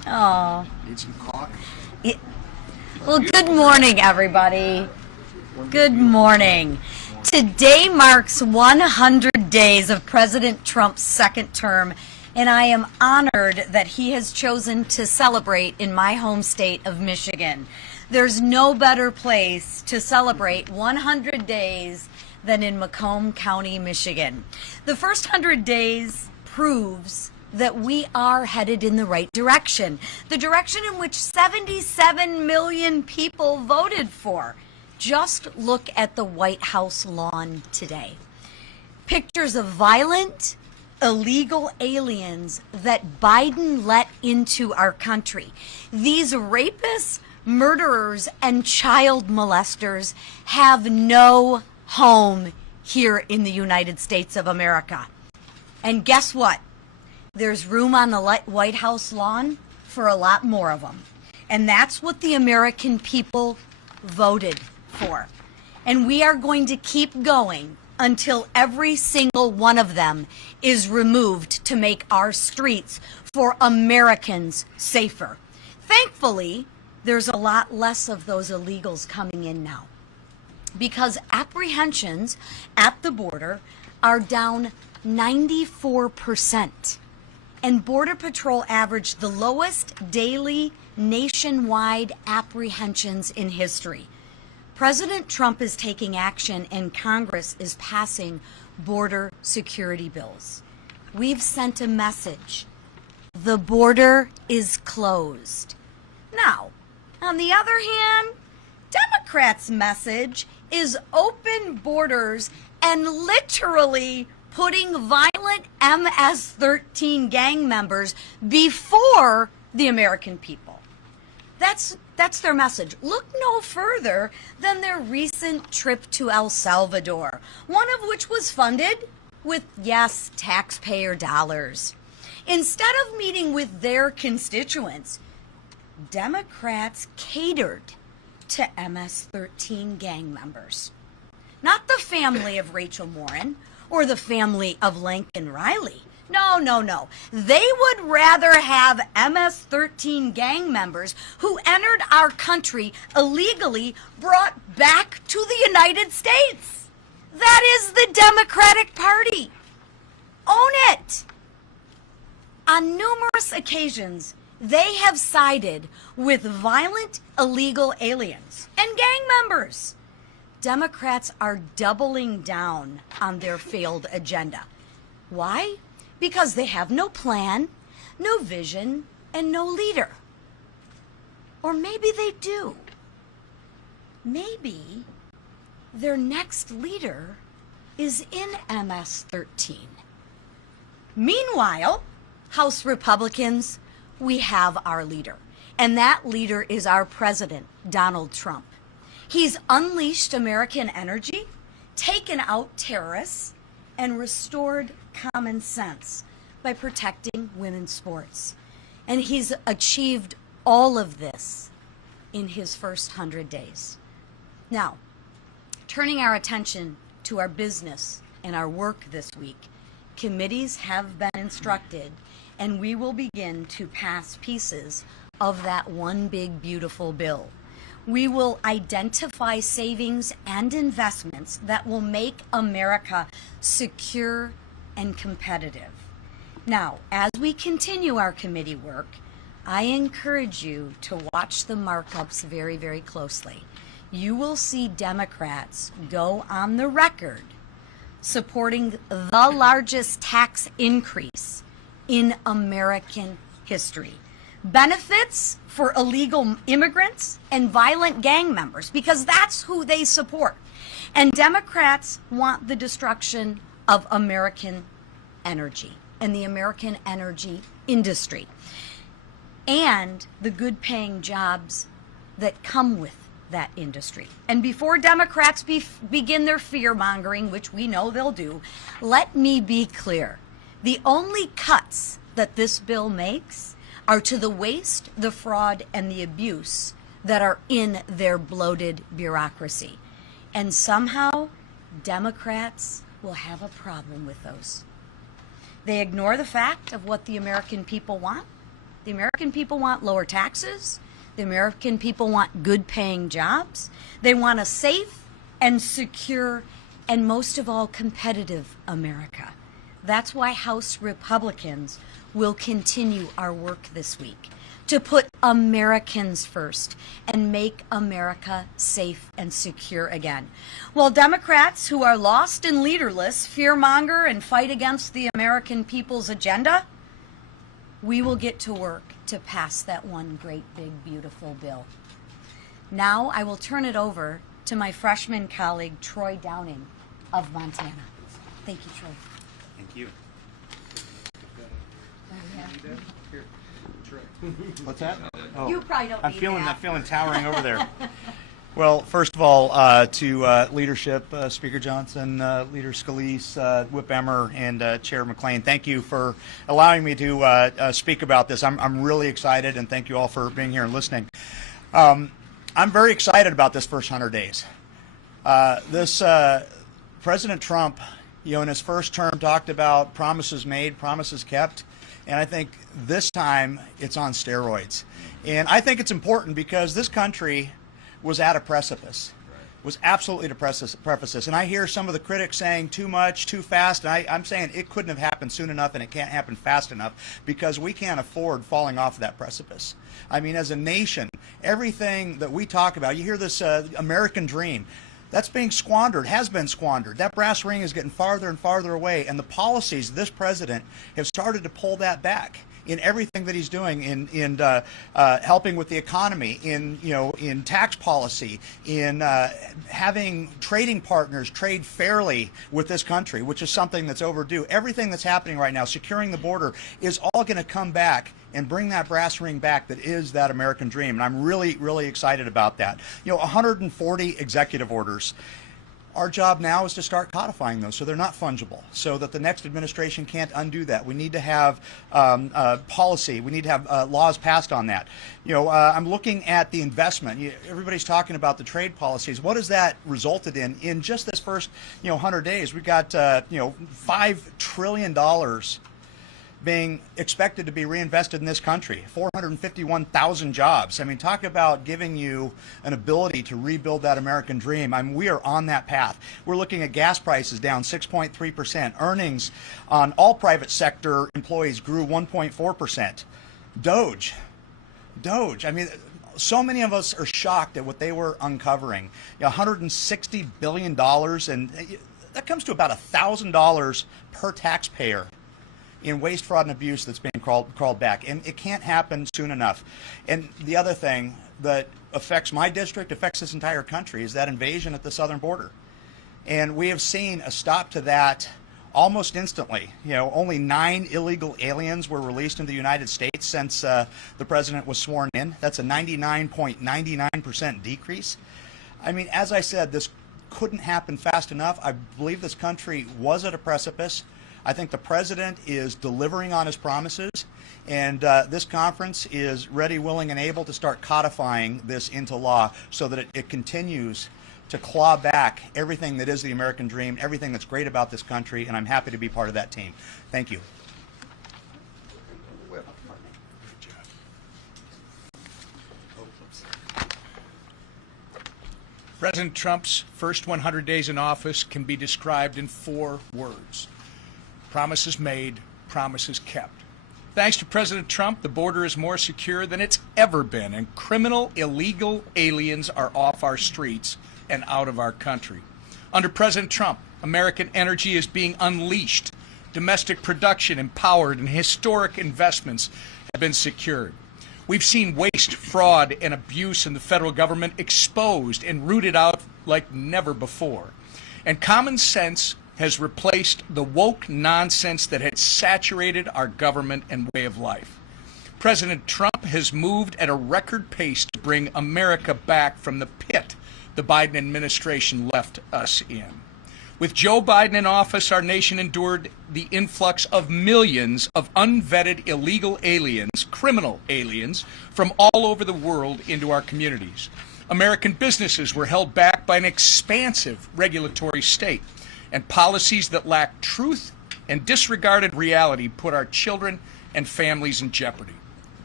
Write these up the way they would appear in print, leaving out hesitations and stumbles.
Oh. Need some coffee? Yeah. Well, good morning, everybody. Good morning. Today marks 100 days of President Trump's second term, and I am honored that he has chosen to celebrate in my home state of Michigan. There's no better place to celebrate 100 days than in Macomb County, Michigan. The first 100 days proves that we are headed in the right direction, the direction in which 77 million people voted for. Just look at the White House lawn today. Pictures of violent, illegal aliens that Biden let into our country. These rapists, murderers, and child molesters have no home here in the United States of America. And guess what? There's room on the White House lawn for a lot more of them. And that's what the American people voted for. And we are going to keep going until every single one of them is removed to make our streets for Americans safer. Thankfully, there's a lot less of those illegals coming in now, because apprehensions at the border are down 94%. And Border Patrol averaged the lowest daily nationwide apprehensions in history. President Trump is taking action and Congress is passing border security bills. We've sent a message. The border is closed. Now, on the other hand, Democrats' message is open borders and literally putting violent MS-13 gang members before the American people. That's their message. Look no further than their recent trip to El Salvador, one of which was funded with, yes, taxpayer dollars. Instead of meeting with their constituents, Democrats catered to MS-13 gang members. Not the family of Rachel Morin or the family of Lincoln Riley. No. They would rather have MS-13 gang members who entered our country illegally brought back to the United States. That is the Democratic Party. Own it. On numerous occasions, they have sided with violent illegal aliens and gang members. Democrats are doubling down on their failed agenda. Why? Because they have no plan, no vision, and no leader. Or maybe they do. Maybe their next leader is in MS-13. Meanwhile, House Republicans, we have our leader. And that leader is our president, Donald Trump. He's unleashed American energy, taken out terrorists, and restored common sense by protecting women's sports. And he's achieved all of this in his first 100 days. Now, turning our attention to our business and our work this week, committees have been instructed, and we will begin to pass pieces of that one big, beautiful bill. We will identify savings and investments that will make America secure and competitive. Now, as we continue our committee work, I encourage you to watch the markups very, very closely. You will see Democrats go on the record supporting the largest tax increase in American history. Benefits for illegal immigrants and violent gang members, because that's who they support. And Democrats want the destruction of American energy and the American energy industry and the good paying jobs that come with that industry. And before Democrats begin their fear mongering, which we know they'll do, let me be clear. The only cuts that this bill makes are to the waste, the fraud, and the abuse that are in their bloated bureaucracy. And somehow, Democrats will have a problem with those. They ignore the fact of what the American people want. The American people want lower taxes. The American people want good paying jobs. They want a safe and secure and most of all competitive America. That's why House Republicans will continue our work this week to put Americans first and make America safe and secure again. While Democrats who are lost and leaderless fearmonger and fight against the American people's agenda, we will get to work to pass that one great, big, beautiful bill. Now I will turn it over to my freshman colleague, Troy Downing of Montana. Thank you, Troy. Thank you. What's that? Oh, You probably don't need that. I'm feeling towering over there. Well, first of all, to leadership, Speaker Johnson, Leader Scalise, Whip Emmer, and Chair McClain, thank you for allowing me to speak about this. I'm really excited, and thank you all for being here and listening. I'm very excited about this first 100 days. President Trump, in his first term talked about promises made, promises kept, and I think this time it's on steroids. And I think it's important because this country was at a precipice, was absolutely at a precipice. And I hear some of the critics saying too much, too fast, and I'm saying it couldn't have happened soon enough and it can't happen fast enough because we can't afford falling off of that precipice. I mean, as a nation, everything that we talk about, you hear this American dream, that's being squandered, has been squandered. That brass ring is getting farther and farther away, and the policies of this president have started to pull that back in everything that he's doing, in helping with the economy, in tax policy, in having trading partners trade fairly with this country, which is something that's overdue. Everything that's happening right now, securing the border, is all going to come back and bring that brass ring back that is that American dream. And I'm really, really excited about that. 140 executive orders. Our job now is to start codifying those so they're not fungible, so that the next administration can't undo that. We need to have policy. We need to have laws passed on that. I'm looking at the investment. Everybody's talking about the trade policies. What has that resulted in? In just this first 100 days, we've got $5 trillion being expected to be reinvested in this country, 451,000 jobs. I mean, talk about giving you an ability to rebuild that American dream. I mean, we are on that path. We're looking at gas prices down 6.3%. Earnings on all private sector employees grew 1.4%. Doge. I mean, so many of us are shocked at what they were uncovering. $160 billion, and that comes to about $1,000 per taxpayer in waste, fraud, and abuse that's being crawled back. And it can't happen soon enough. And the other thing that affects my district, affects this entire country, is that invasion at the southern border. And we have seen a stop to that almost instantly. Only 9 illegal aliens were released into the United States since the president was sworn in. That's a 99.99% decrease. I mean, as I said, this couldn't happen fast enough. I believe this country was at a precipice. I think the president is delivering on his promises, and this conference is ready, willing, and able to start codifying this into law so that it continues to claw back everything that is the American dream, everything that's great about this country, and I'm happy to be part of that team. Thank you. President Trump's first 100 days in office can be described in 4 words. Promises made, promises kept. Thanks to President Trump, the border is more secure than it's ever been, and criminal, illegal aliens are off our streets and out of our country. Under President Trump, American energy is being unleashed. Domestic production empowered, and historic investments have been secured. We've seen waste, fraud, and abuse in the federal government exposed and rooted out like never before. And common sense has replaced the woke nonsense that had saturated our government and way of life. President Trump has moved at a record pace to bring America back from the pit the Biden administration left us in. With Joe Biden in office, our nation endured the influx of millions of unvetted illegal aliens, criminal aliens, from all over the world into our communities. American businesses were held back by an expansive regulatory state, and policies that lacked truth and disregarded reality put our children and families in jeopardy.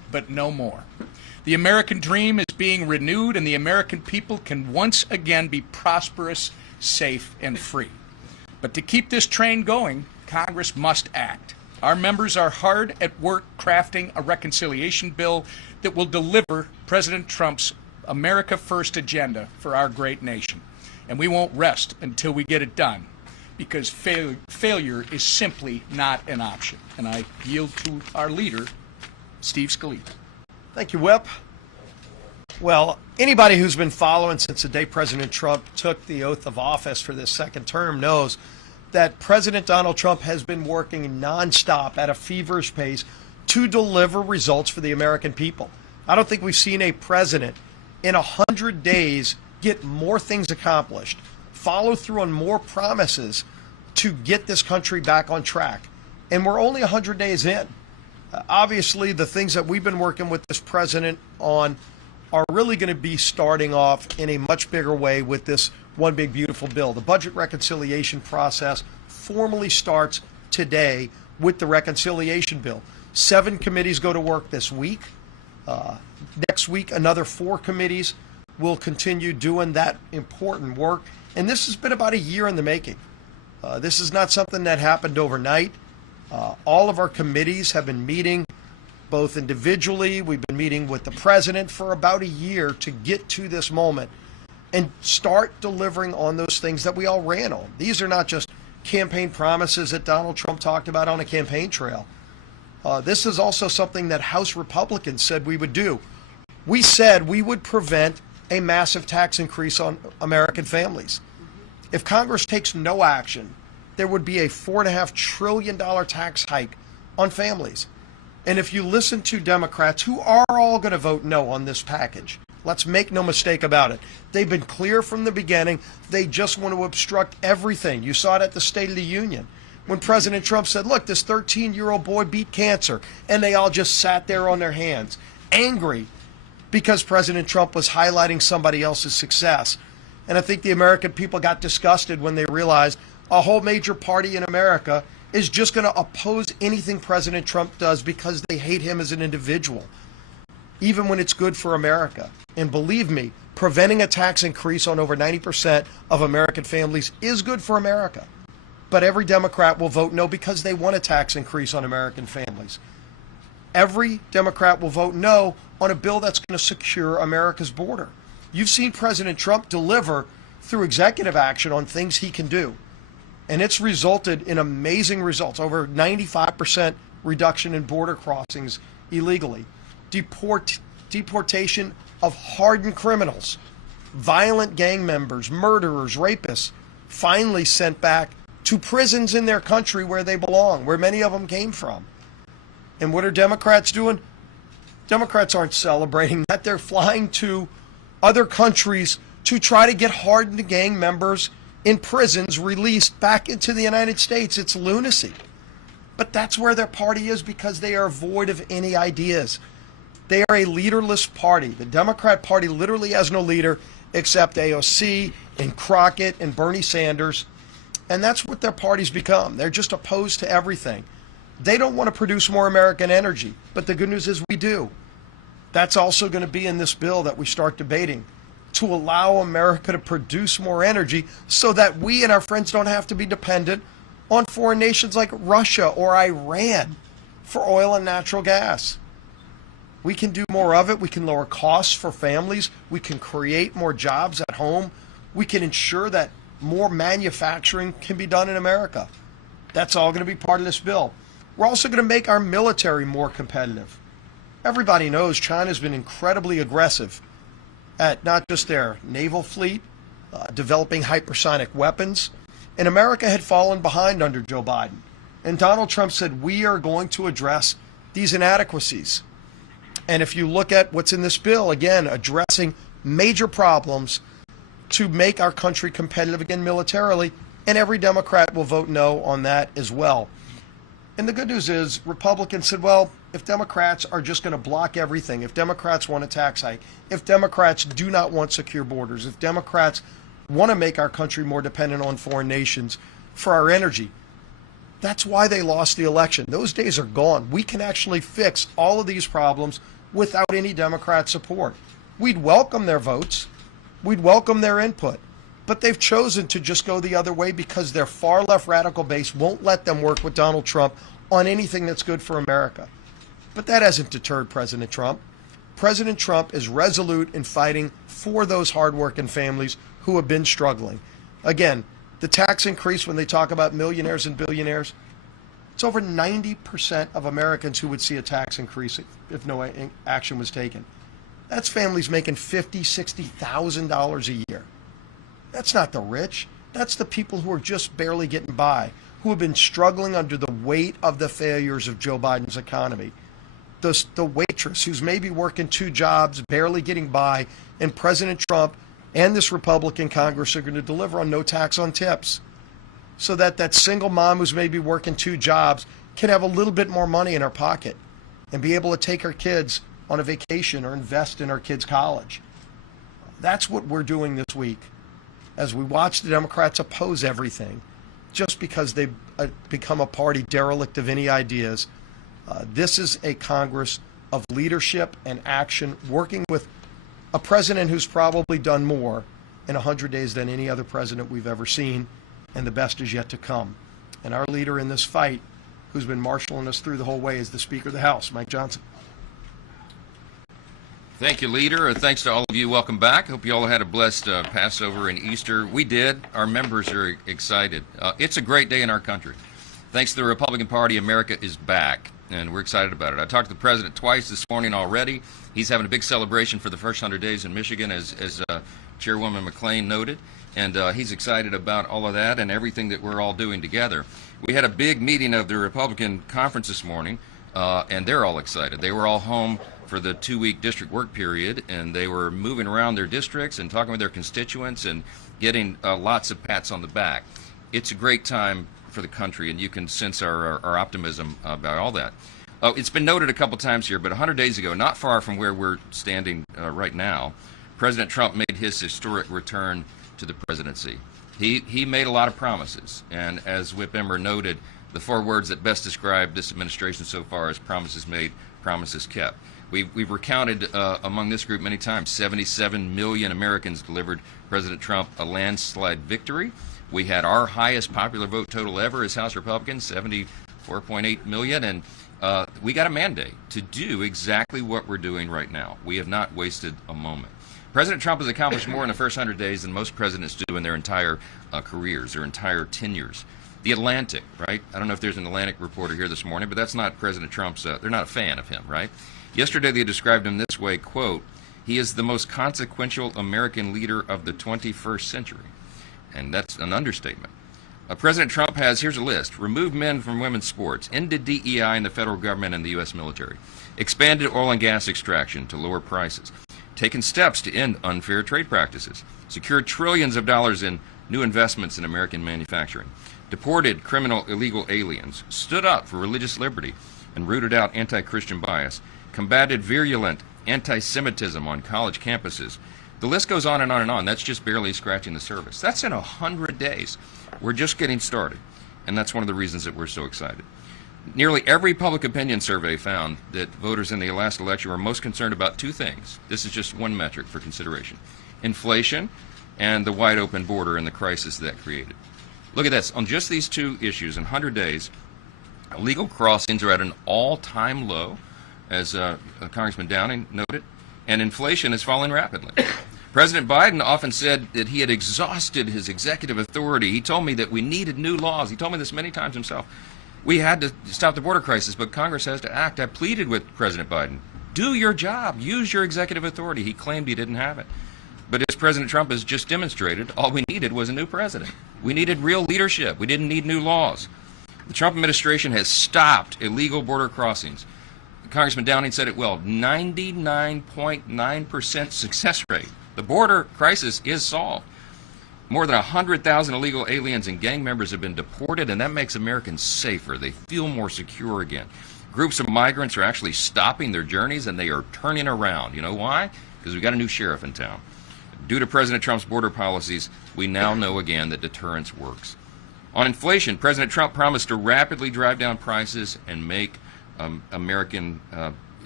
but no more. The American dream is being renewed, and the American people can once again be prosperous, safe, and free. But to keep this train going, Congress must act. Our members are hard at work crafting a reconciliation bill that will deliver President Trump's America First agenda for our great nation. And we won't rest until we get it done, because failure is simply not an option. And I yield to our leader, Steve Scalise. Thank you, Whip. Well, anybody who's been following since the day President Trump took the oath of office for this second term knows that President Donald Trump has been working nonstop at a feverish pace to deliver results for the American people. I don't think we've seen a president in 100 days get more things accomplished, follow through on more promises to get this country back on track. And we're only 100 days in. Obviously, the things that we've been working with this president on are really going to be starting off in a much bigger way with this one big beautiful bill. The budget reconciliation process formally starts today with the reconciliation bill. 7 committees go to work this week. Next week, another 4 committees will continue doing that important work. And this has been about a year in the making. This is not something that happened overnight. All of our committees have been meeting both individually. We've been meeting with the president for about a year to get to this moment and start delivering on those things that we all ran on. These are not just campaign promises that Donald Trump talked about on a campaign trail. This is also something that House Republicans said we would do. We said we would prevent a massive tax increase on American families. If Congress takes no action, there would be a $4.5 trillion tax hike on families. And if you listen to Democrats, who are all going to vote no on this package, let's make no mistake about it. They've been clear from the beginning. They just want to obstruct everything. You saw it at the State of the Union when President Trump said, look, this 13-year-old boy beat cancer. And they all just sat there on their hands, angry because President Trump was highlighting somebody else's success. And I think the American people got disgusted when they realized a whole major party in America is just going to oppose anything President Trump does because they hate him as an individual, even when it's good for America. And believe me, preventing a tax increase on over 90% of American families is good for America. But every Democrat will vote no because they want a tax increase on American families. Every Democrat will vote no on a bill that's going to secure America's border. You've seen President Trump deliver through executive action on things he can do. And it's resulted in amazing results, over 95% reduction in border crossings illegally, deportation of hardened criminals, violent gang members, murderers, rapists, finally sent back to prisons in their country where they belong, where many of them came from. And what are Democrats doing? Democrats aren't celebrating that. They're flying to other countries to try to get hardened gang members in prisons released back into the United States. It's lunacy. But that's where their party is because they are void of any ideas. They are a leaderless party. The Democrat Party literally has no leader except AOC and Crockett and Bernie Sanders. And that's what their party's become. They're just opposed to everything. They don't want to produce more American energy. But the good news is we do. That's also going to be in this bill that we start debating, to allow America to produce more energy so that we and our friends don't have to be dependent on foreign nations like Russia or Iran for oil and natural gas. We can do more of it. We can lower costs for families. We can create more jobs at home. We can ensure that more manufacturing can be done in America. That's all going to be part of this bill. We're also going to make our military more competitive. Everybody knows China's been incredibly aggressive at not just their naval fleet, developing hypersonic weapons. And America had fallen behind under Joe Biden. And Donald Trump said, we are going to address these inadequacies. And if you look at what's in this bill, again, addressing major problems to make our country competitive again militarily, and every Democrat will vote no on that as well. And the good news is Republicans said, well, if Democrats are just going to block everything, if Democrats want a tax hike, if Democrats do not want secure borders, if Democrats want to make our country more dependent on foreign nations for our energy, that's why they lost the election. Those days are gone. We can actually fix all of these problems without any Democrat support. We'd welcome their votes. We'd welcome their input. But they've chosen to just go the other way because their far left radical base won't let them work with Donald Trump on anything that's good for America. But that hasn't deterred President Trump. President Trump is resolute in fighting for those hardworking families who have been struggling. Again, the tax increase, when they talk about millionaires and billionaires, it's over 90% of Americans who would see a tax increase if no action was taken. That's families making $50,000, $60,000 a year. That's not the rich. That's the people who are just barely getting by, who have been struggling under the weight of the failures of Joe Biden's economy. The waitress who's maybe working 2 jobs, barely getting by, and President Trump and this Republican Congress are going to deliver on no tax on tips, so that that single mom who's maybe working 2 jobs can have a little bit more money in her pocket and be able to take her kids on a vacation or invest in her kids' college. That's what we're doing this week as we watch the Democrats oppose everything just because they've become a party derelict of any ideas. This is a Congress of leadership and action, working with a president who's probably done more in 100 days than any other president we've ever seen, and the best is yet to come. And our leader in this fight, who's been marshaling us through the whole way, is the Speaker of the House, Mike Johnson. Thank you, Leader. Thanks to all of you. Welcome back. Hope you all had a blessed Passover and Easter. We did. Our members are excited. It's a great day in our country. Thanks to the Republican Party, America is back, and we're excited about it. I talked to the president twice this morning already. He's having a big celebration for the first 100 days in Michigan, as Chairwoman McClain noted, and he's excited about all of that and everything that we're all doing together. We had a big meeting of the Republican conference this morning, and they're all excited. They were all home for the 2-week district work period, and they were moving around their districts and talking with their constituents and getting lots of pats on the back. It's a great time for the country, and you can sense our optimism about all that. It's been noted a couple times here, but 100 days ago, not far from where we're standing right now, President Trump made his historic return to the presidency. He made a lot of promises, and as Whip Emmer noted, the 4 words that best describe this administration so far is promises made, promises kept. We've recounted among this group many times, 77 million Americans delivered President Trump a landslide victory. We had our highest popular vote total ever as House Republicans, 74.8 million, and we got a mandate to do exactly what we're doing right now. We have not wasted a moment. President Trump has accomplished more in the first 100 days than most presidents do in their entire careers, their entire tenures. The Atlantic, right? I don't know if there's an Atlantic reporter here this morning, but that's not President Trump's, they're not a fan of him, right? Yesterday they described him this way, quote, "He is the most consequential American leader of the 21st century." And that's an understatement. President Trump has, here's a list, removed men from women's sports, ended DEI in the federal government and the U.S. military, expanded oil and gas extraction to lower prices, taken steps to end unfair trade practices, secured trillions of dollars in new investments in American manufacturing, deported criminal illegal aliens, stood up for religious liberty and rooted out anti-Christian bias, combated virulent anti-Semitism on college campuses. The list goes on and on and on. That's just barely scratching the surface. That's in 100 days. We're just getting started, and that's one of the reasons that we're so excited. Nearly every public opinion survey found that voters in the last election were most concerned about 2 things. This is just one metric for consideration: inflation and the wide open border and the crisis that created. Look at this. On just these 2 issues, in 100 days, illegal crossings are at an all-time low, as Congressman Downing noted, and inflation is falling rapidly. President Biden often said that he had exhausted his executive authority. He told me that we needed new laws. He told me this many times himself. We had to stop the border crisis, but Congress has to act. I pleaded with President Biden, do your job, use your executive authority. He claimed he didn't have it. But as President Trump has just demonstrated, all we needed was a new president. We needed real leadership. We didn't need new laws. The Trump administration has stopped illegal border crossings. Congressman Downing said it well, 99.9% success rate. The border crisis is solved. More than 100,000 illegal aliens and gang members have been deported, and that makes Americans safer. They feel more secure again. Groups of migrants are actually stopping their journeys, and they are turning around. You know why? Because we've got a new sheriff in town. Due to President Trump's border policies, we now know again that deterrence works. On inflation, President Trump promised to rapidly drive down prices and make American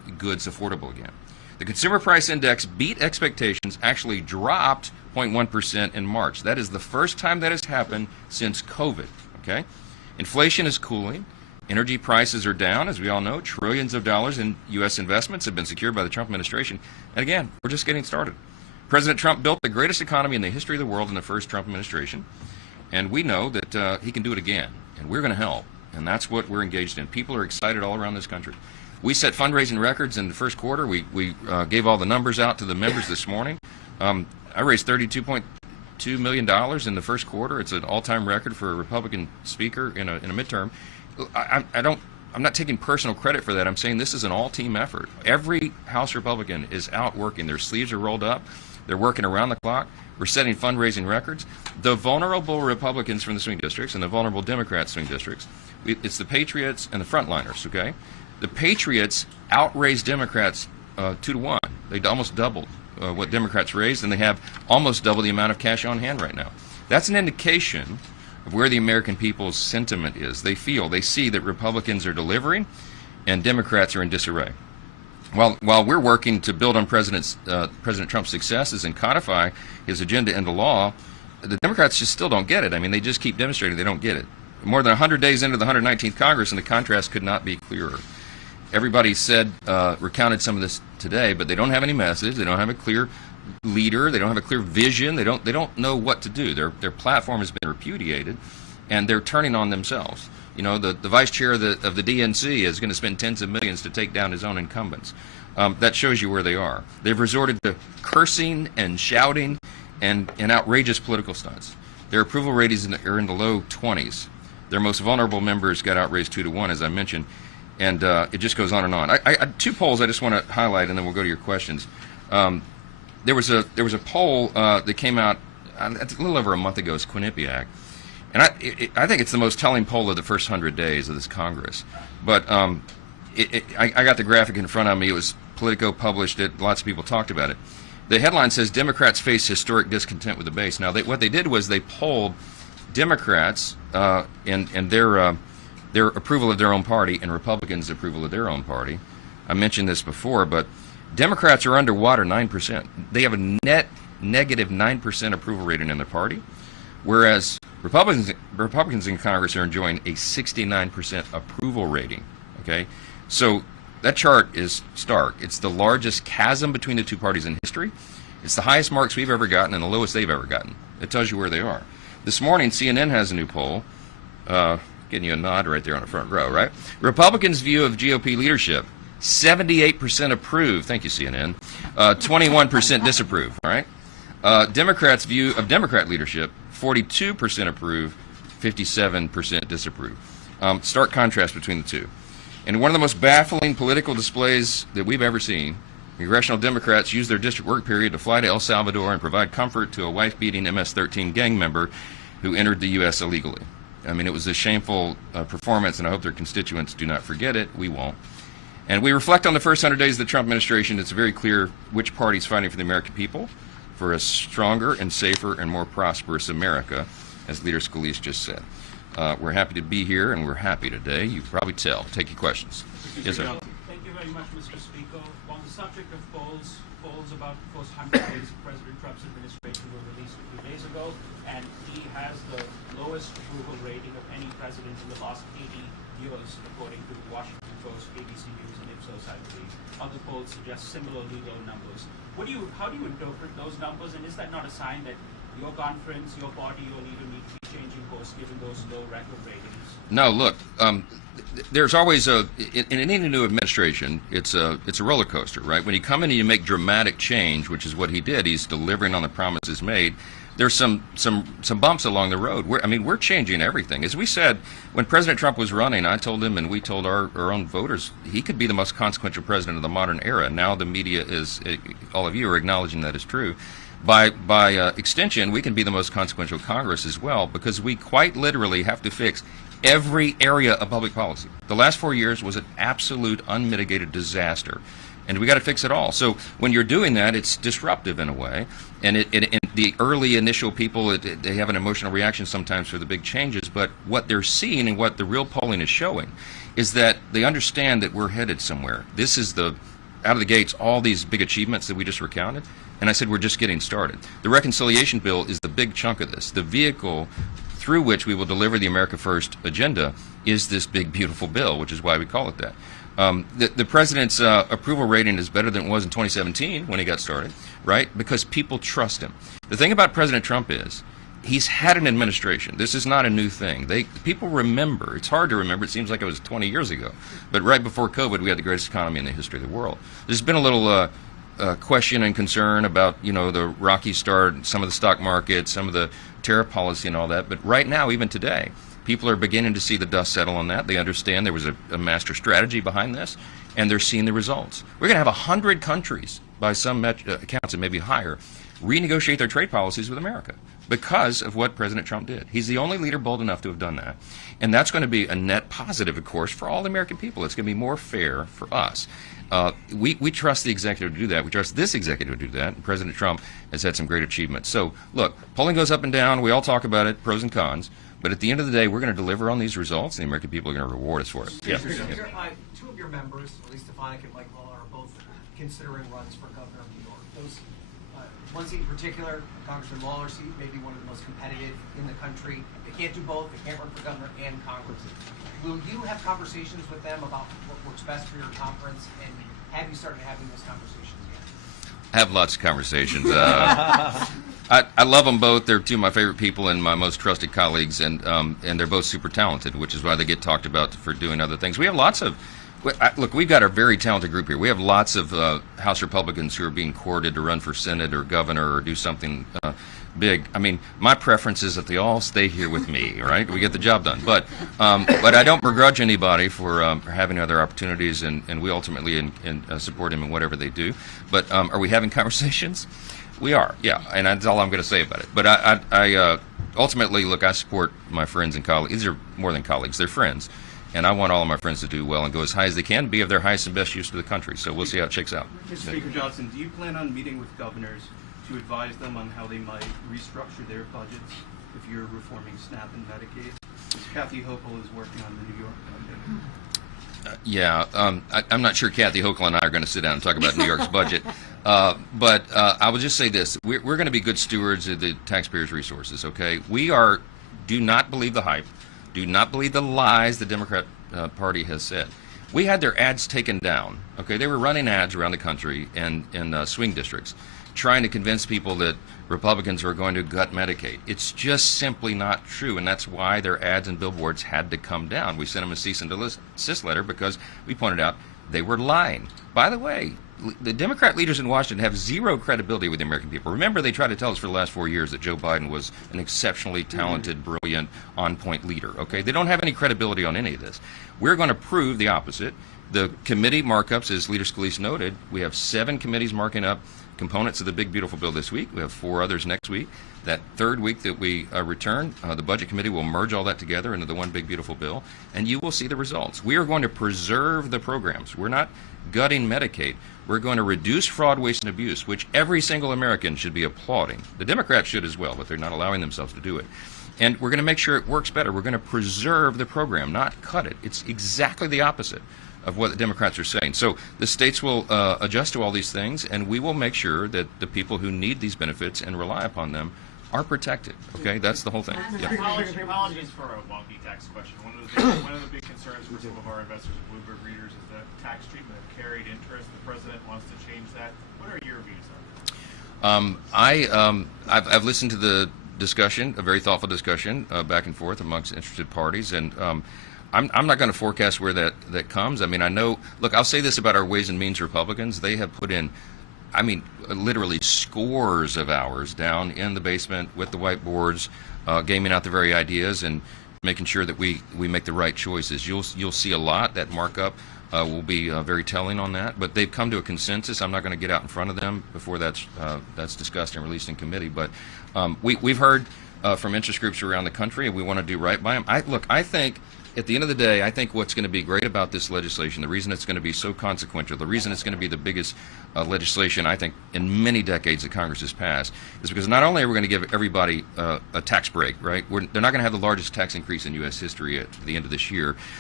goods affordable again. The consumer price index beat expectations, actually dropped 0.1% in March. That is the first time that has happened since COVID, okay? Inflation is cooling. Energy prices are down, as we all know. Trillions of dollars in U.S. investments have been secured by the Trump administration. And again, we're just getting started. President Trump built the greatest economy in the history of the world in the first Trump administration. And we know that he can do it again. And we're going to help. And that's what we're engaged in. People are excited all around this country. We set fundraising records in the first quarter. We gave all the numbers out to the members this morning. I raised $32.2 million in the first quarter. It's an all-time record for a Republican speaker in a midterm. I'm not taking personal credit for that. I'm saying this is an all-team effort. Every House Republican is out working. Their sleeves are rolled up. They're working around the clock. We're setting fundraising records. The vulnerable Republicans from the swing districts and the vulnerable Democrat swing districts, it's the Patriots and the frontliners, okay? The Patriots outraised Democrats 2-1. They almost doubled what Democrats raised, and they have almost double the amount of cash on hand right now. That's an indication of where the American people's sentiment is. They see that Republicans are delivering and Democrats are in disarray. While we're working to build on President Trump's successes and codify his agenda into law, the Democrats just still don't get it. I mean, they just keep demonstrating they don't get it. More than 100 days into the 119th Congress, and the contrast could not be clearer. Everybody said, recounted some of this today, but they don't have any message. They don't have a clear leader. They don't have a clear vision. They don't know what to do. Their platform has been repudiated, and they're turning on themselves. You know, the vice chair of the DNC is going to spend tens of millions to take down his own incumbents. That shows you where they are. They've resorted to cursing and shouting and outrageous political stunts. Their approval ratings are in the low 20s. Their most vulnerable members got outraised 2-1, as I mentioned, and it just goes on and on. I two polls I just want to highlight, and then we'll go to your questions. There was a poll that came out a little over a month ago. It's Quinnipiac. And I think it's the most telling poll of the first 100 days of this Congress. But I got the graphic in front of me. It was Politico published it. Lots of people talked about it. The headline says, Democrats face historic discontent with the base. Now, what they did was they polled Democrats and their approval of their own party and Republicans' approval of their own party. I mentioned this before, but Democrats are underwater 9%. They have a net negative 9% approval rating in their party, whereas Republicans in Congress are enjoying a 69% approval rating. Okay, so that chart is stark. It's the largest chasm between the two parties in history. It's the highest marks we've ever gotten and the lowest they've ever gotten. It tells you where they are. This morning, CNN has a new poll, getting you a nod right there on the front row, right? Republicans' view of GOP leadership, 78% approve. Thank you, CNN. 21% disapprove. All right. Democrats' view of Democrat leadership, 42% approve, 57% disapprove. Stark contrast between the two. And one of the most baffling political displays that we've ever seen, congressional Democrats used their district work period to fly to El Salvador and provide comfort to a wife-beating MS-13 gang member who entered the U.S. illegally. I mean, it was a shameful performance, and I hope their constituents do not forget it. We won't. And we reflect on the first 100 days of the Trump administration. It's very clear which party is fighting for the American people, for a stronger and safer and more prosperous America, as Leader Scalise just said. We're happy to be here, and we're happy today. You can probably tell. Take your questions. Yes, sir. Thank you very much, Mr. Speaker. On the subject of polls about the first 100 days of President Trump's administration were released a few days ago, and he has the lowest approval rating of any president in the last 80 years, according to the Washington Post, ABC News, and Ipsos, I believe. Other polls suggest similarly low numbers. How do you interpret those numbers, and is that not a sign that your conference, your party, your leader need to be changing course given those low record ratings? No, look, there's always in any new administration, it's a roller coaster, right? When you come in and you make dramatic change, which is what he did, he's delivering on the promises made. There's some bumps along the road. We're changing everything. As we said, when President Trump was running, I told him, and we told our own voters, he could be the most consequential president of the modern era. Now the media all of you are acknowledging that is true. By extension, we can be the most consequential Congress as well, because we quite literally have to fix every area of public policy. The last 4 years was an absolute unmitigated disaster, and we got to fix it all. So when you're doing that, it's disruptive in a way, and the early initial people, they have an emotional reaction sometimes for the big changes, but what they're seeing and what the real polling is showing is that they understand that we're headed somewhere. This is the out of the gates all these big achievements that we just recounted, and I said we're just getting started. The reconciliation bill is the big chunk of this. The vehicle through which we will deliver the America First agenda is this big, beautiful bill, which is why we call it that. The president's approval rating is better than it was in 2017 when he got started, right? Because people trust him. The thing about President Trump is he's had an administration. This is not a new thing. People remember. It's hard to remember. It seems like it was 20 years ago. But right before COVID, we had the greatest economy in the history of the world. There's been a little question and concern about, the rocky start, some of the stock market, some of the tariff policy and all that. But right now, even today, people are beginning to see the dust settle on that. They understand there was a master strategy behind this, and they're seeing the results. We're going to have 100 countries, by some accounts, and maybe higher, renegotiate their trade policies with America because of what President Trump did. He's the only leader bold enough to have done that. And that's going to be a net positive, of course, for all the American people. It's going to be more fair for us. We trust the executive to do that. We trust this executive to do that. And President Trump has had some great achievements. So, look, polling goes up and down. We all talk about it, pros and cons. But at the end of the day, we're going to deliver on these results, and the American people are going to reward us for it. Yeah. Two of your members, at least Stefanik and Mike Lawler, are both considering runs for governor of New York. Those one seat in particular, Congressman Lawler's seat, may be one of the most competitive in the country. They can't do both. They can't run for governor and Congress. Will you have conversations with them about what works best for your conference, and have you started having those conversations yet? I have lots of conversations. I love them both. They're two of my favorite people and my most trusted colleagues, and they're both super talented, which is why they get talked about for doing other things. We have lots of, look, we've got a very talented group here. We have lots of House Republicans who are being courted to run for Senate or governor or do something big. I mean, my preference is that they all stay here with me, right? We get the job done. But I don't begrudge anybody for having other opportunities, and we ultimately support them in whatever they do. But are we having conversations? We are, yeah, and that's all I'm going to say about it. But I ultimately, look, I support my friends and colleagues. These are more than colleagues; they're friends, and I want all of my friends to do well and go as high as they can, be of their highest and best use to the country. So we'll see how it shakes out. Mr. Speaker Johnson, do you plan on meeting with governors to advise them on how they might restructure their budgets if you're reforming SNAP and Medicaid? Kathy Hochul is working on the New York budget. I'm not sure Kathy Hochul and I are going to sit down and talk about New York's budget. But I will just say this. We're going to be good stewards of the taxpayers' resources, okay? Do not believe the hype. Do not believe the lies the Democrat Party has said. We had their ads taken down, okay? They were running ads around the country and in swing districts trying to convince people that Republicans were going to gut Medicaid. It's just simply not true, and that's why their ads and billboards had to come down. We sent them a cease and desist letter because we pointed out they were lying. By the way, the Democrat leaders in Washington have zero credibility with the American people. Remember, they tried to tell us for the last 4 years that Joe Biden was an exceptionally talented, brilliant, on-point leader. Okay, they don't have any credibility on any of this. We're going to prove the opposite. The committee markups, as Leader Scalise noted, we have 7 committees marking up components of the big, beautiful bill this week. We have 4 others next week. That third week that we return, the Budget Committee will merge all that together into the one big, beautiful bill, and you will see the results. We are going to preserve the programs. We're not gutting Medicaid. We're going to reduce fraud, waste, and abuse, which every single American should be applauding. The Democrats should as well, but they're not allowing themselves to do it. And we're going to make sure it works better. We're going to preserve the program, not cut it. It's exactly the opposite of what the Democrats are saying. So the states will adjust to all these things, and we will make sure that the people who need these benefits and rely upon them are protected. Okay, that's the whole thing. Yeah. Apologies for a wonky tax question. One of the big concerns for some of our investors and Bloomberg readers is the tax treatment of carried interest. The president wants to change that. What are your views on that? I've listened to the discussion, a very thoughtful discussion back and forth amongst interested parties, and I'm not going to forecast where that comes. I mean, I know, look, I'll say this about our Ways and Means Republicans. They have put in, I mean, literally scores of hours down in the basement with the whiteboards, gaming out the very ideas and making sure that we make the right choices. You'll see a lot. That markup will be very telling on that. But they've come to a consensus. I'm not going to get out in front of them before that's discussed and released in committee. But we've heard from interest groups around the country, and we want to do right by them. I think at the end of the day, I think what's going to be great about this legislation, the reason it's going to be so consequential, the reason it's going to be the biggest legislation, I think, in many decades that Congress has passed, is because not only are we going to give everybody a tax break, right? They're not going to have the largest tax increase in U.S. history at the end of this year,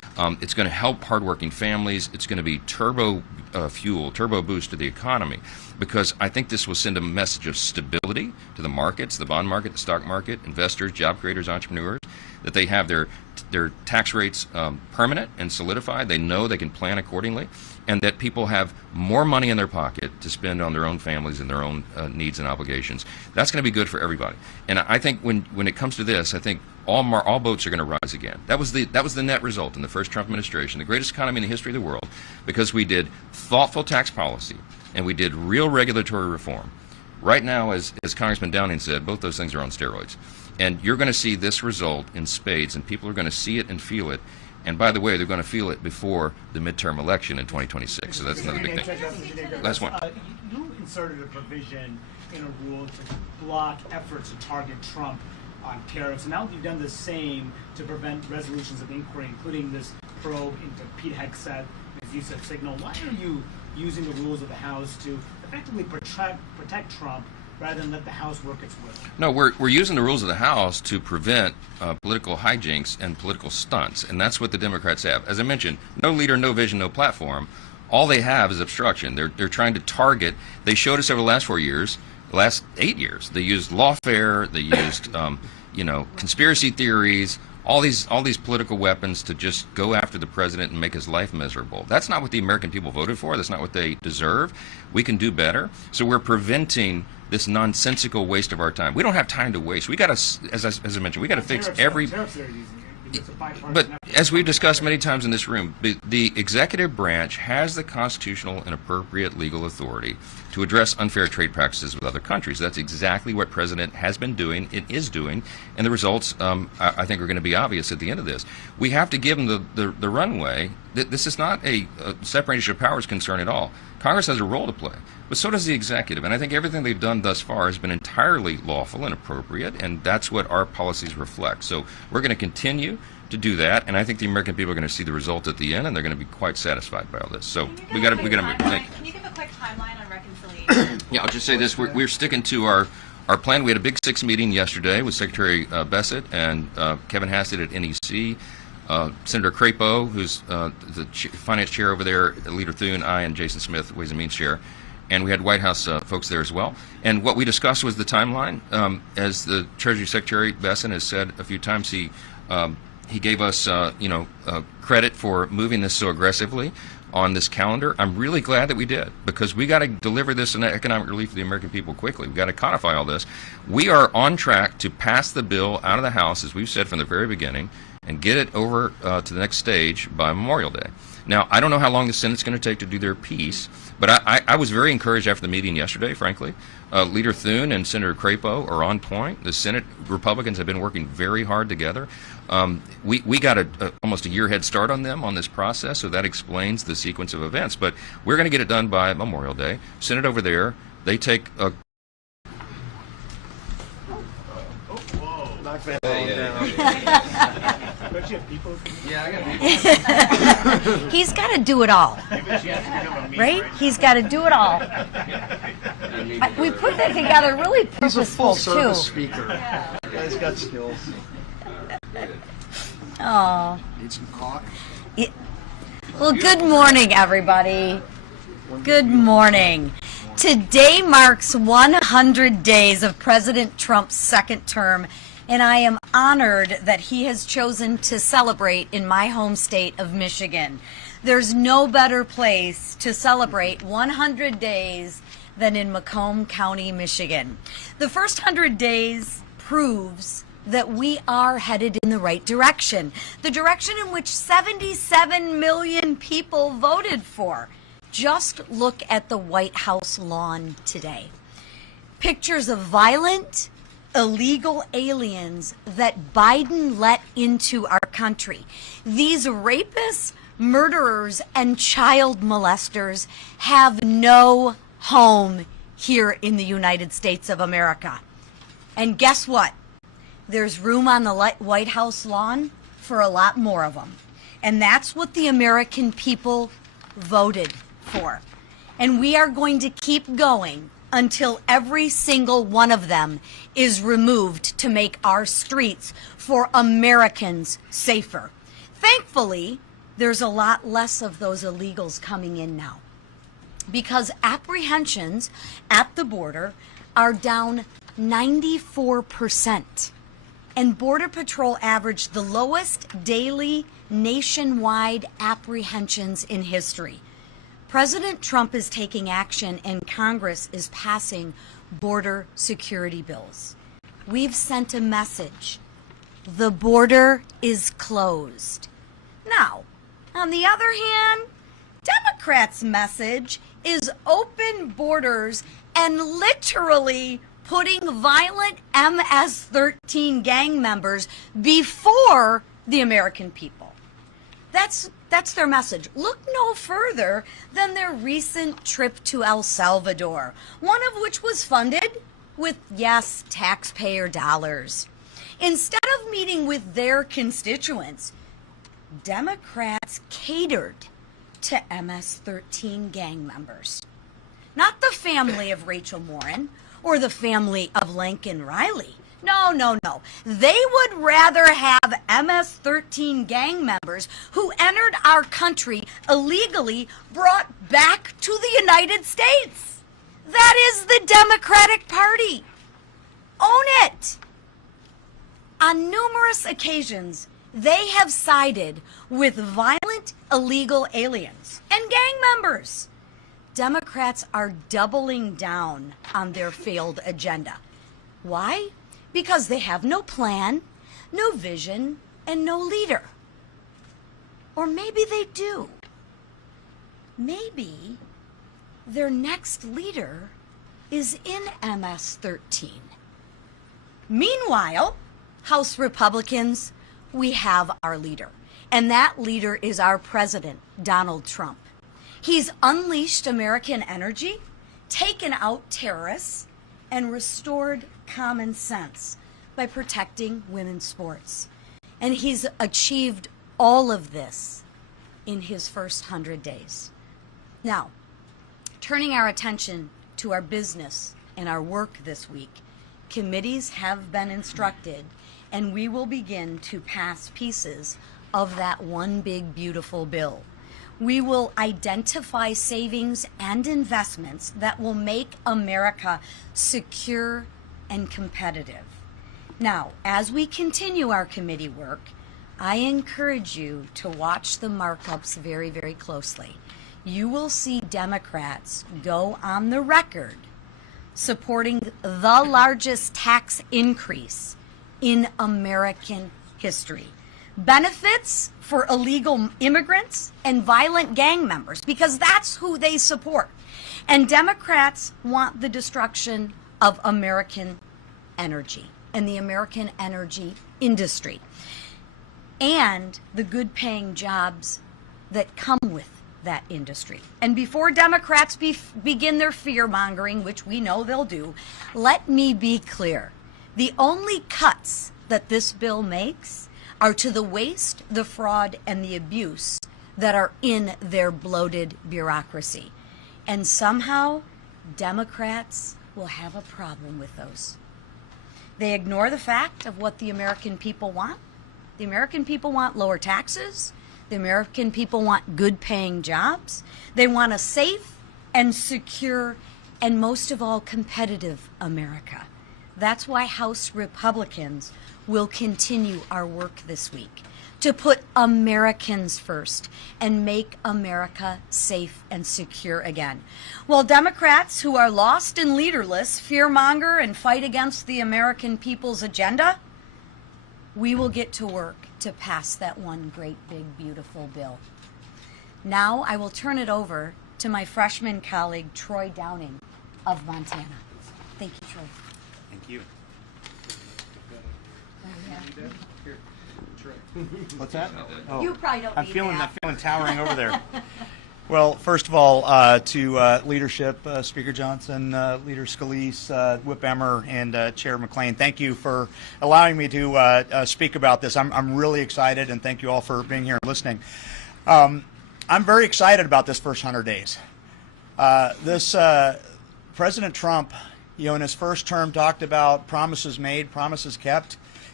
It's going to help hardworking families. It's going to be turbo boost to the economy, because I think this will send a message of stability to the markets, the bond market, the stock market, investors, job creators, entrepreneurs, that they have their tax rates permanent and solidified. They know they can plan accordingly, and that people have more money in their pocket to spend on their own families and their own needs and obligations. That's going to be good for everybody. And I think when it comes to this, I think all boats are going to rise again. That was the net result in the first Trump administration, the greatest economy in the history of the world, because we did thoughtful tax policy and we did real regulatory reform. Right now, as Congressman Downing said, both those things are on steroids. And you're going to see this result in spades, and people are going to see it and feel it. And by the way, they're going to feel it before the midterm election in 2026. So that's another big thing. Last one. You inserted a provision in a rule to block efforts to target Trump on tariffs. And now you've done the same to prevent resolutions of inquiry, including this probe into Pete Hegseth, his use of Signal. Why are you using the rules of the House to effectively protect Trump rather than let the House work its will? No, we're using the rules of the House to prevent political hijinks and political stunts, and that's what the Democrats have. As I mentioned, no leader, no vision, no platform. All they have is obstruction. They're trying to target. They showed us over the last 4 years, the last 8 years. They used lawfare. They used conspiracy theories. All these political weapons to just go after the president and make his life miserable. That's not what the American people voted for. That's not what they deserve. We can do better. So we're preventing this nonsensical waste of our time. We don't have time to waste. We got to, as I mentioned, we got to fix every. But as we've discussed many times in this room, the executive branch has the constitutional and appropriate legal authority to address unfair trade practices with other countries. That's exactly what President has been doing, it is doing, and the results, I think, are going to be obvious at the end of this. We have to give them the runway. This is not a separation of powers concern at all. Congress has a role to play, but so does the executive, and I think everything they've done thus far has been entirely lawful and appropriate, and that's what our policies reflect. So we're going to continue to do that, and I think the American people are going to see the result at the end, and they're going to be quite satisfied by all this. So we got to move. Can you give a quick timeline on reconciliation? Yeah, I'll just say this: we're sticking to our plan. We had a Big Six meeting yesterday with Secretary Bessent and Kevin Hassett at NEC. Senator Crapo, who's the finance chair over there, Leader Thune, I, and Jason Smith, Ways and Means chair. And we had White House folks there as well. And what we discussed was the timeline. As the Treasury Secretary Bessent has said a few times, he gave us credit for moving this so aggressively on this calendar. I'm really glad that we did, because we got to deliver this in economic relief to the American people quickly. We've got to codify all this. We are on track to pass the bill out of the House, as we've said from the very beginning, and get it over to the next stage by Memorial Day. Now, I don't know how long the Senate's going to take to do their piece, but I was very encouraged after the meeting yesterday, frankly. Leader Thune and Senator Crapo are on point. The Senate Republicans have been working very hard together. We got almost a year head start on them on this process, so that explains the sequence of events. But we're going to get it done by Memorial Day. Senate over there, they take a... Knock that down. He's got to do it all, right? He's got to do it all. We put that together really He's a purposeful, full-service too. speaker. Yeah. Guy's got skills. Oh. Need some caulk? Well, good morning, everybody. Good morning. Today marks 100 days of President Trump's second term, and I am honored that he has chosen to celebrate in my home state of Michigan. There's no better place to celebrate 100 days than in Macomb County, Michigan. The first 100 days proves that we are headed in the right direction, the direction in which 77 million people voted for. Just look at the White House lawn today. Pictures of violent, illegal aliens that Biden let into our country. These rapists, murderers, and child molesters have no home here in the United States of America. And guess what? There's room on the White House lawn for a lot more of them. And that's what the American people voted for. And we are going to keep going until every single one of them is removed to make our streets for Americans safer. Thankfully, there's a lot less of those illegals coming in now, because apprehensions at the border are down 94%. And Border Patrol averaged the lowest daily nationwide apprehensions in history. President Trump is taking action and Congress is passing border security bills. We've sent a message. The border is closed. Now, on the other hand, Democrats' message is open borders and literally putting violent MS-13 gang members before the American people. That's their message. Look no further than their recent trip to El Salvador, one of which was funded with, yes, taxpayer dollars. Instead of meeting with their constituents, Democrats catered to MS-13 gang members. Not the family of Rachel Morin or the family of Lincoln Riley. No, no, no. They would rather have MS-13 gang members who entered our country illegally brought back to the United States. That is the Democratic Party. Own it. On numerous occasions, they have sided with violent illegal aliens and gang members. Democrats are doubling down on their failed agenda. Why? Because they have no plan, no vision, and no leader. Or maybe they do. Maybe their next leader is in MS-13. Meanwhile, House Republicans, we have our leader. And that leader is our president, Donald Trump. He's unleashed American energy, taken out terrorists, and restored common sense by protecting women's sports. And he's achieved all of this in his first 100 days. Now, turning our attention to our business and our work this week, committees have been instructed, and we will begin to pass pieces of that one big beautiful bill. We will identify savings and investments that will make America secure and competitive. Now, as we continue our committee work, I encourage you to watch the markups very, very closely. You will see Democrats go on the record supporting the largest tax increase in American history. Benefits for illegal immigrants and violent gang members, because that's who they support. And Democrats want the destruction of American energy and the American energy industry and the good paying jobs that come with that industry. And before Democrats begin their fear mongering, which we know they'll do, let me be clear. The only cuts that this bill makes are to the waste, the fraud, and the abuse that are in their bloated bureaucracy. And somehow, Democrats will have a problem with those. They ignore the fact of what the American people want. The American people want lower taxes. The American people want good-paying jobs. They want a safe and secure and, most of all, competitive America. That's why House Republicans will continue our work this week to put Americans first and make America safe and secure again. While Democrats who are lost and leaderless fearmonger and fight against the American people's agenda, we will get to work to pass that one great, big, beautiful bill. Now I will turn it over to my freshman colleague, Troy Downing of Montana. Thank you, Troy. Thank you. What's that? You probably don't I'm need feeling that. towering over there. Well, first of all, to leadership, Speaker Johnson, Leader Scalise, Whip Emmer, and Chair McClain, thank you for allowing me to speak about this. I'm really excited, and thank you all for being here and listening. I'm very excited about this first 100 days. President Trump, in his first term talked about promises made, promises kept.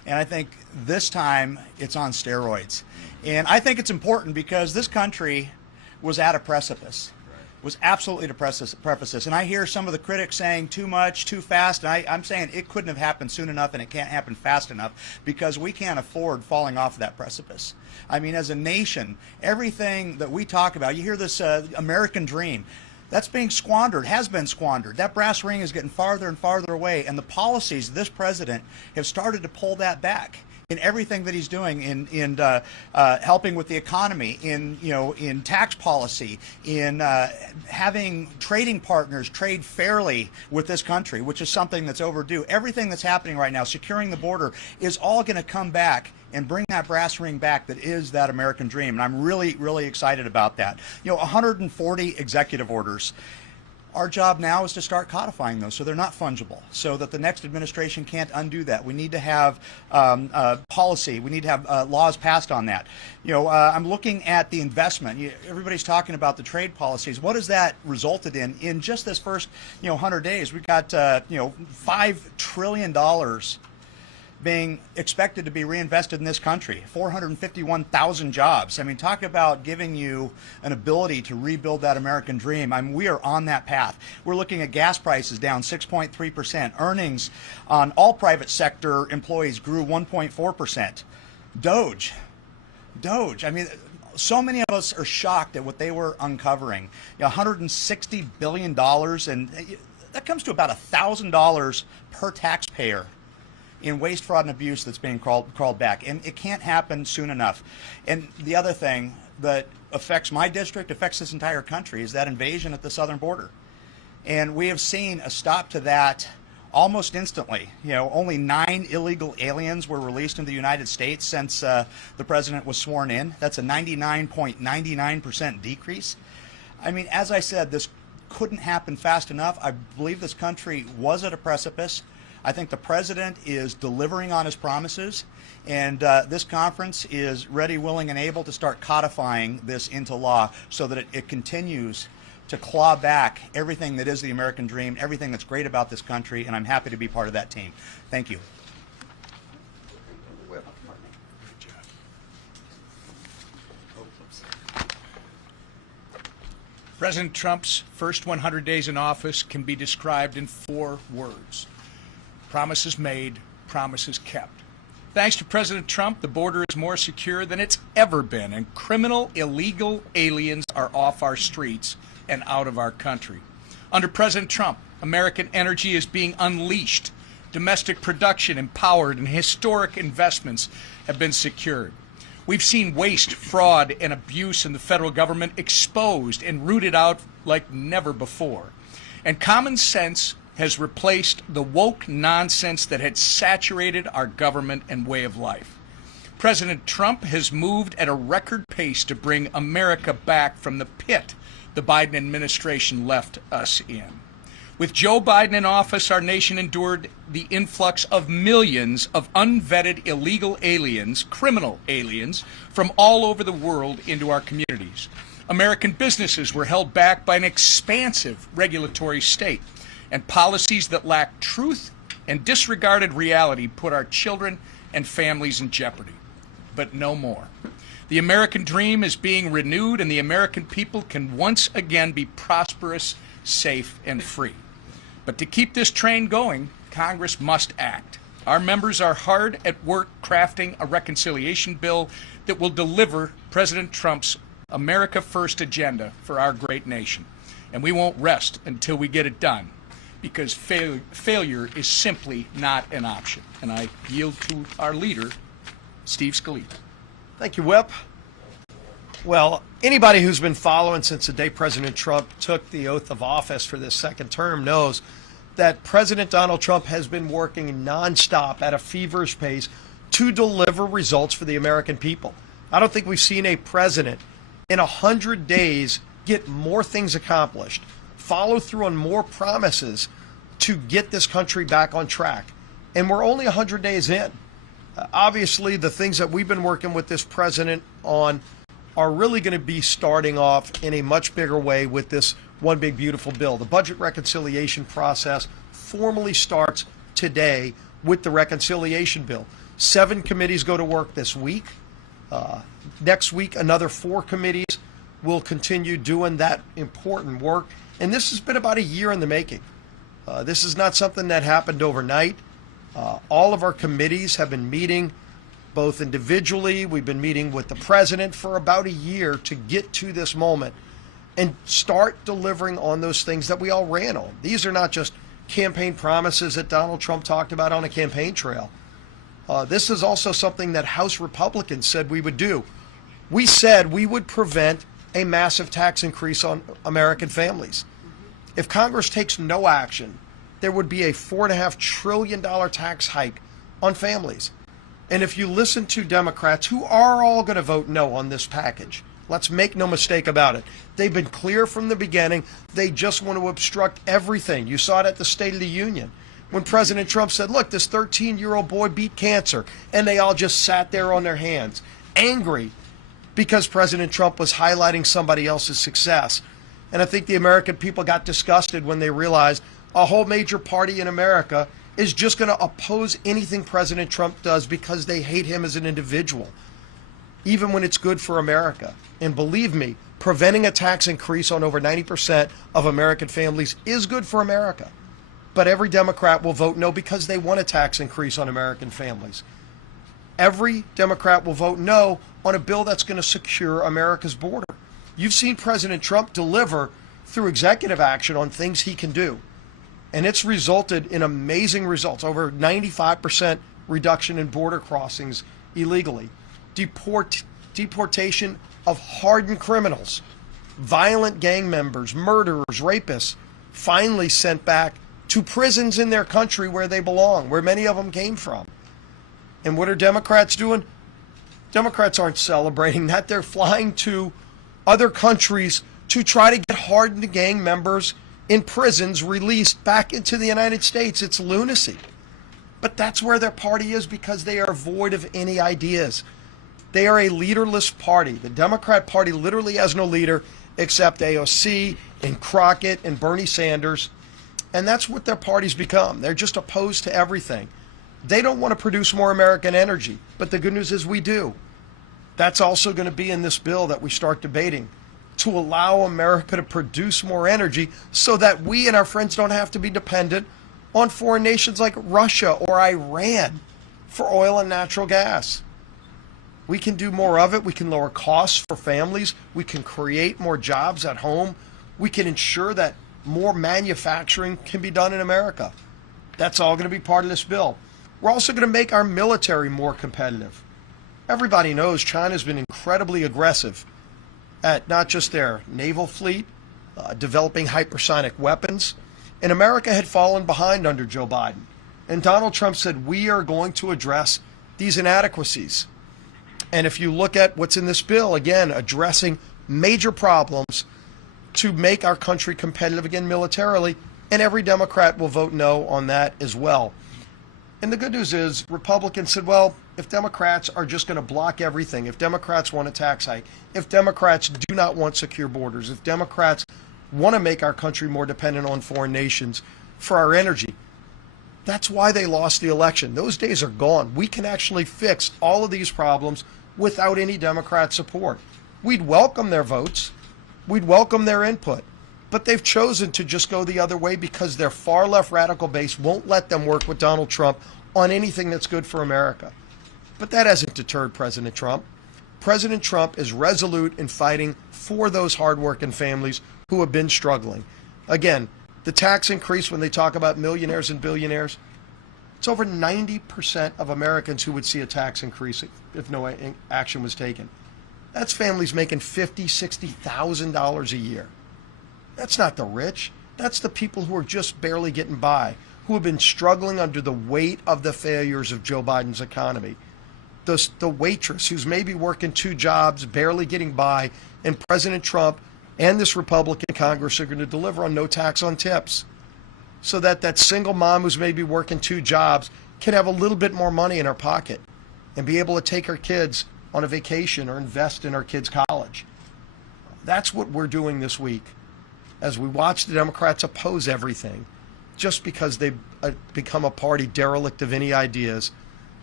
And I think this time it's on steroids. And I think it's important because this country was at a precipice. Was absolutely at a precipice. And I hear some of the critics saying too much, too fast. And I'm saying it couldn't have happened soon enough and it can't happen fast enough because we can't afford falling off of that precipice. I mean, as a nation, everything that we talk about, you hear this American dream, that's being squandered, has been squandered. That brass ring is getting farther and farther away. And the policies of this president have started to pull that back in everything that he's doing in helping with the economy, in tax policy, in having trading partners trade fairly with this country, which is something that's overdue. Everything that's happening right now, securing the border, is all going to come back and bring that brass ring back that is that American dream. And I'm really, really excited about that. 140 executive orders. Our job now is to start codifying those so they're not fungible, so that the next administration can't undo that. We need to have policy. We need to have laws passed on that. I'm looking at the investment. Everybody's talking about the trade policies. What has that resulted in? In just this first 100 days, we've got $5 trillion being expected to be reinvested in this country, 451,000 jobs. I mean, talk about giving you an ability to rebuild that American dream. I mean, we are on that path. We're looking at gas prices down 6.3%. Earnings on all private sector employees grew 1.4%. Doge. I mean, so many of us are shocked at what they were uncovering. $160 billion, and that comes to about $1,000 per taxpayer in waste, fraud, and abuse that's being crawled back. And it can't happen soon enough. And the other thing that affects my district, affects this entire country, is that invasion at the southern border. And we have seen a stop to that almost instantly. Only 9 illegal aliens were released in the United States since the president was sworn in. That's a 99.99% decrease. I mean, as I said, this couldn't happen fast enough. I believe this country was at a precipice. I think the president is delivering on his promises, and this conference is ready, willing, and able to start codifying this into law so that it continues to claw back everything that is the American dream, everything that's great about this country, and I'm happy to be part of that team. Thank you. President Trump's first 100 days in office can be described in 4 words. Promises made, promises kept. Thanks to President Trump, the border is more secure than it's ever been, and criminal, illegal aliens are off our streets and out of our country. Under President Trump, American energy is being unleashed. Domestic production empowered, and historic investments have been secured. We've seen waste, fraud, and abuse in the federal government exposed and rooted out like never before. And common sense has replaced the woke nonsense that had saturated our government and way of life. President Trump has moved at a record pace to bring America back from the pit the Biden administration left us in. With Joe Biden in office, our nation endured the influx of millions of unvetted illegal aliens, criminal aliens, from all over the world into our communities. American businesses were held back by an expansive regulatory state, and policies that lacked truth and disregarded reality put our children and families in jeopardy. But no more. The American dream is being renewed, and the American people can once again be prosperous, safe, and free. But to keep this train going, Congress must act. Our members are hard at work crafting a reconciliation bill that will deliver President Trump's America First agenda for our great nation. And we won't rest until we get it done, because failure is simply not an option. And I yield to our leader, Steve Scalise. Thank you, Whip. Well, anybody who's been following since the day President Trump took the oath of office for this second term knows that President Donald Trump has been working nonstop at a feverish pace to deliver results for the American people. I don't think we've seen a president in 100 days get more things accomplished, follow through on more promises to get this country back on track. And we're only 100 days in. Obviously, the things that we've been working with this president on are really going to be starting off in a much bigger way with this one big beautiful bill. The budget reconciliation process formally starts today with the reconciliation bill. 7 committees go to work this week. Next week, another 4 committees will continue doing that important work. And this has been about a year in the making. This is not something that happened overnight. All of our committees have been meeting both individually. We've been meeting with the president for about a year to get to this moment and start delivering on those things that we all ran on. These are not just campaign promises that Donald Trump talked about on a campaign trail. This is also something that House Republicans said we would do. We said we would prevent a massive tax increase on American families. If Congress takes no action, there would be a $4.5 trillion tax hike on families. And if you listen to Democrats, who are all going to vote no on this package, let's make no mistake about it. They've been clear from the beginning. They just want to obstruct everything. You saw it at the State of the Union when President Trump said, look, this 13-year-old boy beat cancer. And they all just sat there on their hands, angry because President Trump was highlighting somebody else's success. And I think the American people got disgusted when they realized a whole major party in America is just going to oppose anything President Trump does because they hate him as an individual, even when it's good for America. And believe me, preventing a tax increase on over 90% of American families is good for America. But every Democrat will vote no because they want a tax increase on American families. Every Democrat will vote no on a bill that's going to secure America's border. You've seen President Trump deliver through executive action on things he can do. And it's resulted in amazing results, over 95% reduction in border crossings illegally, deportation of hardened criminals, violent gang members, murderers, rapists, finally sent back to prisons in their country where they belong, where many of them came from. And what are Democrats doing? Democrats aren't celebrating that. They're flying to other countries to try to get hardened gang members in prisons released back into the United States. It's lunacy. But that's where their party is because they are void of any ideas. They are a leaderless party. The Democrat Party literally has no leader except AOC and Crockett and Bernie Sanders. And that's what their party's become. They're just opposed to everything. They don't want to produce more American energy. But the good news is we do. That's also going to be in this bill that we start debating, to allow America to produce more energy so that we and our friends don't have to be dependent on foreign nations like Russia or Iran for oil and natural gas. We can do more of it. We can lower costs for families. We can create more jobs at home. We can ensure that more manufacturing can be done in America. That's all going to be part of this bill. We're also going to make our military more competitive. Everybody knows China's been incredibly aggressive at not just their naval fleet, developing hypersonic weapons. And America had fallen behind under Joe Biden. And Donald Trump said, we are going to address these inadequacies. And if you look at what's in this bill, again, addressing major problems to make our country competitive again militarily, and every Democrat will vote no on that as well. And the good news is Republicans said, well, if Democrats are just going to block everything, if Democrats want a tax hike, if Democrats do not want secure borders, if Democrats want to make our country more dependent on foreign nations for our energy, that's why they lost the election. Those days are gone. We can actually fix all of these problems without any Democrat support. We'd welcome their votes. We'd welcome their input. But they've chosen to just go the other way because their far left radical base won't let them work with Donald Trump on anything that's good for America. But that hasn't deterred President Trump. President Trump is resolute in fighting for those hardworking families who have been struggling. Again, the tax increase, when they talk about millionaires and billionaires, it's over 90% of Americans who would see a tax increase if no action was taken. That's families making $50,000, $60,000 a year. That's not the rich. That's the people who are just barely getting by, who have been struggling under the weight of the failures of Joe Biden's economy. The waitress who's maybe working 2 jobs, barely getting by, and President Trump and this Republican Congress are going to deliver on no tax on tips so that that single mom who's maybe working 2 jobs can have a little bit more money in her pocket and be able to take her kids on a vacation or invest in her kids' college. That's what we're doing this week as we watch the Democrats oppose everything just because they've become a party derelict of any ideas.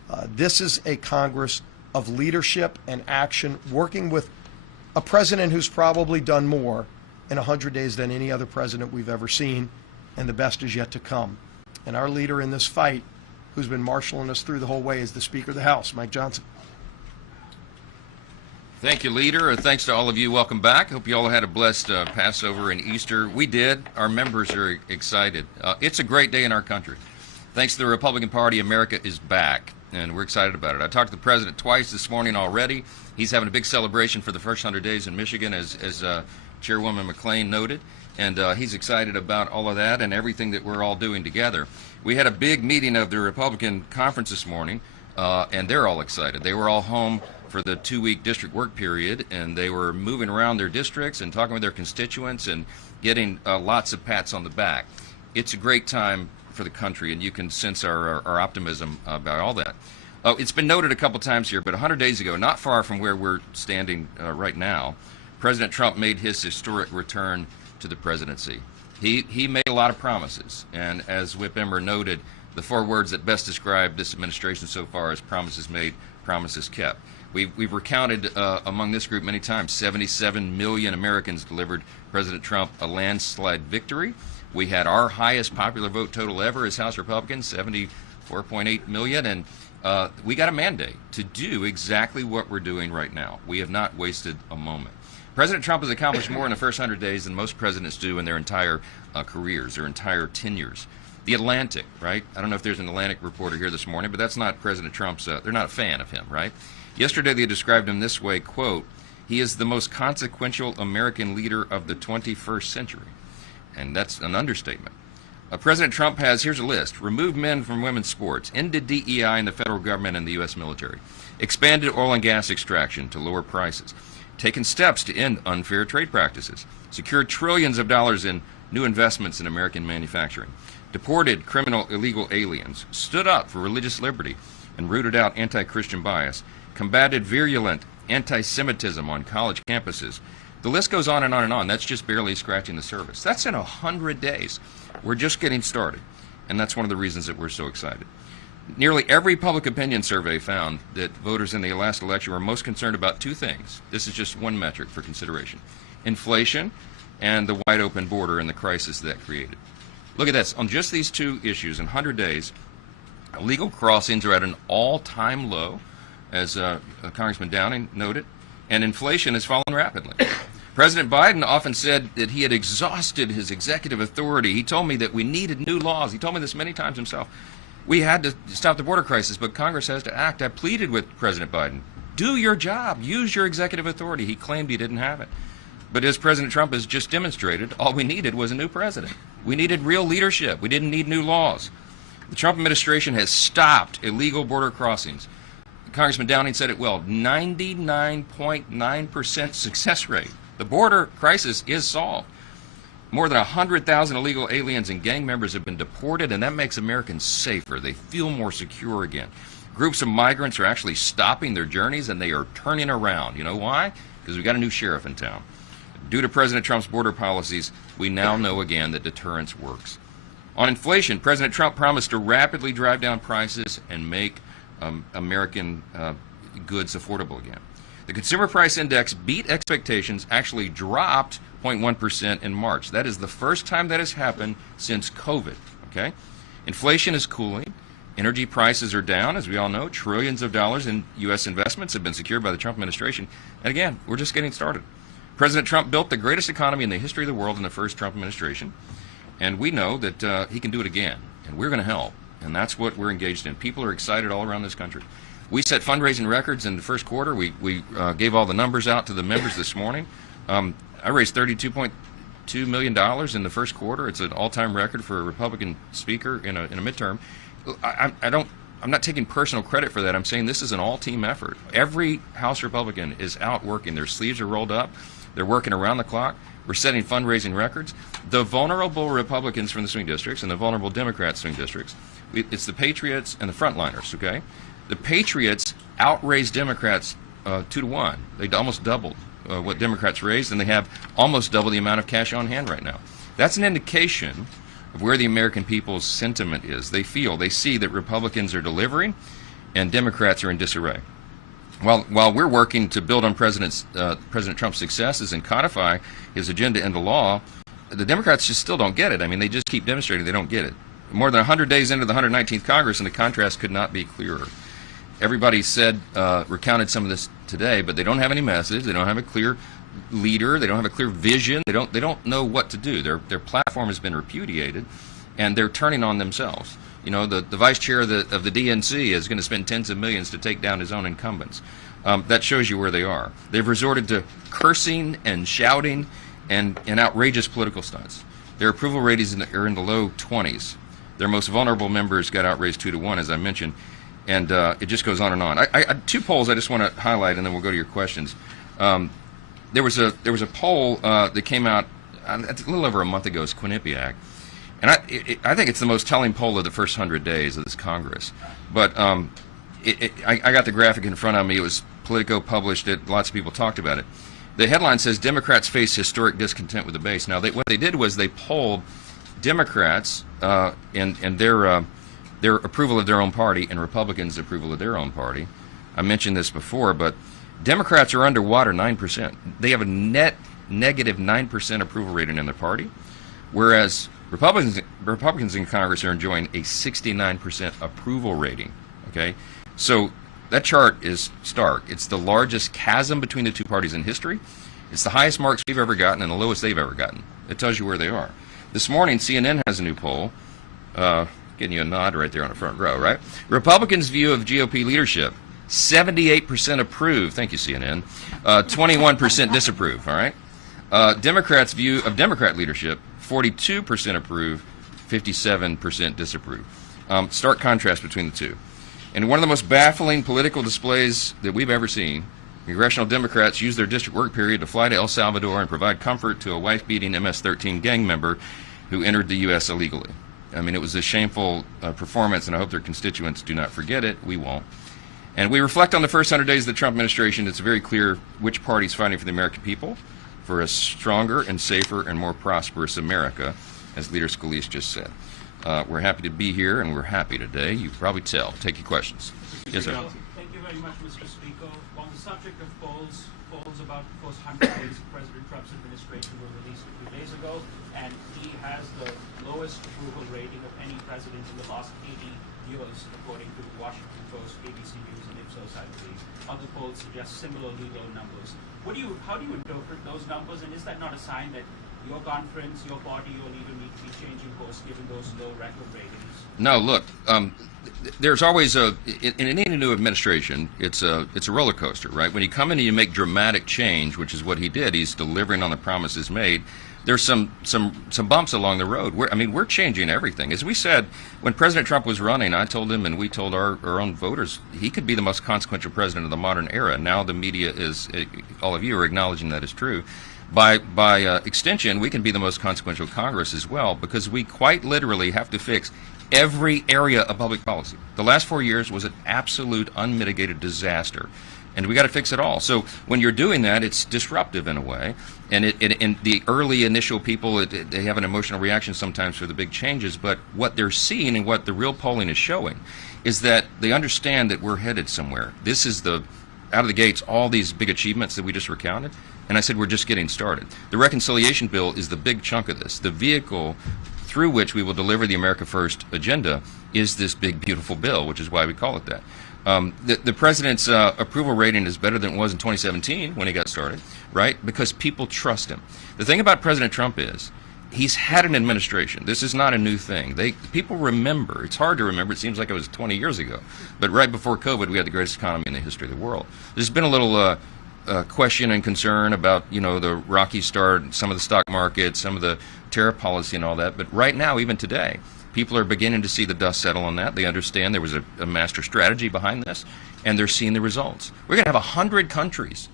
This is a Congress of leadership and action, working with a president who's probably done more in 100 days than any other president we've ever seen, and the best is yet to come. And our leader in this fight, who's been marshaling us through the whole way, is the Speaker of the House, Mike Johnson. Thank you, Leader. Thanks to all of you. Welcome back. Hope you all had a blessed Passover and Easter. We did. Our members are excited. It's a great day in our country. Thanks to the Republican Party, America is back, and we're excited about it. I talked to the President twice this morning already. He's having a big celebration for the first 100 days in Michigan, as Chairwoman McClain noted, and he's excited about all of that and everything that we're all doing together. We had a big meeting of the Republican conference this morning, and they're all excited. They were all home for the 2-week district work period, and they were moving around their districts and talking with their constituents and getting lots of pats on the back. It's a great time for the country, and you can sense our optimism about all that. It's been noted a couple times here, but 100 days ago, not far from where we're standing right now, President Trump made his historic return to the presidency. He made a lot of promises, and as Whip Emmer noted, the 4 words that best describe this administration so far is promises made, promises kept. We've recounted among this group many times, 77 million Americans delivered President Trump a landslide victory. We had our highest popular vote total ever as House Republicans, 74.8 million, and we got a mandate to do exactly what we're doing right now. We have not wasted a moment. President Trump has accomplished more in the first 100 days than most presidents do in their entire careers, their entire tenures. The Atlantic, right? I don't know if there's an Atlantic reporter here this morning, but that's not President Trump's, they're not a fan of him, right? Yesterday they described him this way, quote, "He is the most consequential American leader of the 21st century." And that's an understatement. President Trump has, here's a list, removed men from women's sports, ended DEI in the federal government and the U.S. military, expanded oil and gas extraction to lower prices, taken steps to end unfair trade practices, secured trillions of dollars in new investments in American manufacturing, deported criminal illegal aliens, stood up for religious liberty, and rooted out anti-Christian bias, combated virulent anti-Semitism on college campuses. The list goes on and on and on. That's just barely scratching the surface. That's in 100 days. We're just getting started, and that's one of the reasons that we're so excited. Nearly every public opinion survey found that voters in the last election were most concerned about 2 things. This is just one metric for consideration: inflation and the wide open border and the crisis that created. Look at this. On just these 2 issues, in 100 days, illegal crossings are at an all-time low, as Congressman Downing noted, and inflation has fallen rapidly. President Biden often said that he had exhausted his executive authority. He told me that we needed new laws. He told me this many times himself. We had to stop the border crisis, but Congress has to act. I pleaded with President Biden, do your job, use your executive authority. He claimed he didn't have it. But as President Trump has just demonstrated, all we needed was a new president. We needed real leadership. We didn't need new laws. The Trump administration has stopped illegal border crossings. Congressman Downing said it well, 99.9% success rate. The border crisis is solved. More than 100,000 illegal aliens and gang members have been deported, and that makes Americans safer. They feel more secure again. Groups of migrants are actually stopping their journeys, and they are turning around. You know why? Because we've got a new sheriff in town. Due to President Trump's border policies, we now know again that deterrence works. On inflation, President Trump promised to rapidly drive down prices and make American goods affordable again. The Consumer Price Index beat expectations, actually dropped 0.1% in March. That is the first time that has happened since COVID, okay? Inflation is cooling. Energy prices are down, as we all know. Trillions of dollars in U.S. investments have been secured by the Trump administration. And again, we're just getting started. President Trump built the greatest economy in the history of the world in the first Trump administration. And we know that he can do it again. And we're going to help. And that's what we're engaged in. People are excited all around this country. We set fundraising records in the first quarter. We gave all the numbers out to the members this morning. I raised $32.2 million in the first quarter. It's an all-time record for a Republican speaker in a midterm. I'm not taking personal credit for that. I'm saying this is an all-team effort. Every House Republican is out working. Their sleeves are rolled up. They're working around the clock. We're setting fundraising records. The vulnerable Republicans from the swing districts and the vulnerable Democrat swing districts, it's the Patriots and the frontliners, okay? The Patriots outraised Democrats 2-1. They almost doubled what Democrats raised, and they have almost double the amount of cash on hand right now. That's an indication of where the American people's sentiment is. They see that Republicans are delivering, and Democrats are in disarray. While we're working to build on President Trump's successes and codify his agenda into law, the Democrats just still don't get it. I mean, they just keep demonstrating they don't get it. More than 100 days into the 119th Congress, and the contrast could not be clearer. Everybody said, recounted some of this today, but they don't have any message. They don't have a clear leader. They don't have a clear vision. They don't know what to do. Their platform has been repudiated, and they're turning on themselves. You know, the vice chair of the DNC is going to spend tens of millions to take down his own incumbents. That shows you where they are. They've resorted to cursing and shouting and outrageous political stunts. Their approval ratings are in the low 20s. Their most vulnerable members got outraised 2-1, as I mentioned, and it just goes on and on. Two polls I just want to highlight, and then we'll go to your questions. There was a poll that came out a little over a month ago. It's Quinnipiac. And I think it's the most telling poll of the first 100 days of this Congress. But I got the graphic in front of me. It was Politico published it. Lots of people talked about it. The headline says, Democrats face historic discontent with the base. Now, what they did was they polled Democrats and their approval of their own party and Republicans' approval of their own party. I mentioned this before, but Democrats are underwater 9%. They have a net negative 9% approval rating in their party, whereas Republicans in Congress are enjoying a 69% approval rating. Okay, so that chart is stark. It's the largest chasm between the two parties in history. It's the highest marks we've ever gotten and the lowest they've ever gotten. It tells you where they are. This morning, CNN has a new poll, getting you a nod right there on the front row, right? Republicans' view of GOP leadership, 78% approve. Thank you, CNN. 21% disapprove. All right. Democrats' view of Democrat leadership, 42% approve, 57% disapprove. Stark contrast between the two. And one of the most baffling political displays that we've ever seen, congressional Democrats used their district work period to fly to El Salvador and provide comfort to a wife-beating MS-13 gang member who entered the U.S. illegally. I mean, it was a shameful performance, and I hope their constituents do not forget it. We won't. And we reflect on the first 100 days of the Trump administration. It's very clear which party is fighting for the American people, for a stronger and safer and more prosperous America, as Leader Scalise just said. We're happy to be here, and we're happy today. You can probably tell. Take your questions. Yes, sir. Thank you very much, Mr. Speaker. On the subject of polls about the first 100 days of President Trump's administration were released a few days ago, and he has the lowest approval rating of any president in the last 80 years, according to the Washington Post, ABC News, and Ipsos, I believe. Other polls suggest similarly low numbers. How do you interpret those numbers, and is that not a sign that your conference, your party, your leader need to be changing course given those low record ratings? No, look, there's always in any new administration, it's a roller coaster, right? When you come in and you make dramatic change, which is what he did, he's delivering on the promises made. There's some bumps along the road. We're changing everything. As we said, when President Trump was running, I told him and we told our own voters he could be the most consequential president of the modern era. Now the media is, all of you are acknowledging that is true. By extension, we can be the most consequential Congress as well, because we quite literally have to fix every area of public policy. The last 4 years was an absolute unmitigated disaster, and we got to fix it all. So when you're doing that, it's disruptive in a way, and the early initial people, they have an emotional reaction sometimes for the big changes, but what they're seeing and what the real polling is showing is that they understand that we're headed somewhere. This is out of the gates, all these big achievements that we just recounted. And I said, we're just getting started. The reconciliation bill is the big chunk of this. The vehicle through which we will deliver the America First agenda is this big, beautiful bill, which is why we call it that. The president's approval rating is better than it was in 2017 when he got started, right? Because people trust him. The thing about President Trump is he's had an administration. This is not a new thing. People remember. It's hard to remember. It seems like it was 20 years ago. But right before COVID, we had the greatest economy in the history of the world. There's been a little question and concern about, the rocky start, some of the stock market, some of the tariff policy and all that. But right now, even today, people are beginning to see the dust settle on that. They understand there was a master strategy behind this, and they're seeing the results. We're going to have 100 countries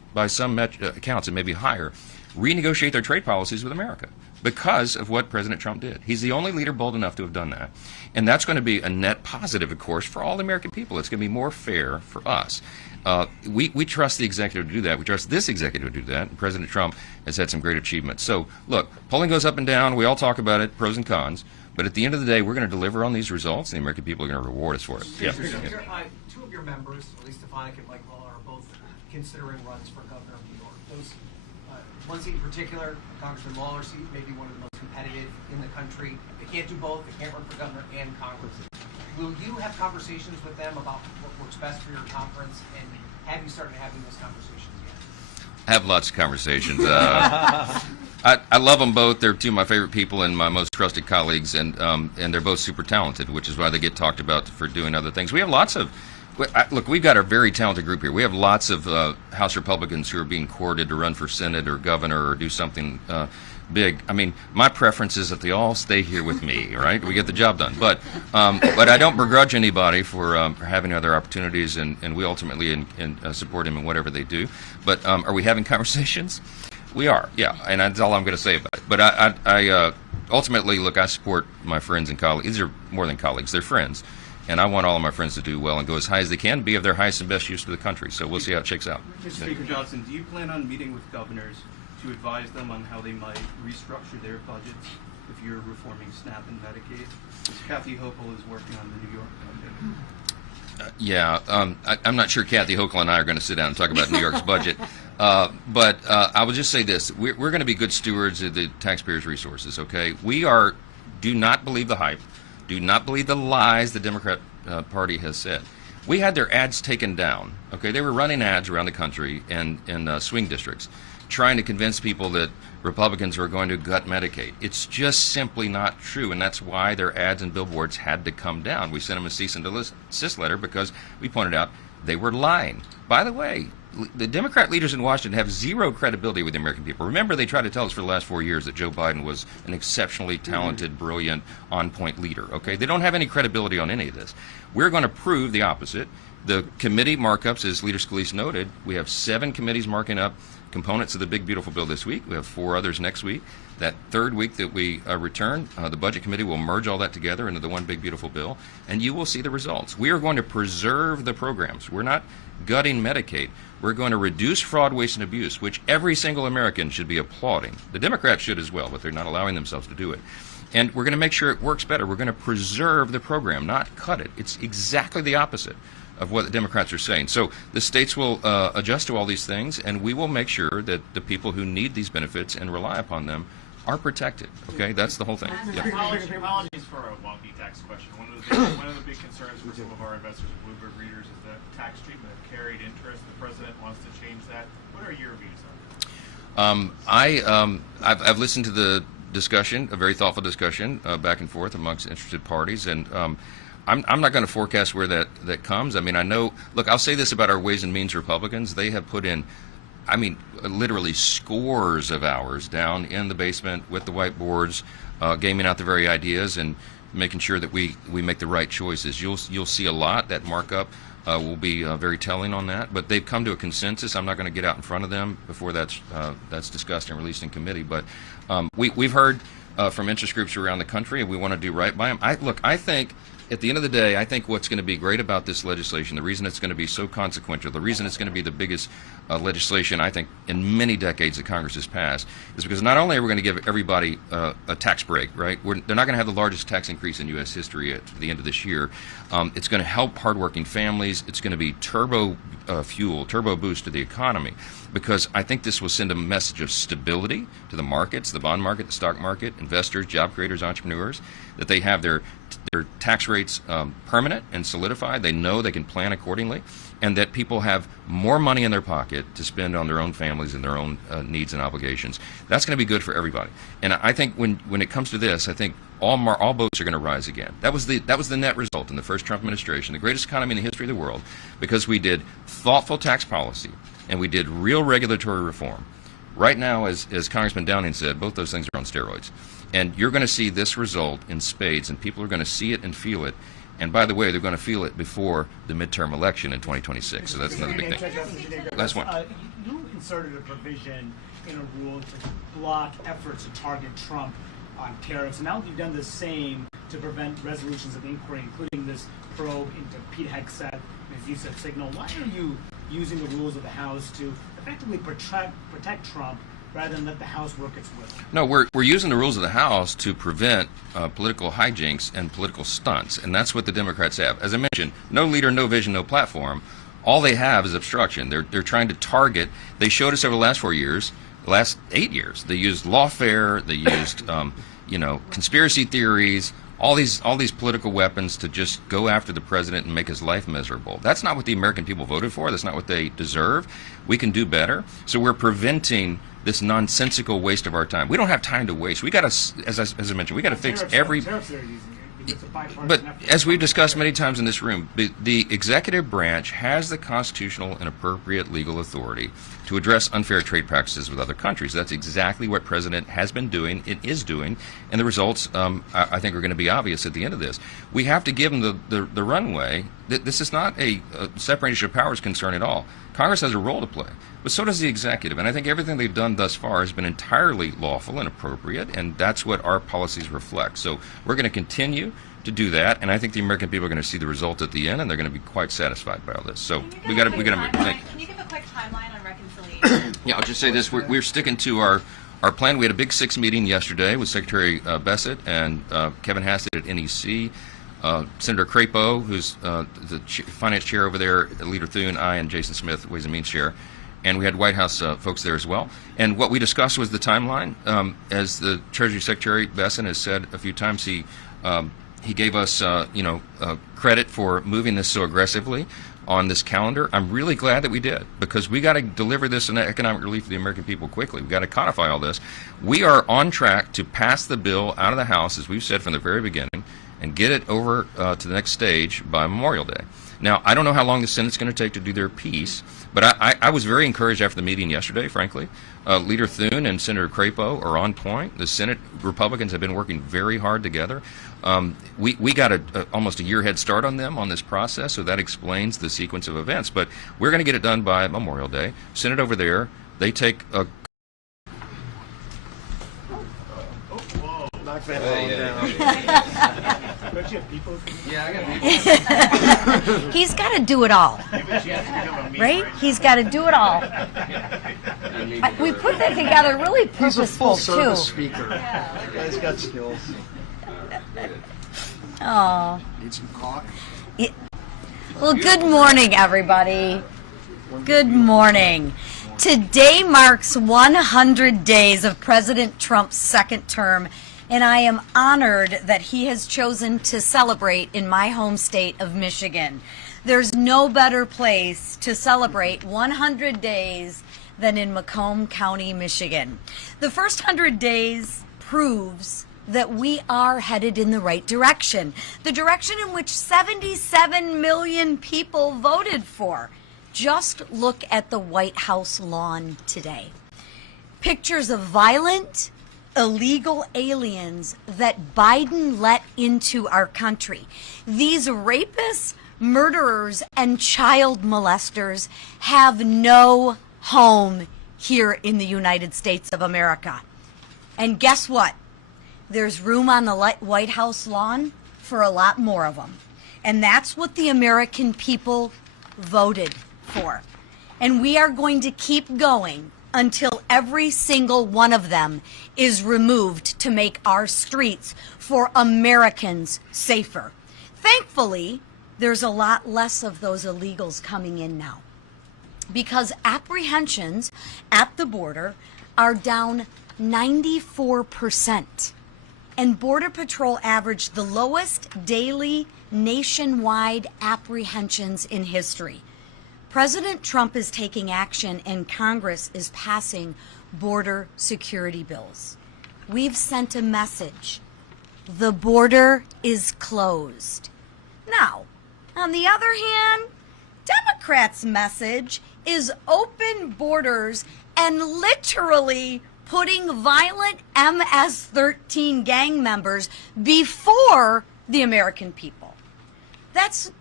by some accounts, it may be higher, renegotiate their trade policies with America because of what President Trump did. He's the only leader bold enough to have done that. And that's going to be a net positive, of course, for all the American people. It's going to be more fair for us. We trust the executive to do that. We trust this executive to do that. And President Trump has had some great achievements. So, look, polling goes up and down. We all talk about it, pros and cons. But at the end of the day, we're going to deliver on these results, and the American people are going to reward us for it. Yeah. Two of your members, at least Stefanik and Mike Lawler, are both considering runs for governor of New York. Those, one seat in particular, Congressman Lawler's seat, may be one of the most competitive in the country. They can't do both. They can't run for governor and Congress. Will you have conversations with them about what works best for your conference, and have you started having those conversations yet? I have lots of conversations. I love them both. They're two of my favorite people and my most trusted colleagues, and they're both super talented, which is why they get talked about for doing other things. We have lots of, look, we've got a very talented group here. We have lots of House Republicans who are being courted to run for Senate or governor or do something big. I mean, my preference is that they all stay here with me, right? We get the job done. But I don't begrudge anybody for having other opportunities, and we ultimately support them in whatever they do. But are we having conversations? We are, yeah, and that's all I'm going to say about it. But I ultimately, look, I support my friends and colleagues. These are more than colleagues; they're friends, and I want all of my friends to do well and go as high as they can, be of their highest and best use to the country. So we'll see how it shakes out. Mr. Speaker Johnson, do you plan on meeting with governors to advise them on how they might restructure their budgets if you're reforming SNAP and Medicaid? Kathy Hochul is working on the New York budget. I'm not sure Kathy Hochul and I are going to sit down and talk about New York's budget. But I will just say this. We're going to be good stewards of the taxpayers' resources, okay? Do not believe the hype. Do not believe the lies the Democrat Party has said. We had their ads taken down, okay? They were running ads around the country in swing districts trying to convince people that Republicans were going to gut Medicaid. It's just simply not true, and that's why their ads and billboards had to come down. We sent them a cease and desist letter because we pointed out they were lying. By the way, the Democrat leaders in Washington have zero credibility with the American people. Remember, they tried to tell us for the last 4 years that Joe Biden was an exceptionally talented, brilliant, on-point leader. Okay, they don't have any credibility on any of this. We're going to prove the opposite. The committee markups, as Leader Scalise noted, we have 7 committees marking up components of the big, beautiful bill this week. We have 4 others next week. That third week that we return, the Budget Committee will merge all that together into the one big, beautiful bill, and you will see the results. We are going to preserve the programs. We're not gutting Medicaid. We're going to reduce fraud, waste, and abuse, which every single American should be applauding. The Democrats should as well, but they're not allowing themselves to do it. And we're going to make sure it works better. We're going to preserve the program, not cut it. It's exactly the opposite of what the Democrats are saying. So the states will adjust to all these things, and we will make sure that the people who need these benefits and rely upon them are protected. Okay, that's the whole thing. Yeah. Apologies for a wonky tax question. One of the big concerns for some of our investors and Bloomberg readers is the tax treatment of carried interest. The president wants to change that. What are your views on that? I've listened to the discussion, a very thoughtful discussion back and forth amongst interested parties, and I'm not going to forecast where that comes. I mean, I know, look, I'll say this about our Ways and Means Republicans. They have put in, I mean, literally scores of hours down in the basement with the whiteboards, gaming out the very ideas and making sure that we make the right choices. You'll see a lot. That markup will be very telling on that. But they've come to a consensus. I'm not going to get out in front of them before that's discussed and released in committee. But we've heard from interest groups around the country, and we want to do right by them. I think at the end of the day, I think what's going to be great about this legislation, the reason it's going to be so consequential, the reason it's going to be the biggest legislation, I think, in many decades that Congress has passed, is because not only are we going to give everybody a tax break, right? They're not going to have the largest tax increase in U.S. history at the end of this year. It's going to help hardworking families. It's going to be turbo boost to the economy, because I think this will send a message of stability to the markets, the bond market, the stock market, investors, job creators, entrepreneurs, that they have their tax rates permanent and solidified. They know they can plan accordingly, and that people have more money in their pocket to spend on their own families and their own needs and obligations. That's going to be good for everybody. And I think when it comes to this, I think all boats are going to rise again. That was the net result in the first Trump administration, the greatest economy in the history of the world, because we did thoughtful tax policy and we did real regulatory reform. Right now, as Congressman Downing said, both those things are on steroids. And you're going to see this result in spades, and people are going to see it and feel it. And by the way, they're going to feel it before the midterm election in 2026. So that's another big thing. Last one. You inserted a provision in a rule to block efforts to target Trump on tariffs. And now you've done the same to prevent resolutions of inquiry, including this probe into Pete Hegseth and his use of Signal. Why are you using the rules of the House to effectively protect Trump rather than let the House work its will? No, we're using the rules of the House to prevent political hijinks and political stunts, and that's what the Democrats have. As I mentioned, no leader, no vision, no platform. All they have is obstruction. They're trying to target. They showed us over the last 4 years, the last 8 years. They used lawfare. They used conspiracy theories. All these political weapons to just go after the president and make his life miserable. That's not what the American people voted for. That's not what they deserve. We can do better. So we're preventing this nonsensical waste of our time. We don't have time to waste. We got to, as I mentioned, we got to fix every. But as we've discussed many times in this room, the executive branch has the constitutional and appropriate legal authority to address unfair trade practices with other countries. That's exactly what President has been doing, it is doing, and the results, I think, are going to be obvious at the end of this. We have to give them the runway. This is not a separation of powers concern at all. Congress has a role to play, but so does the executive, and I think everything they've done thus far has been entirely lawful and appropriate, and that's what our policies reflect. So we're going to continue to do that, and I think the American people are going to see the result at the end, and they're going to be quite satisfied by all this. So we got to move. Can you give a quick timeline on reconciliation? Yeah, I'll just say this: we're sticking to our plan. We had a big 6 meeting yesterday with Secretary Bessent and Kevin Hassett at NEC. Senator Crapo, who's the finance chair over there, Leader Thune, I, and Jason Smith, Ways and Means chair. And we had White House folks there as well. And what we discussed was the timeline. As the Treasury Secretary Bessent has said a few times, he gave us credit for moving this so aggressively on this calendar. I'm really glad that we did, because we got to deliver this in economic relief to the American people quickly. We've got to codify all this. We are on track to pass the bill out of the House, as we've said from the very beginning, and get it over to the next stage by Memorial Day. Now, I don't know how long the Senate's going to take to do their piece, but I was very encouraged after the meeting yesterday, frankly. Leader Thune and Senator Crapo are on point. The Senate Republicans have been working very hard together. We got almost a year head start on them on this process, so that explains the sequence of events. But we're going to get it done by Memorial Day. Senate over there, they take a... Knock that down. Don't you have people? Yeah, I got people. He's got to do it all, right? He's got to do it all. We put that together really He's a purposeful, full-service too. speaker. That guy's got skills. Oh. Need some coffee? Well, good morning, everybody. Good morning. Today marks 100 days of President Trump's second term, and I am honored that he has chosen to celebrate in my home state of Michigan. There's no better place to celebrate 100 days than in Macomb County, Michigan. The first 100 days proves that we are headed in the right direction, the direction in which 77 million people voted for. Just look at the White House lawn today. Pictures of violent, illegal aliens that Biden let into our country. These rapists, murderers, and child molesters have no home here in the United States of America. And guess what? There's room on the White House lawn for a lot more of them. And that's what the American people voted for. And we are going to keep going until every single one of them is removed to make our streets for Americans safer. Thankfully, there's a lot less of those illegals coming in now, because apprehensions at the border are down 94%. And Border Patrol averaged the lowest daily nationwide apprehensions in history. President Trump is taking action, and Congress is passing border security bills. We've sent a message. The border is closed. Now, on the other hand, Democrats' message is open borders and literally putting violent MS-13 gang members before the American people. That's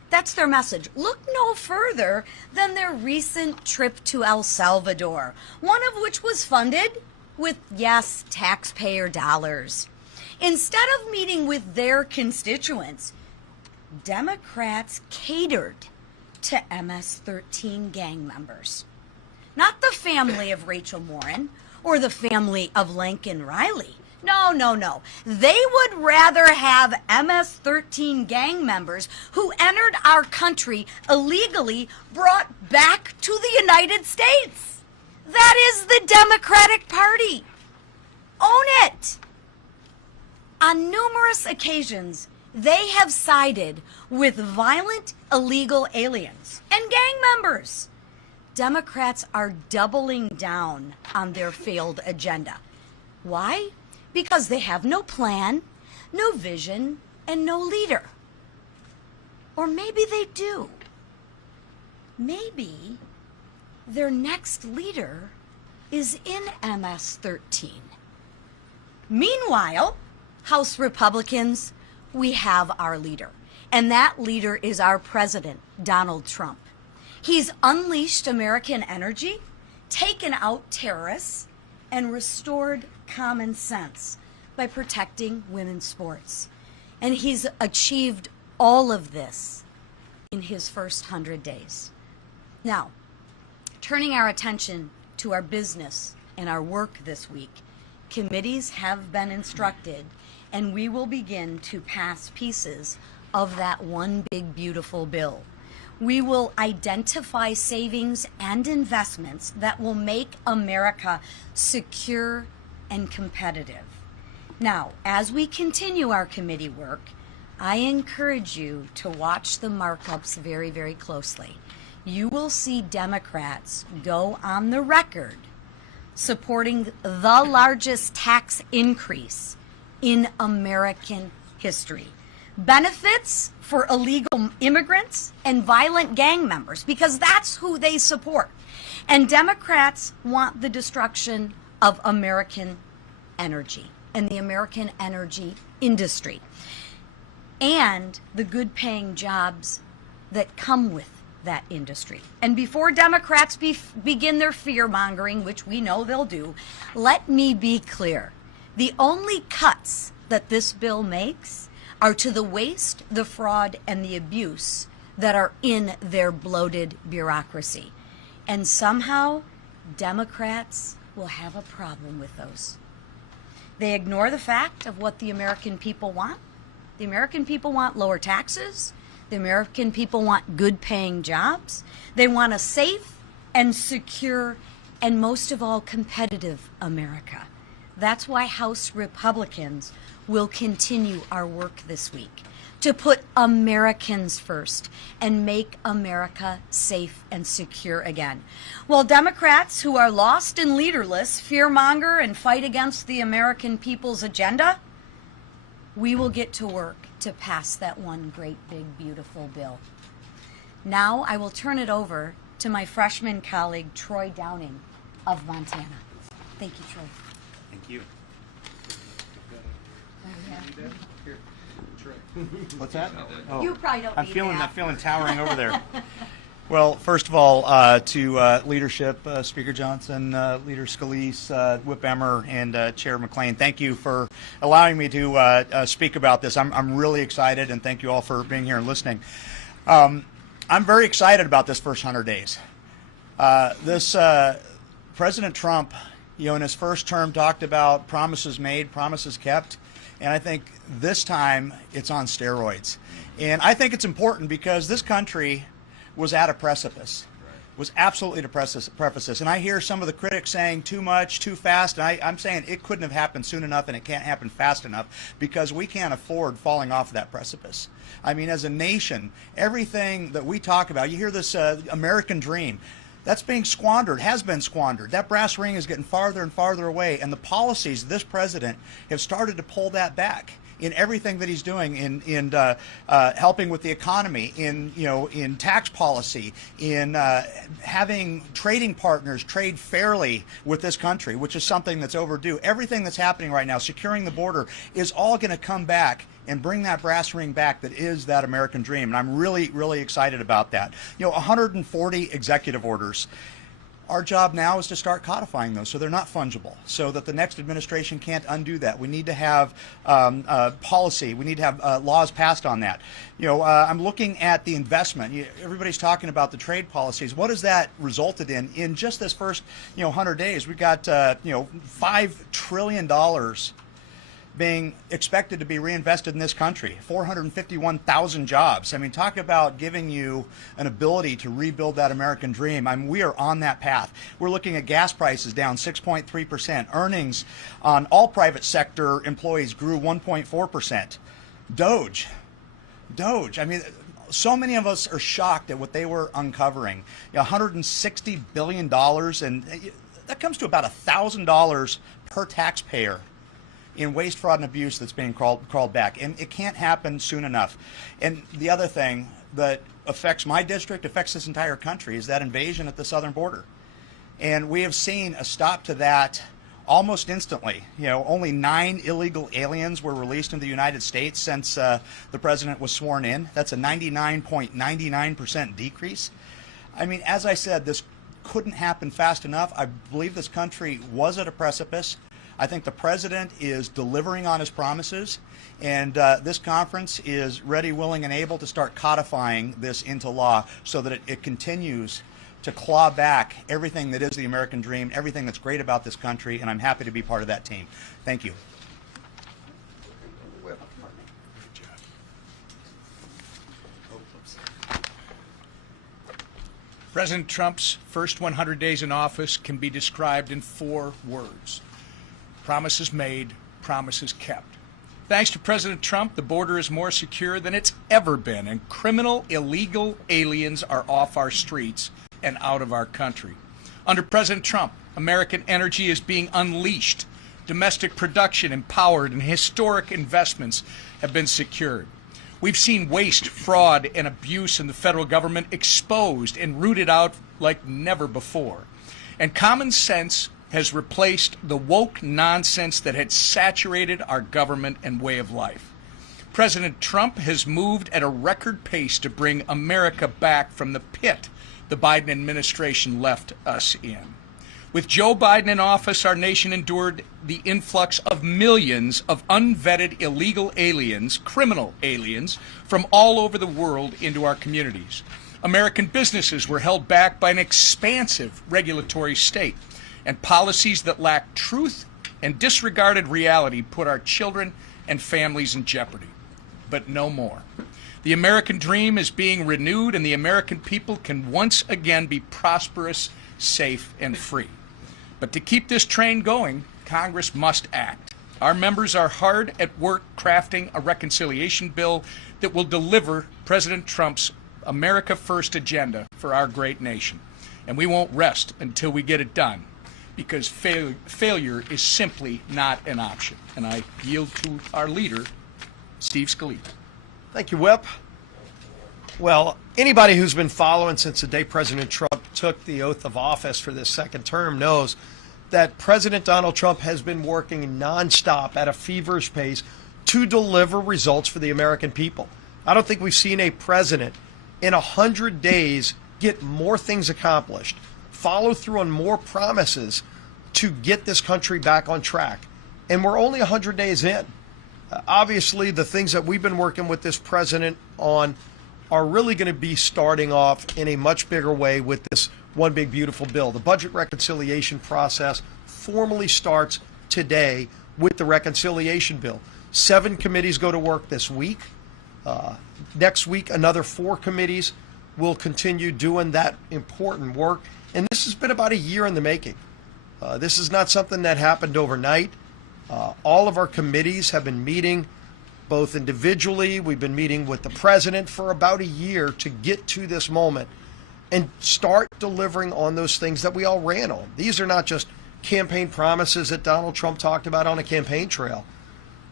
That's their message. Look no further than their recent trip to El Salvador, one of which was funded with, yes, taxpayer dollars. Instead of meeting with their constituents, Democrats catered to MS-13 gang members. Not the family of Rachel Morin or the family of Lincoln Riley. No, no, no. They would rather have MS-13 gang members who entered our country illegally brought back to the United States. That is the Democratic Party. Own it. On numerous occasions, they have sided with violent illegal aliens and gang members. Democrats are doubling down on their failed agenda. Why? Because they have no plan, no vision, and no leader. Or maybe they do. Maybe their next leader is in MS-13. Meanwhile, House Republicans, we have our leader. And that leader is our president, Donald Trump. He's unleashed American energy, taken out terrorists, and restored common sense by protecting women's sports. And he's achieved all of this in his first 100 days. Now, turning our attention to our business and our work this week, committees have been instructed, and we will begin to pass pieces of that one big beautiful bill. We will identify savings and investments that will make America secure and competitive. Now, as we continue our committee work, I encourage you to watch the markups very, very closely. You will see Democrats go on the record supporting the largest tax increase in American history. Benefits for illegal immigrants and violent gang members, because that's who they support. And Democrats want the destruction of American energy and the American energy industry and the good paying jobs that come with that industry. And before Democrats begin their fear mongering, which we know they'll do, let me be clear. The only cuts that this bill makes are to the waste, the fraud, and the abuse that are in their bloated bureaucracy. And somehow, Democrats will have a problem with those. They ignore the fact of what the American people want. The American people want lower taxes. The American people want good paying jobs. They want a safe and secure and most of all competitive America. That's why House Republicans will continue our work this week to put Americans first and make America safe and secure again. While Democrats who are lost and leaderless fearmonger and fight against the American people's agenda, we will get to work to pass that one great big beautiful bill. Now I will turn it over to my freshman colleague Troy Downing of Montana. Thank you, Troy. Thank you. What's that? You probably don't I'm need feeling that. I'm feeling towering over there. Well, first of all, to leadership, Speaker Johnson, Leader Scalise, Whip Emmer, and Chair McClain, thank you for allowing me to speak about this. I'm really excited, and thank you all for being here and listening. I'm very excited about this first 100 days. President Trump, in his first term, talked about promises made, promises kept. And I think this time it's on steroids. And I think it's important because this country was at a precipice, was absolutely at a precipice. And I hear some of the critics saying too much, too fast. And I'm saying it couldn't have happened soon enough and it can't happen fast enough because we can't afford falling off of that precipice. I mean, as a nation, everything that we talk about, you hear this American dream. That's being squandered, has been squandered. That brass ring is getting farther and farther away, and the policies of this president have started to pull that back. in everything that he's doing in helping with the economy, in tax policy, in having trading partners trade fairly with this country, which is something that's overdue. Everything that's happening right now, securing the border, is all going to come back and bring that brass ring back that is that American dream. And I'm really, really excited about that. 140 executive orders. Our job now is to start codifying those so they're not fungible, so that the next administration can't undo that. We need to have policy. We need to have laws passed on that. I'm looking at the investment. Everybody's talking about the trade policies. What has that resulted in? In just this first 100 days, we got $5 trillion being expected to be reinvested in this country, 451,000 jobs. I mean, talk about giving you an ability to rebuild that American dream. I mean, we are on that path. We're looking at gas prices down 6.3%. Earnings on all private sector employees grew 1.4%. Doge. I mean, so many of us are shocked at what they were uncovering. $160 billion, and that comes to about $1,000 per taxpayer in waste, fraud, and abuse that's being crawled back. And it can't happen soon enough. And the other thing that affects my district, affects this entire country, is that invasion at the southern border. And we have seen a stop to that almost instantly. Only 9 illegal aliens were released in the United States since the president was sworn in. That's a 99.99% decrease. I mean, as I said, this couldn't happen fast enough. I believe this country was at a precipice. I think the president is delivering on his promises, and this conference is ready, willing, and able to start codifying this into law so that it continues to claw back everything that is the American dream, everything that's great about this country, and I'm happy to be part of that team. Thank you. President Trump's first 100 days in office can be described in 4 words. Promises made, promises kept. Thanks to President Trump, the border is more secure than it's ever been, and criminal, illegal aliens are off our streets and out of our country. Under President Trump, American energy is being unleashed. Domestic production empowered, and historic investments have been secured. We've seen waste, fraud, and abuse in the federal government exposed and rooted out like never before. And common sense has replaced the woke nonsense that had saturated our government and way of life. President Trump has moved at a record pace to bring America back from the pit the Biden administration left us in. With Joe Biden in office, our nation endured the influx of millions of unvetted illegal aliens, criminal aliens, from all over the world into our communities. American businesses were held back by an expansive regulatory state, and policies that lacked truth and disregarded reality put our children and families in jeopardy. But no more. The American dream is being renewed, and the American people can once again be prosperous, safe, and free. But to keep this train going, Congress must act. Our members are hard at work crafting a reconciliation bill that will deliver President Trump's America First agenda for our great nation. And we won't rest until we get it done, because failure is simply not an option. And I yield to our leader, Steve Scalise. Thank you, Whip. Well, anybody who's been following since the day President Trump took the oath of office for this second term knows that President Donald Trump has been working nonstop at a feverish pace to deliver results for the American people. I don't think we've seen a president in 100 days get more things accomplished, follow through on more promises to get this country back on track. And we're only 100 days in. Obviously, the things that we've been working with this president on are really going to be starting off in a much bigger way with this one big beautiful bill. The budget reconciliation process formally starts today with the reconciliation bill. 7 committees go to work this week. Next week, another 4 committees will continue doing that important work. And this has been about a year in the making. This is not something that happened overnight. All of our committees have been meeting both individually. We've been meeting with the president for about a year to get to this moment and start delivering on those things that we all ran on. These are not just campaign promises that Donald Trump talked about on a campaign trail.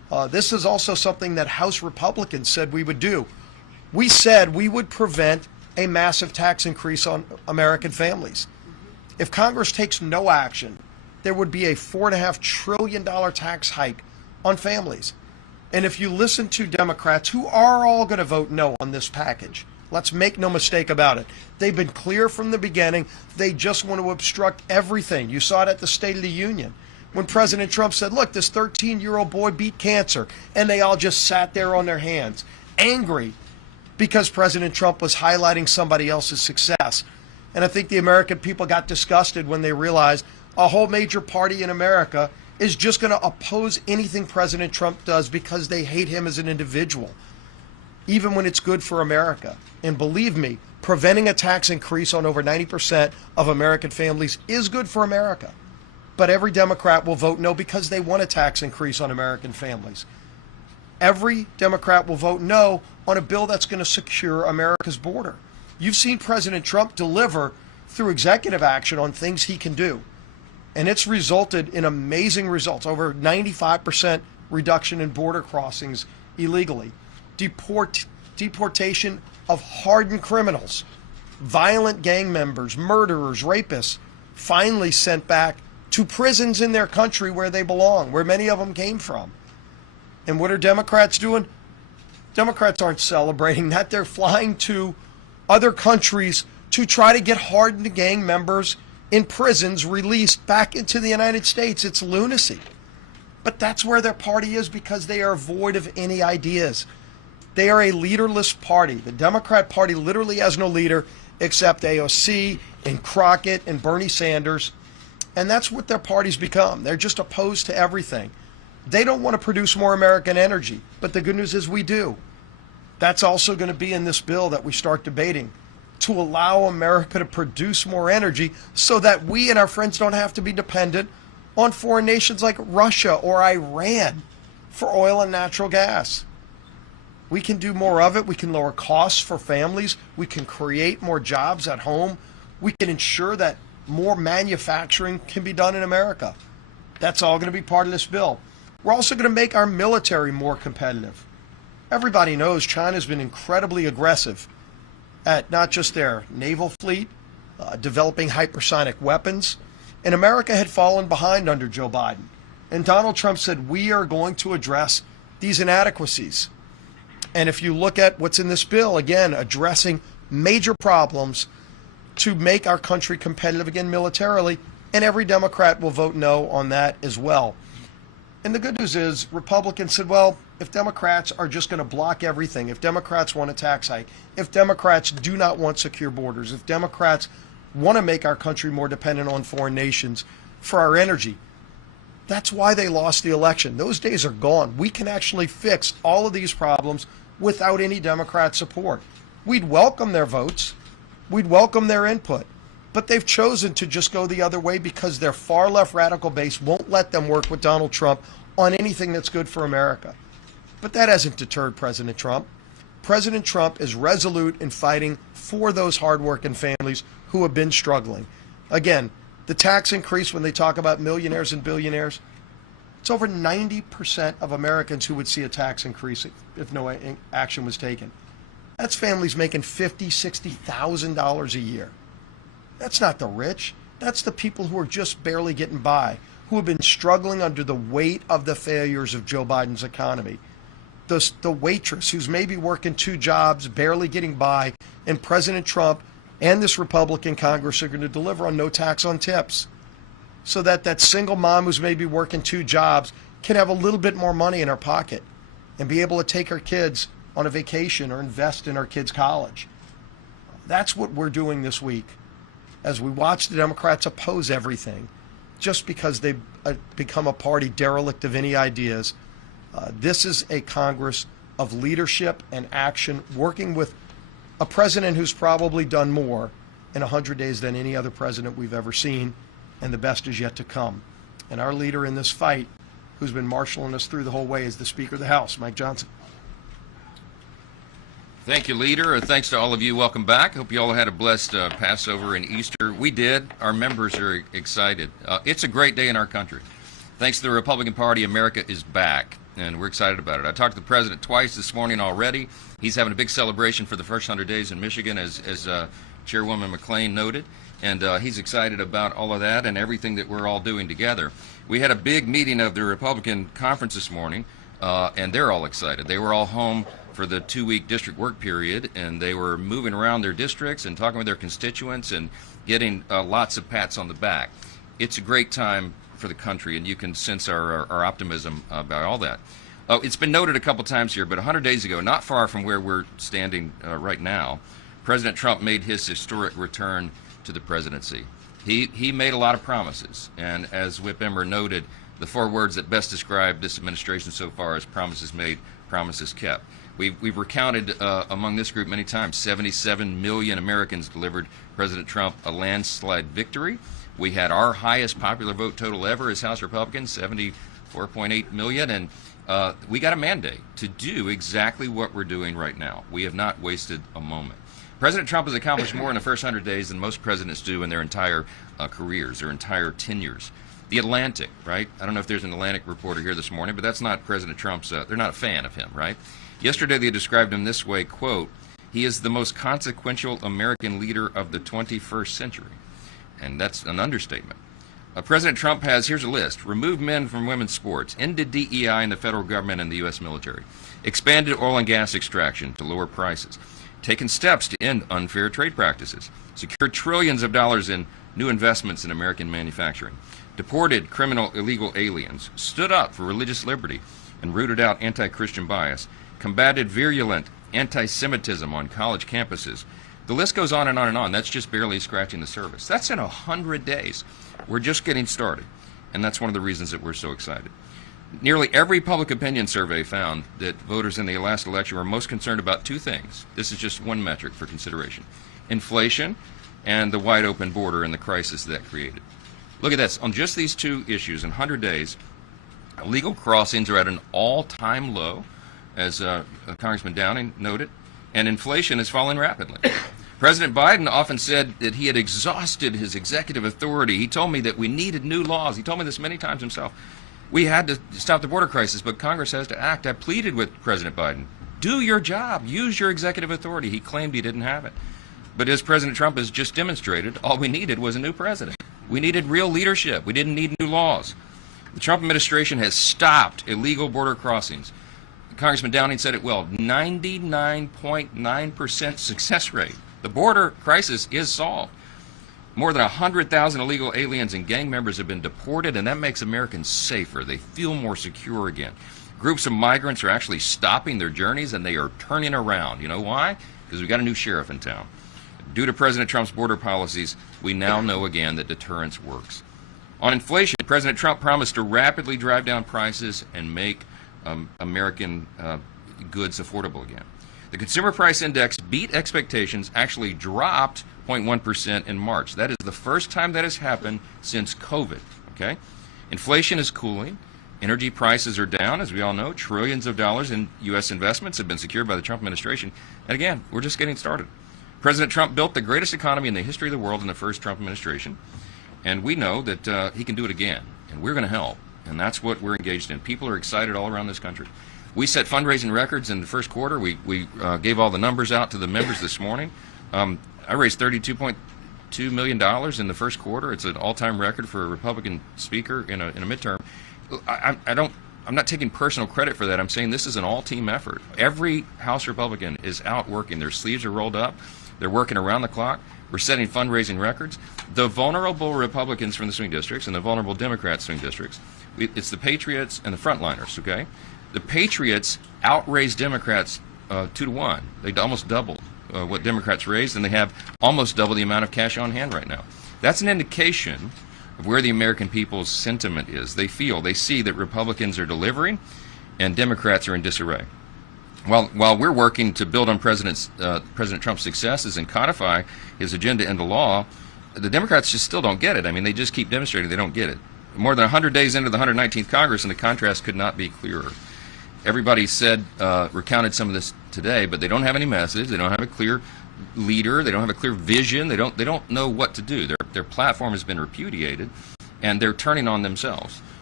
This is also something that House Republicans said we would do. We said we would prevent a massive tax increase on American families. If Congress takes no action, there would be a $4.5 trillion tax hike on families. And if you listen to Democrats, who are all going to vote no on this package, let's make no mistake about it. They've been clear from the beginning. They just want to obstruct everything. You saw it at the State of the Union when President Trump said, look, this 13-year-old boy beat cancer. And they all just sat there on their hands, angry because President Trump was highlighting somebody else's success. And I think the American people got disgusted when they realized a whole major party in America is just going to oppose anything President Trump does because they hate him as an individual, even when it's good for America. And believe me, preventing a tax increase on over 90% of American families is good for America. But every Democrat will vote no because they want a tax increase on American families. Every Democrat will vote no on a bill that's going to secure America's border. You've seen President Trump deliver through executive action on things he can do. And it's resulted in amazing results, over 95% reduction in border crossings illegally, deportation of hardened criminals, violent gang members, murderers, rapists, finally sent back to prisons in their country where they belong, where many of them came from. And what are Democrats doing? Democrats aren't celebrating that. They're flying to other countries to try to get hardened gang members in prisons released back into the United States. It's lunacy. But that's where their party is because they are void of any ideas. They are a leaderless party. The Democrat Party literally has no leader except AOC and Crockett and Bernie Sanders. And that's what their party's become. They're just opposed to everything. They don't want to produce more American energy. But the good news is we do. That's also going to be in this bill that we start debating, to allow America to produce more energy so that we and our friends don't have to be dependent on foreign nations like Russia or Iran for oil and natural gas. We can do more of it. We can lower costs for families. We can create more jobs at home. We can ensure that more manufacturing can be done in America. That's all going to be part of this bill. We're also going to make our military more competitive. Everybody knows China's been incredibly aggressive at not just their naval fleet, developing hypersonic weapons, and America had fallen behind under Joe Biden. And Donald Trump said, we are going to address these inadequacies. And if you look at what's in this bill, again, addressing major problems to make our country competitive again militarily, and every Democrat will vote no on that as well. And the good news is Republicans said, well, if Democrats are just going to block everything, if Democrats want a tax hike, if Democrats do not want secure borders, if Democrats want to make our country more dependent on foreign nations for our energy, that's why they lost the election. Those days are gone. We can actually fix all of these problems without any Democrat support. We'd welcome their votes. We'd welcome their input. But they've chosen to just go the other way because their far left radical base won't let them work with Donald Trump on anything that's good for America. But that hasn't deterred President Trump. President Trump is resolute in fighting for those hardworking families who have been struggling. Again, the tax increase, when they talk about millionaires and billionaires, it's over 90% of Americans who would see a tax increase if no action was taken. That's families making $50,000, $60,000 a year. That's not the rich. That's the people who are just barely getting by, who have been struggling under the weight of the failures of Joe Biden's economy. The waitress who's maybe working 2 jobs, barely getting by, and President Trump and this Republican Congress are going to deliver on no tax on tips, so that that single mom who's maybe working 2 jobs can have a little bit more money in her pocket and be able to take her kids on a vacation or invest in her kids' college. That's what we're doing this week as we watch the Democrats oppose everything just because they've become a party derelict of any ideas. This is a Congress of leadership and action, working with a president who's probably done more in 100 days than any other president we've ever seen, and the best is yet to come. And our leader in this fight, who's been marshaling us through the whole way, is the Speaker of the House, Mike Johnson. Thank you, Leader. Thanks to all of you. Welcome back. Hope you all had a blessed Passover and Easter. We did. Our members are excited. It's a great day in our country. Thanks to the Republican Party, America is back, and we're excited about it. I talked to the president twice this morning already. He's having a big celebration for the first 100 days in Michigan, as Chairwoman McClain noted, and he's excited about all of that and everything that we're all doing together. We had a big meeting of the Republican conference this morning, and they're all excited. They were all home for the 2-week district work period, and they were moving around their districts and talking with their constituents and getting lots of pats on the back. It's a great time for the country, and you can sense our optimism about all that. It's been noted a couple times here, but 100 days ago, not far from where we're standing right now, President Trump made his historic return to the presidency. He made a lot of promises, and as Whip Emmer noted, the 4 words that best describe this administration so far is promises made, promises kept. We've recounted among this group many times, 77 million Americans delivered President Trump a landslide victory. We had our highest popular vote total ever as House Republicans, 74.8 million, and we got a mandate to do exactly what we're doing right now. We have not wasted a moment. President Trump has accomplished more in the first 100 days than most presidents do in their entire careers, their entire tenures. The Atlantic, right? I don't know if there's an Atlantic reporter here this morning, but that's not President Trump's, they're not a fan of him, right? Yesterday they described him this way, quote, "He is the most consequential American leader of the 21st century." And that's an understatement. President Trump has, here's a list, removed men from women's sports, ended DEI in the federal government and the U.S. military, expanded oil and gas extraction to lower prices, taken steps to end unfair trade practices, secured trillions of dollars in new investments in American manufacturing, deported criminal illegal aliens, stood up for religious liberty and rooted out anti-Christian bias, combated virulent anti-Semitism on college campuses. The list goes on and on and on. That's just barely scratching the surface. That's in 100 days. We're just getting started, and that's one of the reasons that we're so excited. Nearly every public opinion survey found that voters in the last election were most concerned about 2 things. This is just one metric for consideration: inflation and the wide open border and the crisis that created. Look at this. On just these 2 issues, in 100 days, illegal crossings are at an all-time low, as Congressman Downing noted, and inflation is falling rapidly. President Biden often said that he had exhausted his executive authority. He told me that we needed new laws. He told me this many times himself. We had to stop the border crisis, but Congress has to act. I pleaded with President Biden, do your job, use your executive authority. He claimed he didn't have it. But as President Trump has just demonstrated, all we needed was a new president. We needed real leadership. We didn't need new laws. The Trump administration has stopped illegal border crossings. Congressman Downing said it well, 99.9% success rate. The border crisis is solved. More than 100,000 illegal aliens and gang members have been deported, and that makes Americans safer. They feel more secure again. Groups of migrants are actually stopping their journeys, and they are turning around. You know why? Because we've got a new sheriff in town. Due to President Trump's border policies, we now know again that deterrence works. On inflation, President Trump promised to rapidly drive down prices and make American goods affordable again. The Consumer Price Index beat expectations, actually dropped 0.1% in March. That is the first time that has happened since COVID, okay? Inflation is cooling. Energy prices are down, as we all know. Trillions of dollars in U.S. investments have been secured by the Trump administration. And again, we're just getting started. President Trump built the greatest economy in the history of the world in the first Trump administration. And we know that he can do it again. And we're going to help. And that's what we're engaged in. People are excited all around this country. We set fundraising records in the first quarter. We gave all the numbers out to the members this morning. I raised $32.2 million in the first quarter. It's an all-time record for a Republican speaker in a midterm. I'm not taking personal credit for that. I'm saying this is an all-team effort. Every House Republican is out working. Their sleeves are rolled up. They're working around the clock. We're setting fundraising records. The vulnerable Republicans from the swing districts and the vulnerable Democrat swing districts, it's the Patriots and the frontliners, okay? The Patriots outraised Democrats 2-1. They almost doubled what Democrats raised, and they have almost double the amount of cash on hand right now. That's an indication of where the American people's sentiment is. They see that Republicans are delivering and Democrats are in disarray. While we're working to build on President Trump's successes and codify his agenda into law, the Democrats just still don't get it. I mean, they just keep demonstrating they don't get it. More than 100 days into the 119th Congress, and the contrast could not be clearer. Everybody said, recounted some of this today, but they don't have any message. They don't have a clear leader. They don't have a clear vision. They don't know what to do. Their platform has been repudiated, and they're turning on themselves.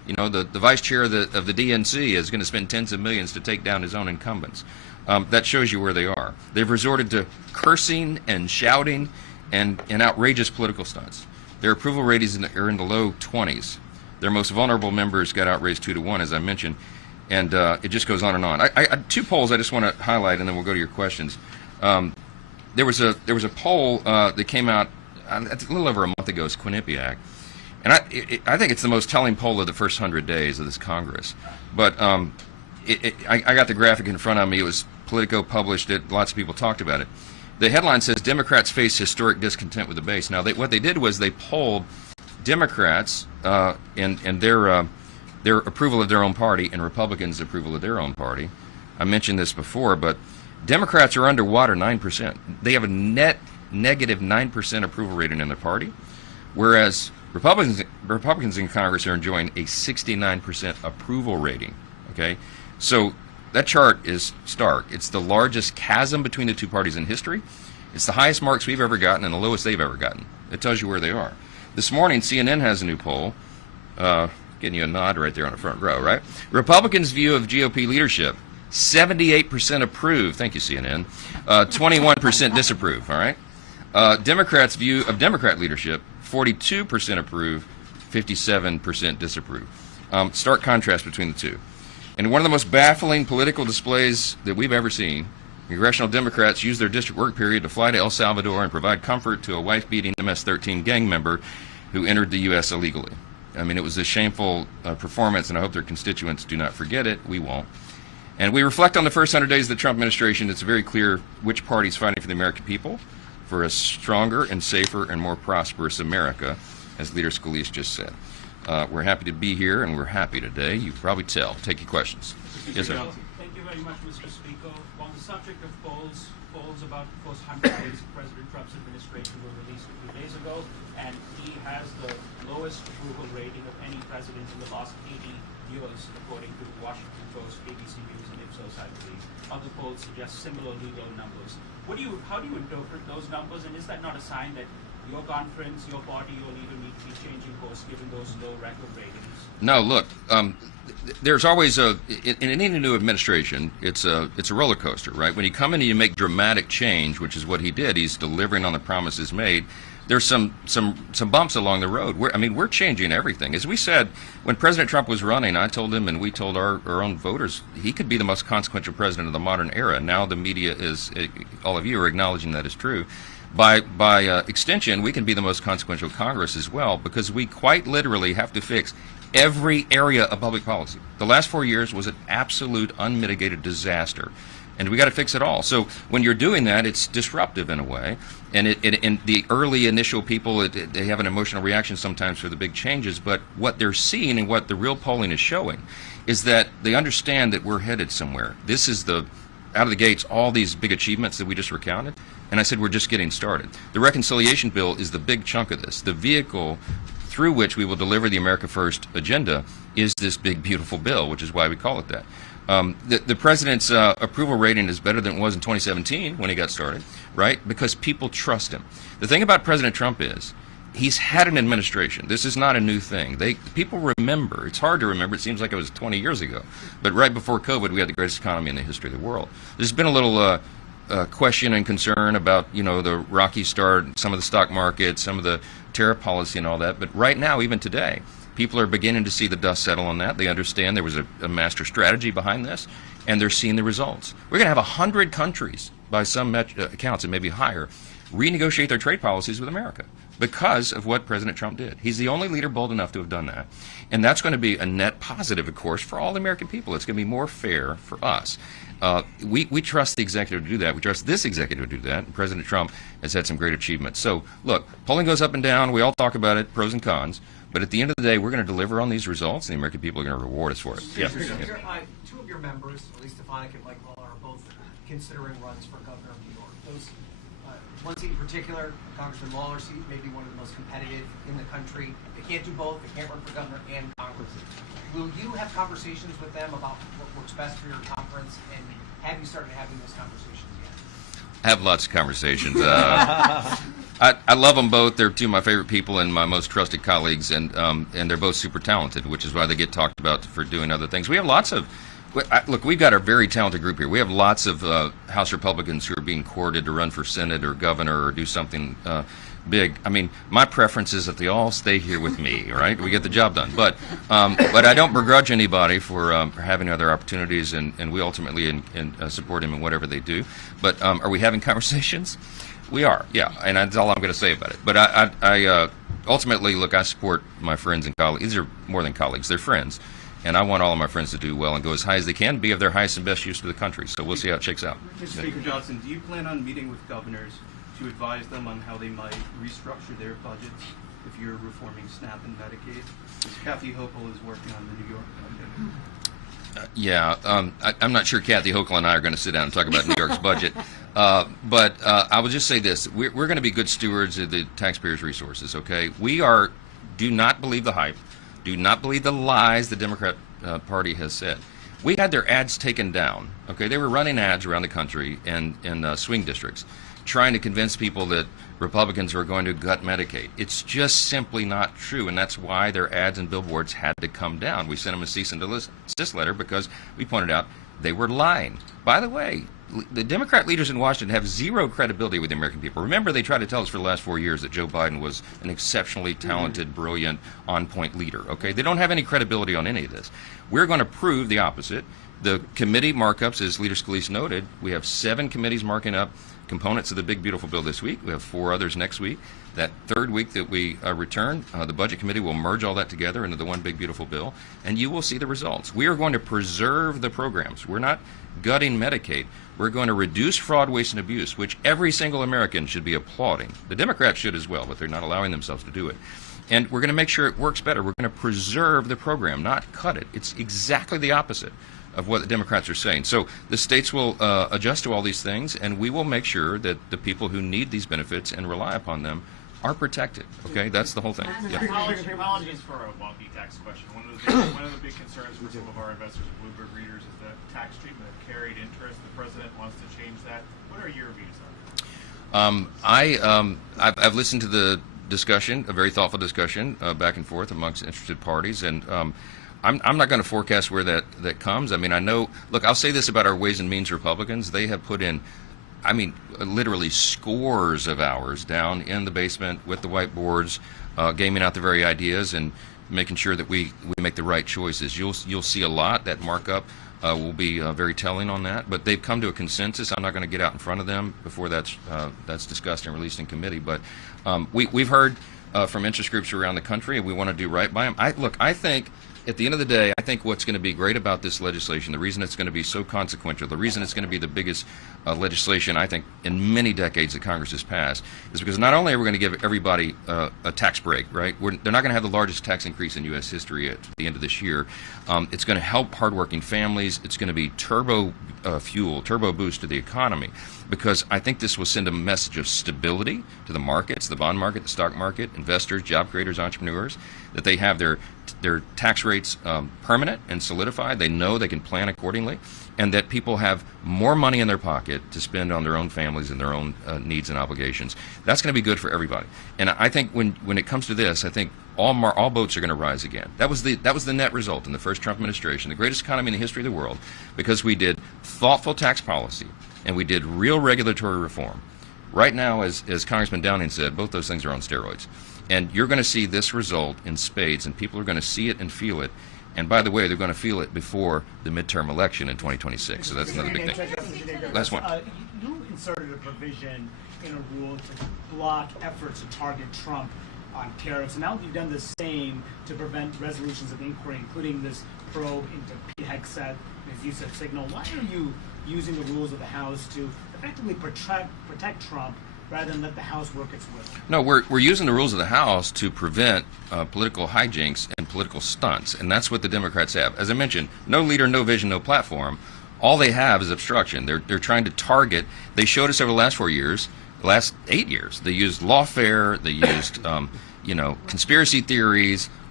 You know, the vice chair of the DNC is going to spend tens of millions to take down his own incumbents. That shows you where they are. They've resorted to cursing and shouting and outrageous political stunts. Their approval ratings are in the low 20s. Their most vulnerable members got outraised 2-1, as I mentioned, and it just goes on and on. Two polls I just want to highlight, and then we'll go to your questions. There was a poll that came out a little over a month ago. It's Quinnipiac, and I think it's the most telling poll of the first 100 days of this Congress. But I got the graphic in front of me. It was Politico published it. Lots of people talked about it. The headline says Democrats face historic discontent with the base. Now, what they did was they polled Democrats and their approval of their own party and Republicans' approval of their own party. I mentioned this before, but Democrats are underwater 9%. They have a net negative 9% approval rating in their party, whereas Republicans in Congress are enjoying a 69% approval rating. Okay, so that chart is stark. It's the largest chasm between the two parties in history. It's the highest marks we've ever gotten and the lowest they've ever gotten. It tells you where they are. This morning, CNN has a new poll, getting you a nod right there on the front row, right? Republicans' view of GOP leadership, 78% approve. Thank you, CNN. 21% disapprove, all right? Democrats' view of Democrat leadership, 42% approve, 57% disapprove. Stark contrast between the two. And one of the most baffling political displays that we've ever seen, congressional Democrats used their district work period to fly to El Salvador and provide comfort to a wife-beating MS-13 gang member who entered the U.S. illegally. I mean, it was a shameful performance, and I hope their constituents do not forget it. We won't. And we reflect on the first 100 days of the Trump administration. It's very clear which party is fighting for the American people, for a stronger and safer and more prosperous America, as Leader Scalise just said. We're happy to be here, and we're happy today. You can probably tell. Take your questions. Yes, sir. Thank you very much, Mr. Speaker. On the subject of polls about the first 100 days of President Trump's administration were released a few days ago, and he has the lowest approval rating of any president in the last 80 years, according to the Washington Post, ABC News, and Ipsos, I believe. Other polls suggest similarly low numbers. How do you interpret those numbers, and is that not a sign that your conference, your party, your leader need to be changing course given those low record ratings? No, look, there's always in any new administration, it's a roller coaster, right? When you come in and you make dramatic change, which is what he did, he's delivering on the promises made. There's some bumps along the road. We're changing everything. As we said, when President Trump was running, I told him and we told our own voters he could be the most consequential president of the modern era. Now the media is, all of you are acknowledging that is true. By extension, we can be the most consequential Congress as well, because we quite literally have to fix every area of public policy. The last 4 years was an absolute unmitigated disaster, and we got to fix it all. So when you're doing that, it's disruptive in a way, and the early initial people, they have an emotional reaction sometimes for the big changes, but what they're seeing and what the real polling is showing is that they understand that we're headed somewhere. This is out of the gates, all these big achievements that we just recounted. And I said, we're just getting started. The reconciliation bill is the big chunk of this. The vehicle through which we will deliver the America First agenda is this big, beautiful bill, which is why we call it that. The president's approval rating is better than it was in 2017 when he got started, right? Because people trust him. The thing about President Trump is he's had an administration. This is not a new thing. People remember. It's hard to remember. It seems like it was 20 years ago. But right before COVID, we had the greatest economy in the history of the world. There's been a little question and concern about, the rocky start, some of the stock market, some of the tariff policy and all that. But right now, even today, people are beginning to see the dust settle on that. They understand there was a master strategy behind this, and they're seeing the results. We're going to have 100 countries, by some accounts, and maybe higher, renegotiate their trade policies with America because of what President Trump did. He's the only leader bold enough to have done that. And that's going to be a net positive, of course, for all the American people. It's going to be more fair for us. We trust the executive to do that. We trust this executive to do that. And President Trump has had some great achievements. So, look, polling goes up and down. We all talk about it, pros and cons. But at the end of the day, we're going to deliver on these results, and the American people are going to reward us for it. Yeah. Two of your members, at least Stefanik and Mike Mueller, are both considering runs for governor of New York. Those, one seat in particular, Congressman Mueller's seat, may be one of the most competitive in the country. They can't do both. They can't run for governor and Congress. Will you have conversations with them about what works best for your conference, and have you started having those conversations yet? I have lots of conversations. I love them both. They're two of my favorite people and my most trusted colleagues, and they're both super talented, which is why they get talked about for doing other things. We have lots of, look, we've got a very talented group here. We have lots of House Republicans who are being courted to run for Senate or governor or do something big. I mean, my preference is that they all stay here with me, right? We get the job done. But I don't begrudge anybody for having other opportunities, and we ultimately support them in whatever they do. But are we having conversations? We are, yeah, and that's all I'm going to say about it. But I ultimately, look, I support my friends and colleagues. These are more than colleagues; they're friends, and I want all of my friends to do well and go as high as they can, be of their highest and best use to the country. So we'll see how it shakes out. Mr. Speaker Johnson, do you plan on meeting with governors to advise them on how they might restructure their budgets if you're reforming SNAP and Medicaid? Kathy Hochul is working on the New York budget. I'm not sure Kathy Hochul and I are going to sit down and talk about New York's budget. But I will just say this. We're going to be good stewards of the taxpayers' resources, okay? Do not believe the hype. Do not believe the lies the Democrat Party has said. We had their ads taken down, okay? They were running ads around the country in swing districts trying to convince people that Republicans were going to gut Medicaid. It's just simply not true, and that's why their ads and billboards had to come down. We sent them a cease and desist letter because we pointed out they were lying. By the way, the Democrat leaders in Washington have zero credibility with the American people. Remember, they tried to tell us for the last 4 years that Joe Biden was an exceptionally talented, brilliant, on-point leader. Okay, they don't have any credibility on any of this. We're going to prove the opposite. The committee markups, as Leader Scalise noted, we have 7 committees marking up components of the big, beautiful bill this week. We have 4 others next week. That third week that we return, the Budget Committee will merge all that together into the one big, beautiful bill, and you will see the results. We are going to preserve the programs. We're not gutting Medicaid. We're going to reduce fraud, waste, and abuse, which every single American should be applauding. The Democrats should as well, but they're not allowing themselves to do it. And we're going to make sure it works better. We're going to preserve the program, not cut it. It's exactly the opposite of what the Democrats are saying. So the states will adjust to all these things, and we will make sure that the people who need these benefits and rely upon them are protected. Okay, that's the whole thing. Yep. Apologies for a wonky tax question. One of the big concerns for some of our investors and Bloomberg readers is the tax treatment of carried interest. The president wants to change that. What are your views on that? I've listened to the discussion, a very thoughtful discussion back and forth amongst interested parties, and I'm not going to forecast where that comes. I mean, I know, look, I'll say this about our Ways and Means Republicans. They have put in, I mean, literally scores of hours down in the basement with the whiteboards, gaming out the very ideas and making sure that we make the right choices. You'll see a lot. That markup will be very telling on that. But they've come to a consensus. I'm not going to get out in front of them before that's discussed and released in committee. But we've heard from interest groups around the country, and we want to do right by them. I think at the end of the day, I think what's going to be great about this legislation, the reason it's going to be so consequential, the reason it's going to be the biggest legislation, I think, in many decades that Congress has passed, is because not only are we going to give everybody a tax break, right? They're not going to have the largest tax increase in U.S. history at the end of this year. It's going to help hardworking families. It's going to be turbo boost to the economy, because I think this will send a message of stability to the markets, the bond market, the stock market, investors, job creators, entrepreneurs, that they have their tax rates permanent and solidified. They know they can plan accordingly, and that people have more money in their pocket to spend on their own families and their own needs and obligations. That's going to be good for everybody. And I think when it comes to this, I think all boats are going to rise again. That was the net result in the first Trump administration, the greatest economy in the history of the world, because we did thoughtful tax policy and we did real regulatory reform. Right now, as Congressman Downing said, both those things are on steroids. And you're going to see this result in spades, and people are going to see it and feel it. And by the way, they're going to feel it before the midterm election in 2026. So that's another big thing. Last one. You inserted a provision in a rule to block efforts to target Trump on tariffs. And now you've done the same to prevent resolutions of inquiry, including this probe into Pete Hegseth, his use of signal. Why are you using the rules of the House to effectively protect Trump rather than let the House work its will? No, we're using the rules of the House to prevent political hijinks and political stunts, and that's what the Democrats have. As I mentioned, no leader, no vision, no platform. All they have is obstruction. They're trying to target. They showed us over the last 4 years, the last 8 years. They used lawfare. They used conspiracy theories.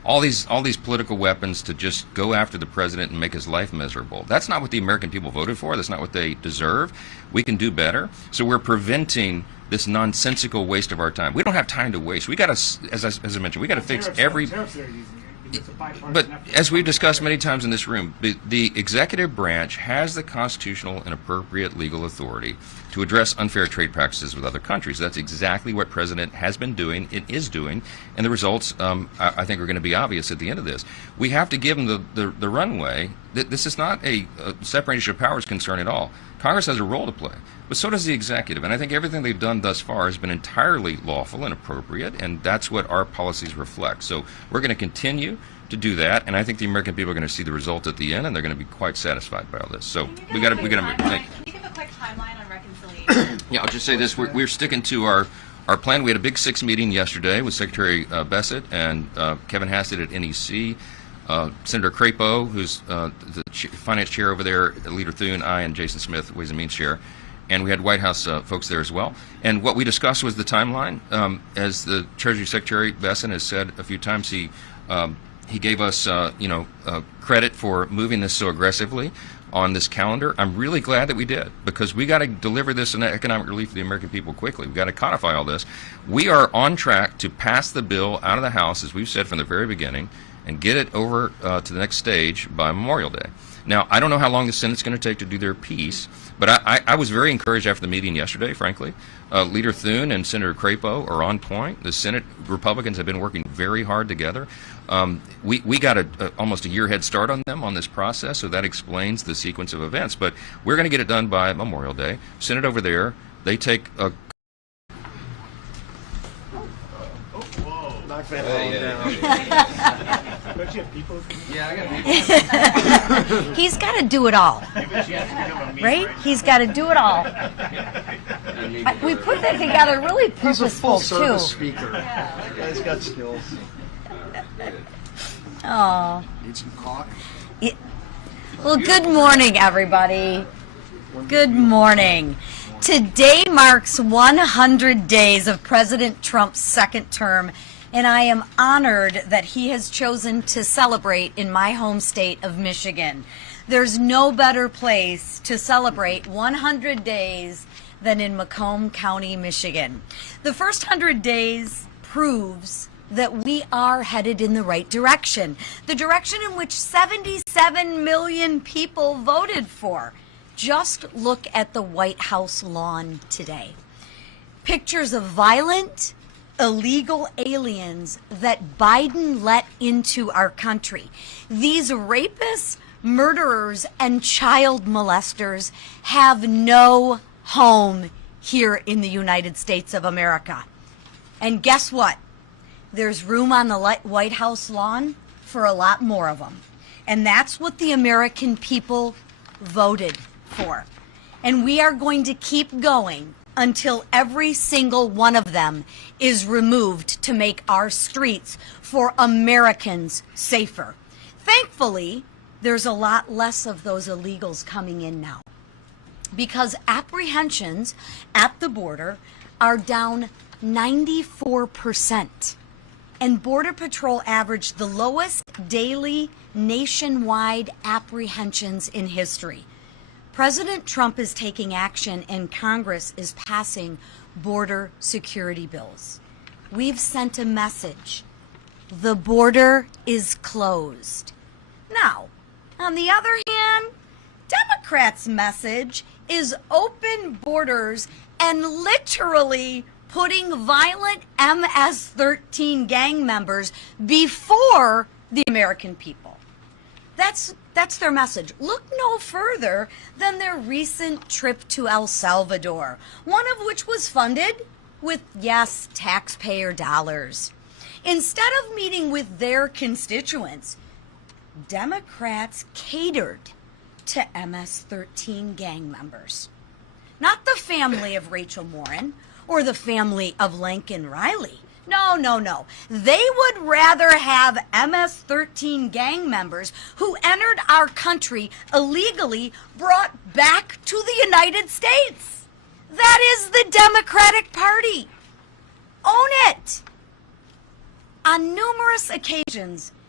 all these political weapons to just go after the president and make his life miserable. That's not what the American people voted for. That's not what they deserve. We can do better. So we're preventing this nonsensical waste of our time. We don't have time to waste. We got to, as I mentioned, we got to fix every. But as we've discussed many times in this room, the executive branch has the constitutional and appropriate legal authority to address unfair trade practices with other countries. That's exactly what President has been doing, it is doing, and the results, I think, are going to be obvious at the end of this. We have to give them the runway. This is not a separation of powers concern at all. Congress has a role to play, but so does the executive, and I think everything they've done thus far has been entirely lawful and appropriate, and that's what our policies reflect. So we're going to continue to do that, and I think the American people are going to see the result at the end, and they're going to be quite satisfied by all this. So we got to move. Can you give a quick timeline on reconciliation? Yeah, I'll just say this: we're sticking to our plan. We had a big 6 meeting yesterday with Secretary Bessent and Kevin Hassett at NEC. Senator Crapo, who's the finance chair over there, Leader Thune, I, and Jason Smith, Ways and Means chair. And we had White House folks there as well. And what we discussed was the timeline. As the Treasury Secretary Bessent has said a few times, he gave us credit for moving this so aggressively on this calendar. I'm really glad that we did, because we got to deliver this in economic relief to the American people quickly. We've got to codify all this. We are on track to pass the bill out of the House, as we've said from the very beginning, and get it over to the next stage by Memorial Day. Now, I don't know how long the Senate's going to take to do their piece, but I was very encouraged after the meeting yesterday, frankly. Leader Thune and Senator Crapo are on point. The Senate Republicans have been working very hard together. We got almost a year head start on them on this process, so that explains the sequence of events. But we're going to get it done by Memorial Day. Senate over there, they take a... Knock that down. Don't you have people? Yeah, I got people. He's got to do it all, right? He's got to do it all. We put that together really He's a purposeful, full-service too. speaker. That guy's got skills. Oh. Need some coffee? Well, good morning, everybody. Good morning. Today marks 100 days of President Trump's second term, and I am honored that he has chosen to celebrate in my home state of Michigan. There's no better place to celebrate 100 days than in Macomb County, Michigan. The first 100 days proves that we are headed in the right direction, the direction in which 77 million people voted for. Just look at the White House lawn today. Pictures of violent, illegal aliens that Biden let into our country. These rapists, murderers, and child molesters have no home here in the United States of America. And guess what? There's room on the White House lawn for a lot more of them. And that's what the American people voted for. And we are going to keep going until every single one of them is removed to make our streets for Americans safer. Thankfully, there's a lot less of those illegals coming in now, because apprehensions at the border are down 94%. And Border Patrol averaged the lowest daily nationwide apprehensions in history. President Trump is taking action, and Congress is passing border security bills. We've sent a message. The border is closed. Now, on the other hand, Democrats' message is open borders and literally putting violent MS-13 gang members before the American people. That's their message. Look no further than their recent trip to El Salvador, one of which was funded with, yes, taxpayer dollars. Instead of meeting with their constituents, Democrats catered to MS-13 gang members. Not the family of Rachel Morin or the family of Lincoln Riley. No, no, no. They would rather have MS-13 gang members who entered our country illegally brought back to the United States. That is the Democratic Party. Own it. On numerous occasions,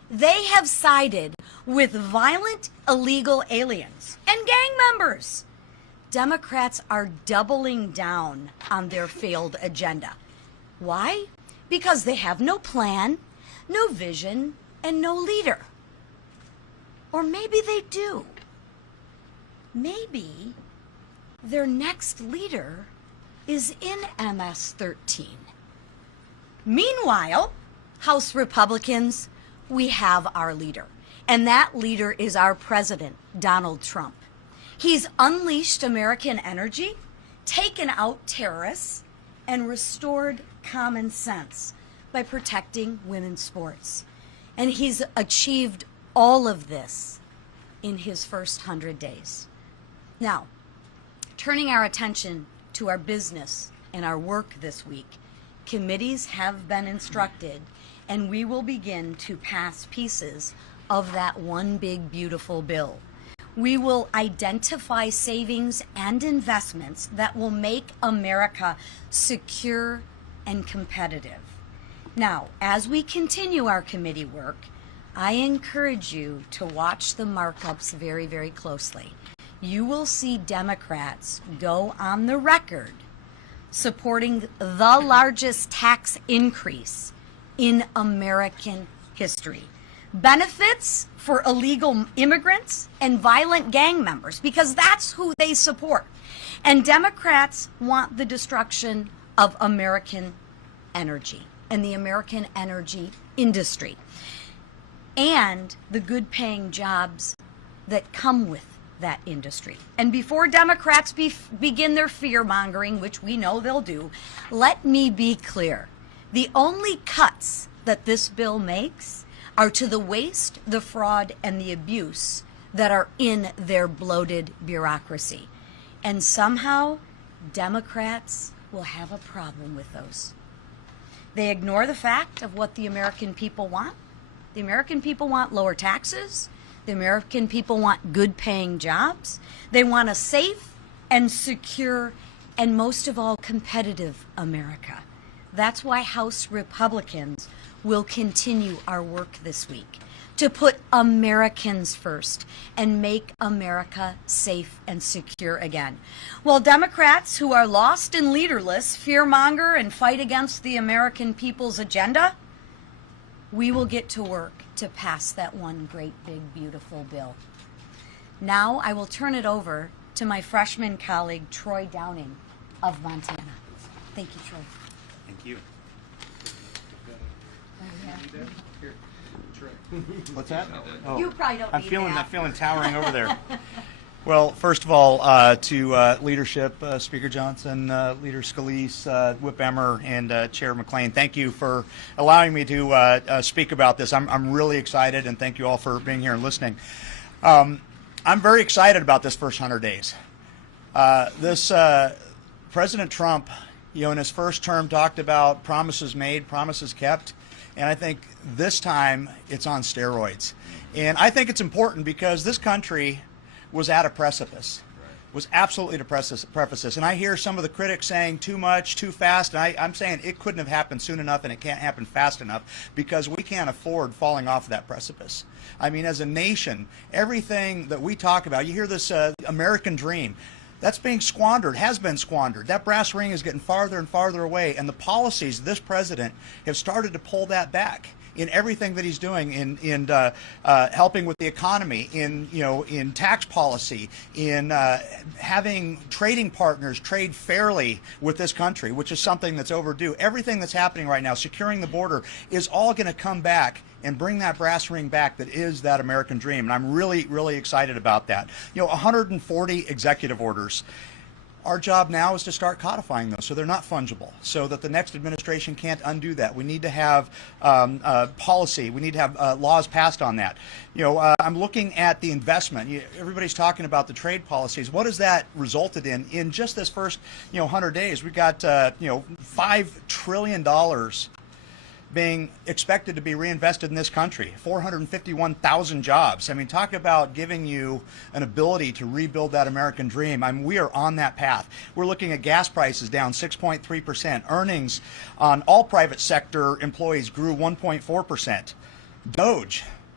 They have sided with violent illegal aliens and gang members. Democrats are doubling down on their failed agenda. Why? Because they have no plan, no vision, and no leader. Or maybe they do. Maybe their next leader is in MS-13. Meanwhile, House Republicans, we have our leader. And that leader is our president, Donald Trump. He's unleashed American energy, taken out terrorists, and restored common sense by protecting women's sports. And he's achieved all of this in his first 100 days. Now, turning our attention to our business and our work this week, committees have been instructed, and we will begin to pass pieces of that one big, beautiful bill. We will identify savings and investments that will make America secure and competitive. Now, as we continue our committee work, I encourage you to watch the markups very, very closely. You will see Democrats go on the record supporting the largest tax increase in American history. Benefits for illegal immigrants and violent gang members, because that's who they support. And Democrats want the destruction of American energy and the American energy industry and the good paying jobs that come with that industry. And before Democrats begin their fear mongering, which we know they'll do, let me be clear. The only cuts that this bill makes are to the waste, the fraud, and the abuse that are in their bloated bureaucracy. And somehow, Democrats will have a problem with those. They ignore the fact of what the American people want. The American people want lower taxes. The American people want good-paying jobs. They want a safe and secure and, most of all, competitive America. That's why House Republicans will continue our work this week to put Americans first and make America safe and secure again. While Democrats who are lost and leaderless fearmonger and fight against the American people's agenda, we will get to work to pass that one great, big, beautiful bill. Now I will turn it over to my freshman colleague, Troy Downing of Montana. Thank you, Troy. Thank you. Here. What's that? Oh, You probably don't need that. I'm feeling towering over there. Well, first of all, to leadership, Speaker Johnson, Leader Scalise, Whip Emmer, and Chair McClain, thank you for allowing me to speak about this. I'm really excited, and thank you all for being here and listening. I'm very excited about this first 100 days. President Trump, in his first term talked about promises made, promises kept. And I think this time it's on steroids. And I think it's important because this country was at a precipice, was absolutely at a precipice. And I hear some of the critics saying too much, too fast. And I'm saying it couldn't have happened soon enough and it can't happen fast enough because we can't afford falling off of that precipice. I mean, as a nation, everything that we talk about, you hear this American dream. That's being squandered, has been squandered. That brass ring is getting farther and farther away, and the policies of this president have started to pull that back in everything that he's doing in helping with the economy, in tax policy, in having trading partners trade fairly with this country, which is something that's overdue. Everything that's happening right now, securing the border, is all going to come back and bring that brass ring back that is that American dream. And I'm really, really excited about that. 140 executive orders. Our job now is to start codifying those so they're not fungible, so that the next administration can't undo that. We need to have policy. We need to have laws passed on that. I'm looking at the investment. Everybody's talking about the trade policies. What has that resulted in? In just this first 100 days, we got $5 trillion being expected to be reinvested in this country, 451,000 jobs. I mean, talk about giving you an ability to rebuild that American dream. I mean, we are on that path. We're looking at gas prices down 6.3%. Earnings on all private sector employees grew 1.4%. DOGE,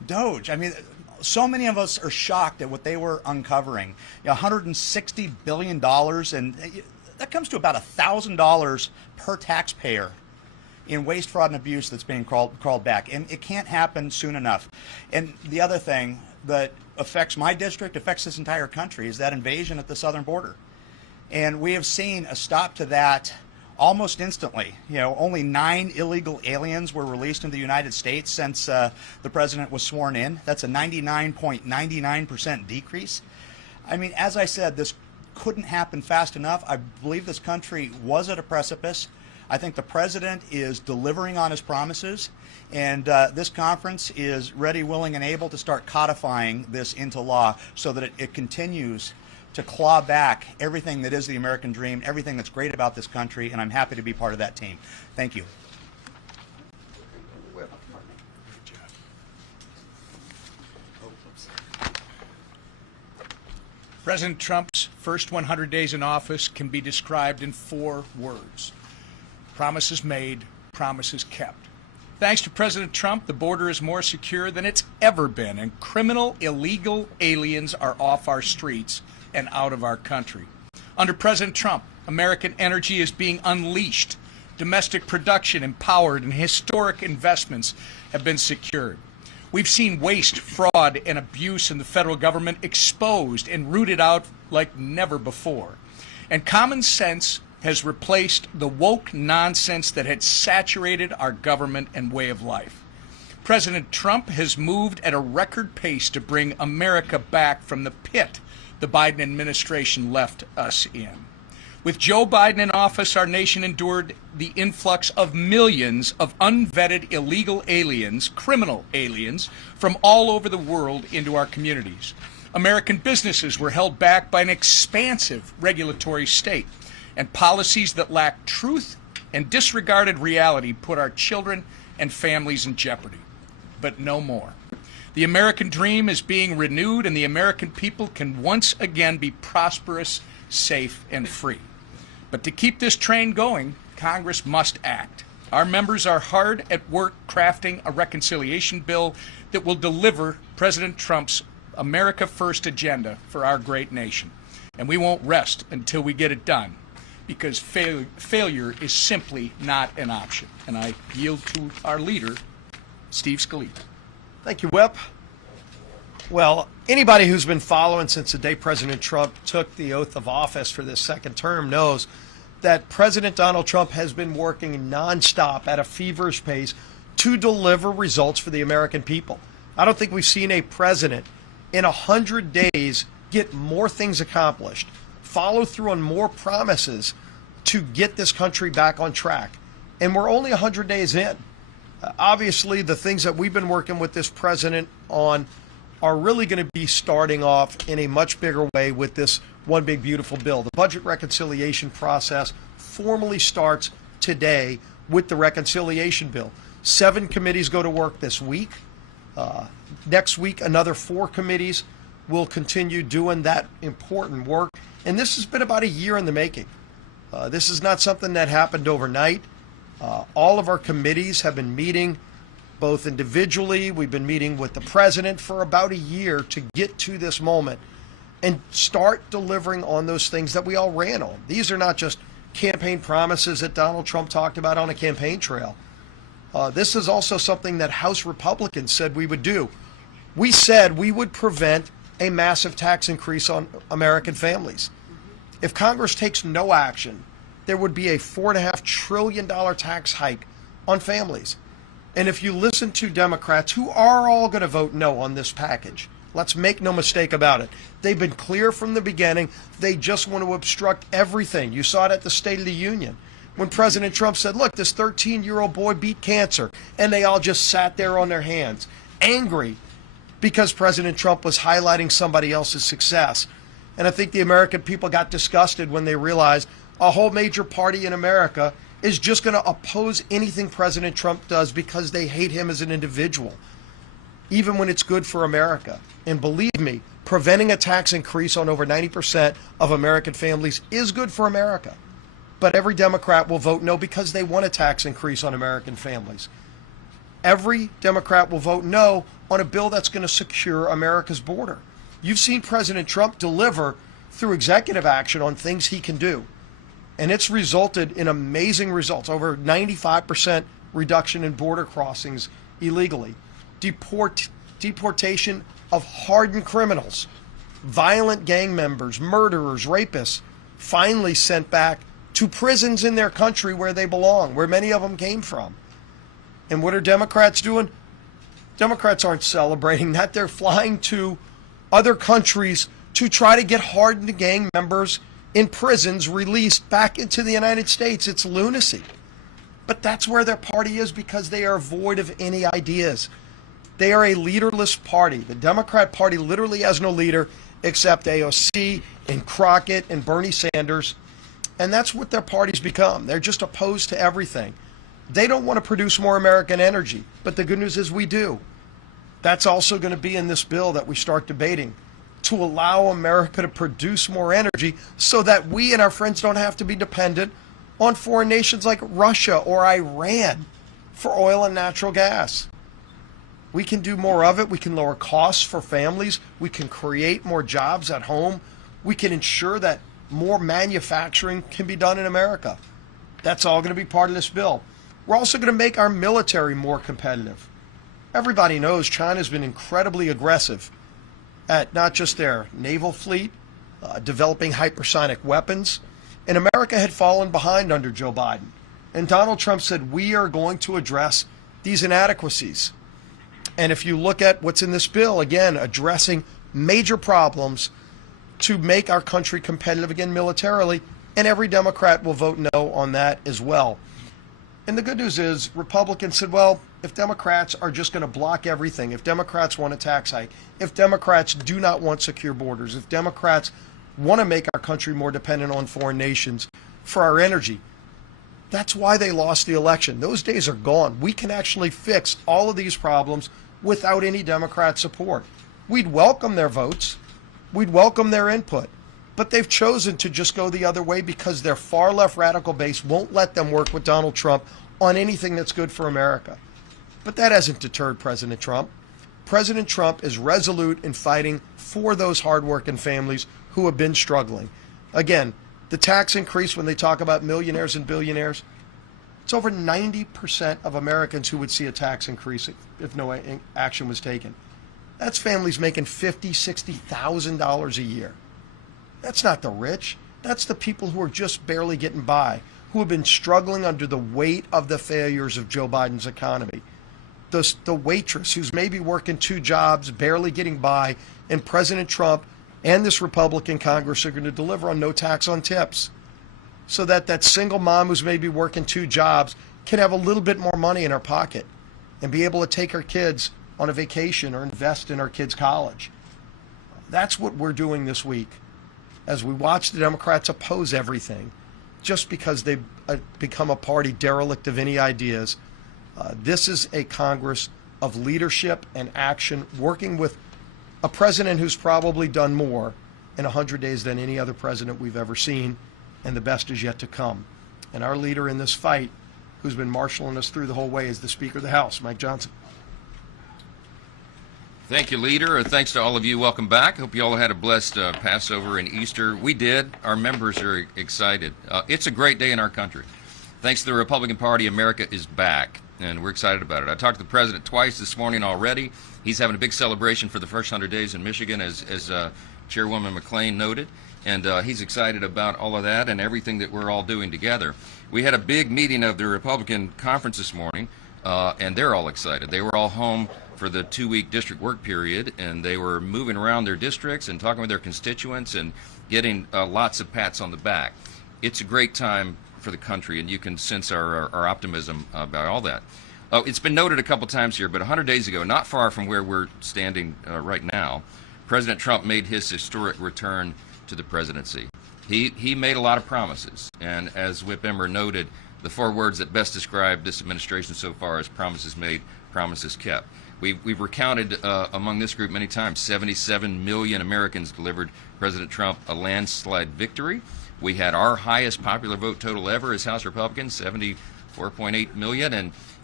Doge. I mean, so many of us are shocked at what they were uncovering. $160 billion, and that comes to about $1,000 per taxpayer in waste, fraud, and abuse that's being crawled back. And it can't happen soon enough. And the other thing that affects my district, affects this entire country, is that invasion at the southern border. And we have seen a stop to that almost instantly. Only 9 illegal aliens were released in the United States since the president was sworn in. That's a 99.99% decrease. I mean, as I said, this couldn't happen fast enough. I believe this country was at a precipice. I think the president is delivering on his promises, and this conference is ready, willing, and able to start codifying this into law so that it continues to claw back everything that is the American dream, everything that's great about this country, and I'm happy to be part of that team. Thank you. President Trump's first 100 days in office can be described in 4 words: promises made, promises kept. Thanks to President Trump, the border is more secure than it's ever been, and criminal, illegal aliens are off our streets and out of our country. Under President Trump, American energy is being unleashed. Domestic production empowered, and historic investments have been secured. We've seen waste, fraud, and abuse in the federal government exposed and rooted out like never before. And common sense has replaced the woke nonsense that had saturated our government and way of life. President Trump has moved at a record pace to bring America back from the pit the Biden administration left us in. With Joe Biden in office, our nation endured the influx of millions of unvetted illegal aliens, criminal aliens, from all over the world into our communities. American businesses were held back by an expansive regulatory state, and policies that lacked truth and disregarded reality put our children and families in jeopardy. But no more. The American dream is being renewed, and the American people can once again be prosperous, safe, and free. But to keep this train going, Congress must act. Our members are hard at work crafting a reconciliation bill that will deliver President Trump's America First agenda for our great nation. And we won't rest until we get it done, because failure is simply not an option. And I yield to our leader, Steve Scalise. Thank you, Whip. Well, anybody who's been following since the day President Trump took the oath of office for this second term knows that President Donald Trump has been working nonstop at a feverish pace to deliver results for the American people. I don't think we've seen a president in 100 days get more things accomplished, follow through on more promises to get this country back on track. And we're only 100 days in. Obviously, the things that we've been working with this president on are really going to be starting off in a much bigger way with this one big beautiful bill. The budget reconciliation process formally starts today with the reconciliation bill. 7 committees go to work this week. Next week, another 4 committees will continue doing that important work. And this has been about a year in the making. This is not something that happened overnight. All of our committees have been meeting both individually. We've been meeting with the president for about a year to get to this moment and start delivering on those things that we all ran on. These are not just campaign promises that Donald Trump talked about on a campaign trail. This is also something that House Republicans said we would do. We said we would prevent a massive tax increase on American families. If Congress takes no action, there would be a $4.5 trillion tax hike on families. And if you listen to Democrats, who are all going to vote no on this package, let's make no mistake about it. They've been clear from the beginning. They just want to obstruct everything. You saw it at the State of the Union when President Trump said, look, this 13-year-old boy beat cancer. And they all just sat there on their hands, angry because President Trump was highlighting somebody else's success. And I think the American people got disgusted when they realized a whole major party in America is just going to oppose anything President Trump does because they hate him as an individual, even when it's good for America. And believe me, preventing a tax increase on over 90% of American families is good for America. But every Democrat will vote no because they want a tax increase on American families. Every Democrat will vote no on a bill that's going to secure America's border. You've seen President Trump deliver through executive action on things he can do. And it's resulted in amazing results, over 95% reduction in border crossings illegally, deportation of hardened criminals, violent gang members, murderers, rapists, finally sent back to prisons in their country where they belong, where many of them came from. And what are Democrats doing? Democrats aren't celebrating that. They're flying to other countries to try to get hardened gang members in prisons released back into the United States. It's lunacy. But that's where their party is, because they are void of any ideas. They are a leaderless party. The Democrat Party literally has no leader except AOC and Crockett and Bernie Sanders. And that's what their party's become. They're just opposed to everything. They don't want to produce more American energy. But the good news is we do. That's also going to be in this bill that we start debating, to allow America to produce more energy so that we and our friends don't have to be dependent on foreign nations like Russia or Iran for oil and natural gas. We can do more of it. We can lower costs for families. We can create more jobs at home. We can ensure that more manufacturing can be done in America. That's all going to be part of this bill. We're also going to make our military more competitive. Everybody knows China's been incredibly aggressive at not just their naval fleet, developing hypersonic weapons, and America had fallen behind under Joe Biden. And Donald Trump said, we are going to address these inadequacies. And if you look at what's in this bill, again, addressing major problems to make our country competitive again militarily, and every Democrat will vote no on that as well. And the good news is Republicans said, well, if Democrats are just going to block everything, if Democrats want a tax hike, if Democrats do not want secure borders, if Democrats want to make our country more dependent on foreign nations for our energy, that's why they lost the election. Those days are gone. We can actually fix all of these problems without any Democrat support. We'd welcome their votes. We'd welcome their input. But they've chosen to just go the other way because their far left radical base won't let them work with Donald Trump on anything that's good for America. But that hasn't deterred President Trump. President Trump is resolute in fighting for those hardworking families who have been struggling. Again, the tax increase, when they talk about millionaires and billionaires, it's over 90% of Americans who would see a tax increase if no action was taken. That's families making $50,000, $60,000 a year. That's not the rich. That's the people who are just barely getting by, who have been struggling under the weight of the failures of Joe Biden's economy. The waitress who's maybe working 2 jobs, barely getting by, and President Trump and this Republican Congress are going to deliver on no tax on tips, so that that single mom who's maybe working 2 jobs can have a little bit more money in her pocket and be able to take her kids on a vacation or invest in her kids' college. That's what we're doing this week as we watch the Democrats oppose everything just because they've become a party derelict of any ideas. This is a Congress of leadership and action, working with a president who's probably done more in 100 days than any other president we've ever seen, and the best is yet to come. And our leader in this fight, who's been marshaling us through the whole way, is the Speaker of the House, Mike Johnson. Thank you, Leader. Thanks to all of you. Welcome back. Hope you all had a blessed Passover and Easter. We did. Our members are excited. It's a great day in our country. Thanks to the Republican Party, America is back, and we're excited about it. I talked to the President twice this morning already. He's having a big celebration for the first 100 days in Michigan, as Chairwoman McClain noted, and he's excited about all of that and everything that we're all doing together. We had a big meeting of the Republican conference this morning, and they're all excited. They were all home for the 2-week district work period, and they were moving around their districts and talking with their constituents and getting lots of pats on the back. It's a great time for the country, and you can sense our optimism about all that. It's been noted a couple times here, but 100 days ago, not far from where we're standing right now, President Trump made his historic return to the presidency. He made a lot of promises, and as Whip Emmer noted, the 4 words that best describe this administration so far is promises made, promises kept. We've recounted among this group many times, 77 million Americans delivered President Trump a landslide victory. We had our highest popular vote total ever as House Republicans, 74.8 million, and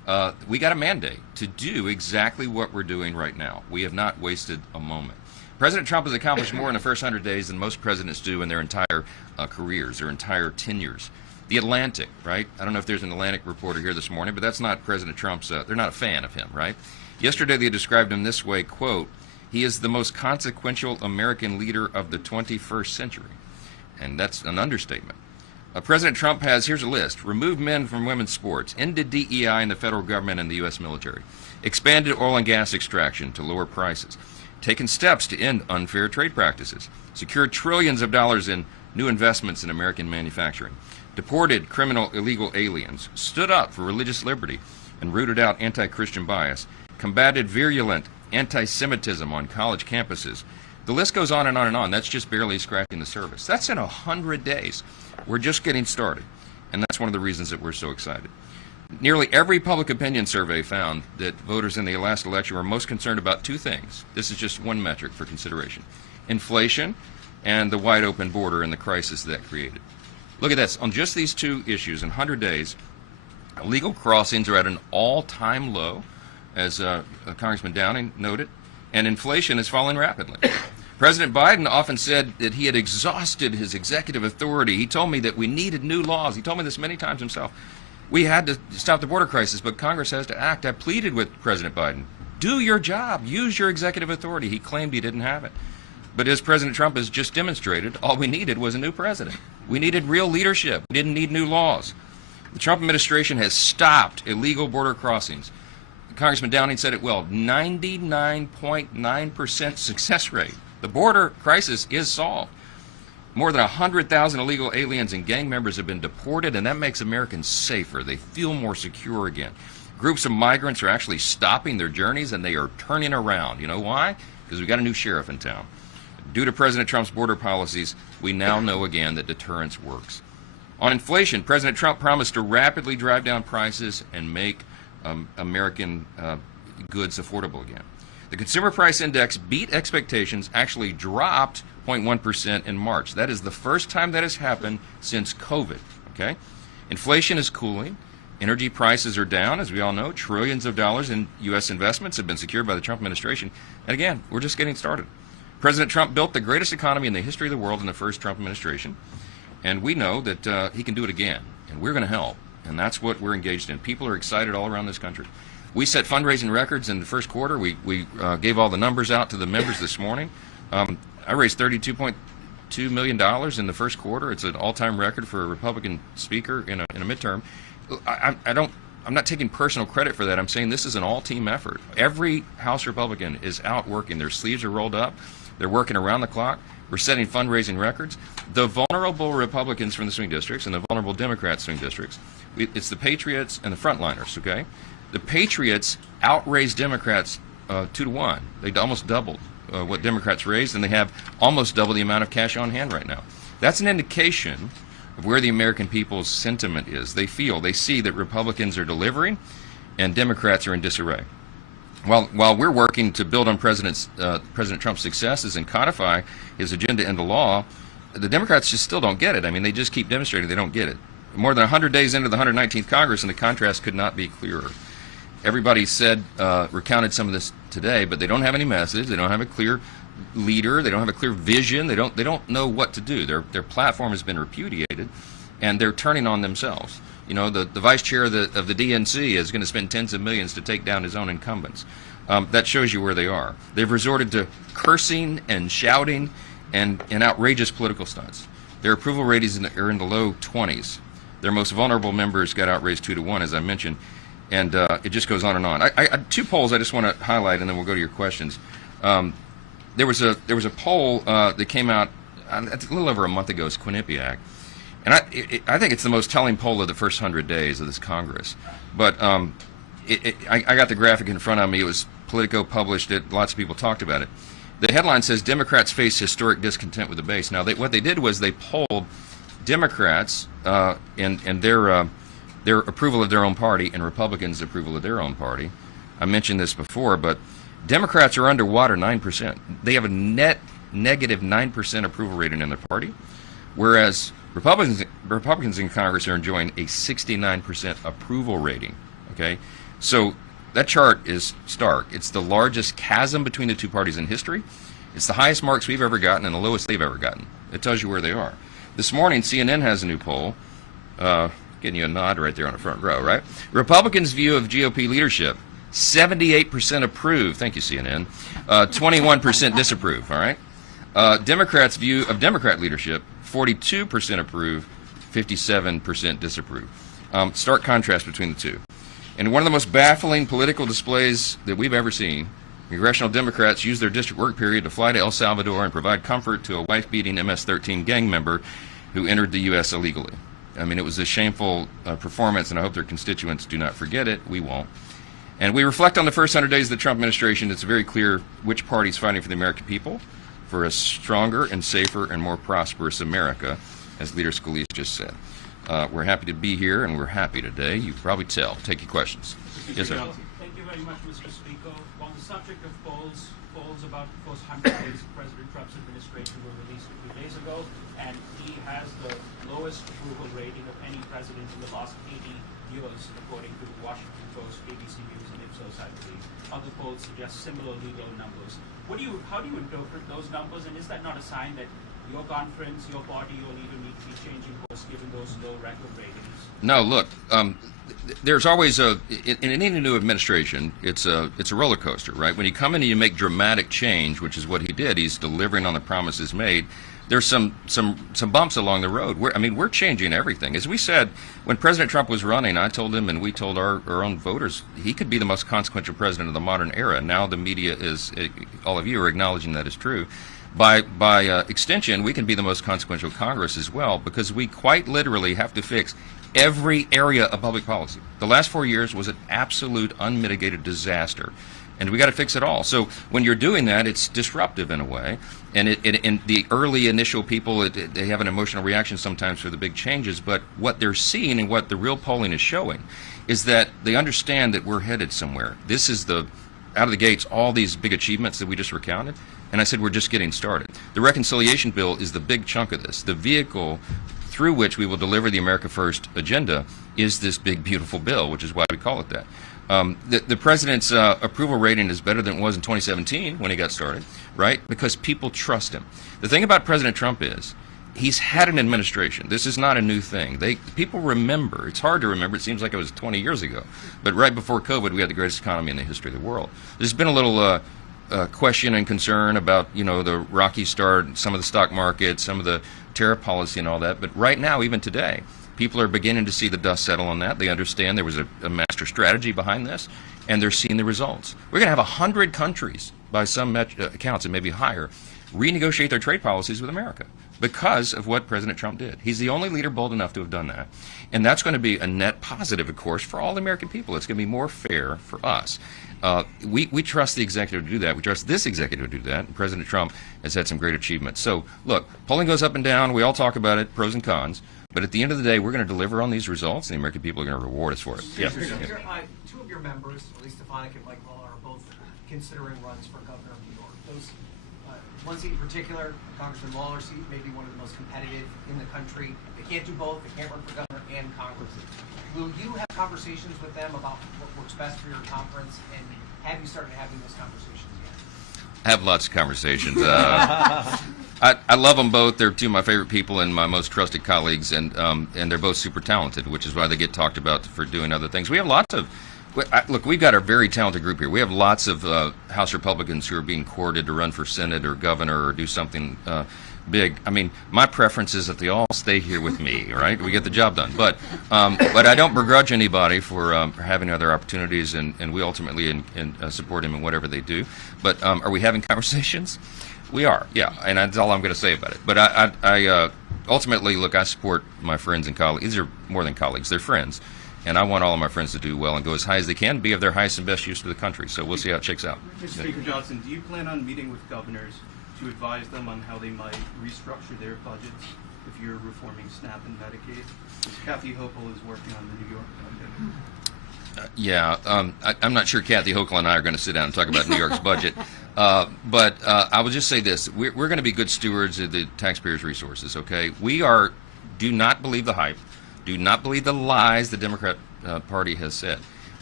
we got a mandate to do exactly what we're doing right now. We have not wasted a moment. President Trump has accomplished more in the first 100 days than most presidents do in their entire careers, their entire tenures. The Atlantic, right? I don't know if there's an Atlantic reporter here this morning, but that's not President Trump's, they're not a fan of him, right? Yesterday they described him this way, quote, "He is the most consequential American leader of the 21st century." And that's an understatement. President Trump has, here's a list: removed men from women's sports, ended DEI in the federal government and the U.S. military, expanded oil and gas extraction to lower prices, taken steps to end unfair trade practices, secured trillions of dollars in new investments in American manufacturing, deported criminal illegal aliens, stood up for religious liberty and rooted out anti-Christian bias, combated virulent anti-Semitism on college campuses. The list goes on and on and on. That's just barely scratching the surface. That's in 100 days. We're just getting started, and that's one of the reasons that we're so excited. Nearly every public opinion survey found that voters in the last election were most concerned about two things. This is just one metric for consideration: inflation and the wide open border and the crisis that created. Look at this. On just these two issues, in 100 days, illegal crossings are at an all-time low, as Congressman Downing noted, and inflation is falling rapidly. President Biden often said that he had exhausted his executive authority. He told me that we needed new laws. He told me this many times himself. We had to stop the border crisis, but Congress has to act. I pleaded with President Biden, do your job, use your executive authority. He claimed he didn't have it. But as President Trump has just demonstrated, all we needed was a new president. We needed real leadership. We didn't need new laws. The Trump administration has stopped illegal border crossings. Congressman Downing said it well, 99.9% success rate. The border crisis is solved. More than 100,000 illegal aliens and gang members have been deported, and that makes Americans safer. They feel more secure again. Groups of migrants are actually stopping their journeys, and they are turning around. You know why? Because we've got a new sheriff in town. Due to President Trump's border policies, we now know again that deterrence works. On inflation, President Trump promised to rapidly drive down prices and make American goods affordable again. The Consumer Price Index beat expectations, actually dropped 0.1% in March. That is the first time that has happened since COVID, okay? Inflation is cooling. Energy prices are down, as we all know. Trillions of dollars in U.S. investments have been secured by the Trump administration. And again, we're just getting started. President Trump built the greatest economy in the history of the world in the first Trump administration. And we know that he can do it again. And we're going to help. And that's what we're engaged in. People are excited all around this country. We set fundraising records in the first quarter. We gave all the numbers out to the members this morning. I raised $32.2 million in the first quarter. It's an all-time record for a Republican speaker in a midterm. I'm not taking personal credit for that. I'm saying this is an all-team effort. Every House Republican is out working. Their sleeves are rolled up. They're working around the clock. We're setting fundraising records. The vulnerable Republicans from the swing districts and the vulnerable Democrat swing districts, it's the Patriots and the frontliners, okay? The Patriots outraised Democrats 2-1. They almost doubled what Democrats raised, and they have almost double the amount of cash on hand right now. That's an indication of where the American people's sentiment is. They see that Republicans are delivering and Democrats are in disarray. While we're working to build on President Trump's successes and codify his agenda into law, the Democrats just still don't get it. I mean, they just keep demonstrating they don't get it. More than 100 days into the 119th Congress, and the contrast could not be clearer. Everybody said, recounted some of this today, but they don't have any message. They don't have a clear leader. They don't have a clear vision. They don't know what to do. Their platform has been repudiated, and they're turning on themselves. You know, the vice chair of the DNC is going to spend tens of millions to take down his own incumbents. That shows you where they are. They've resorted to cursing and shouting and outrageous political stunts. Their approval ratings are in the low 20s. Their most vulnerable members got outraised 2-1, as I mentioned, and it just goes on and on. Two polls I just want to highlight, and then we'll go to your questions. There was a poll that came out a little over a month ago. It's Quinnipiac, and I think it's the most telling poll of the first 100 days of this Congress. But I got the graphic in front of me. It was Politico published it. Lots of people talked about it. The headline says Democrats face historic discontent with the base. Now, what they did was they polled Democrats and their approval of their own party and Republicans' approval of their own party. I mentioned this before, but Democrats are underwater 9%. They have a net negative 9% approval rating in their party, whereas Republicans in Congress are enjoying a 69% approval rating. Okay, So that chart is stark. It's the largest chasm between the two parties in history. It's the highest marks we've ever gotten and the lowest they've ever gotten. It tells you where they are. This morning, CNN has a new poll, getting you a nod right there on the front row, right? Republicans' view of GOP leadership, 78% approve, thank you CNN, 21% disapprove, all right? Democrats' view of Democrat leadership, 42% approve, 57% disapprove. Stark contrast between the two. And one of the most baffling political displays that we've ever seen, congressional Democrats used their district work period to fly to El Salvador and provide comfort to a wife-beating MS-13 gang member who entered the U.S. illegally. I mean, it was a shameful performance, and I hope their constituents do not forget it. We won't. And we reflect on the first 100 days of the Trump administration. It's very clear which party is fighting for the American people, for a stronger and safer and more prosperous America, as Leader Scalise just said. We're happy to be here, and we're happy today. You can probably tell. Take your questions. Yes, sir. Thank you very much, Mr. Speaker. On the subject of polls about the first 100 days of President Trump's administration were released a few days ago, and he has the lowest approval rating of any president in the last 80 years, according to the Washington Post, ABC News, and Ipsos, I believe. Other polls suggest similarly low numbers. How do you interpret those numbers, and is that not a sign that your conference, your party, your leader need to be changing course given those low record ratings? No, look, there's always in any new administration, it's a roller coaster, right? When you come in and you make dramatic change, which is what he did, he's delivering on the promises made. There's some bumps along the road. We're changing everything. As we said, when President Trump was running, I told him and we told our own voters he could be the most consequential president of the modern era. Now the media is, all of you are acknowledging that is true. By extension, we can be the most consequential Congress as well, because we quite literally have to fix every area of public policy. The last 4 years was an absolute unmitigated disaster, and we got to fix it all. So when you're doing that, it's disruptive in a way, and and the early initial people, they have an emotional reaction sometimes for the big changes, but what they're seeing and what the real polling is showing is that they understand that we're headed somewhere. This is out of the gates, all these big achievements that we just recounted. And I said, we're just getting started. The reconciliation bill is the big chunk of this. The vehicle through which we will deliver the America First agenda is this big, beautiful bill, which is why we call it that. The president's approval rating is better than it was in 2017 when he got started, right? Because people trust him. The thing about President Trump is he's had an administration. This is not a new thing. People remember. It's hard to remember. It seems like it was 20 years ago. But right before COVID, we had the greatest economy in the history of the world. There's been a little question and concern about, the rocky start, some of the stock market, some of the tariff policy and all that. But right now, even today, people are beginning to see the dust settle on that. They understand there was a master strategy behind this, and they're seeing the results. We're going to have 100 countries, by some accounts, and maybe higher, renegotiate their trade policies with America because of what President Trump did. He's the only leader bold enough to have done that. And that's going to be a net positive, of course, for all the American people. It's going to be more fair for us. We trust the executive to do that. We trust this executive to do that. And President Trump has had some great achievements. So, look, polling goes up and down. We all talk about it, pros and cons. But at the end of the day, we're going to deliver on these results, and the American people are going to reward us for it. Yeah. Two of your members, Elise Stefanik and Mike Mueller, are both considering runs for governor of New York. Those one seat in particular, Congressman Mueller's seat, may be one of the most competitive in the country. They can't do both. They can't run for governor and Congress. Will you have conversations with them about what works best for your conference, and have you started having those conversations yet? I have lots of conversations. I love them both. They're two of my favorite people and my most trusted colleagues, and they're both super talented, which is why they get talked about for doing other things. We have lots of look, we've got a very talented group here. We have lots of House Republicans who are being courted to run for Senate or governor or do something big. I mean, my preference is that they all stay here with me, right? We get the job done. But I don't begrudge anybody for having other opportunities, and we ultimately support him in whatever they do. But are we having conversations? We are, yeah, and that's all I'm going to say about it. But I ultimately, look, I support my friends and colleagues. These are more than colleagues. They're friends. And I want all of my friends to do well and go as high as they can, be of their highest and best use to the country. So we'll see how it shakes out. Mr. Speaker Johnson, do you plan on meeting with governors to advise them on how they might restructure their budgets if you're reforming SNAP and Medicaid? Kathy Hochul is working on the New York budget. I'm not sure Kathy Hochul and I are going to sit down and talk about New York's budget. But I will just say this. We're going to be good stewards of the taxpayers' resources, okay? Do not believe the hype. Do not believe the lies the Democrat Party has said.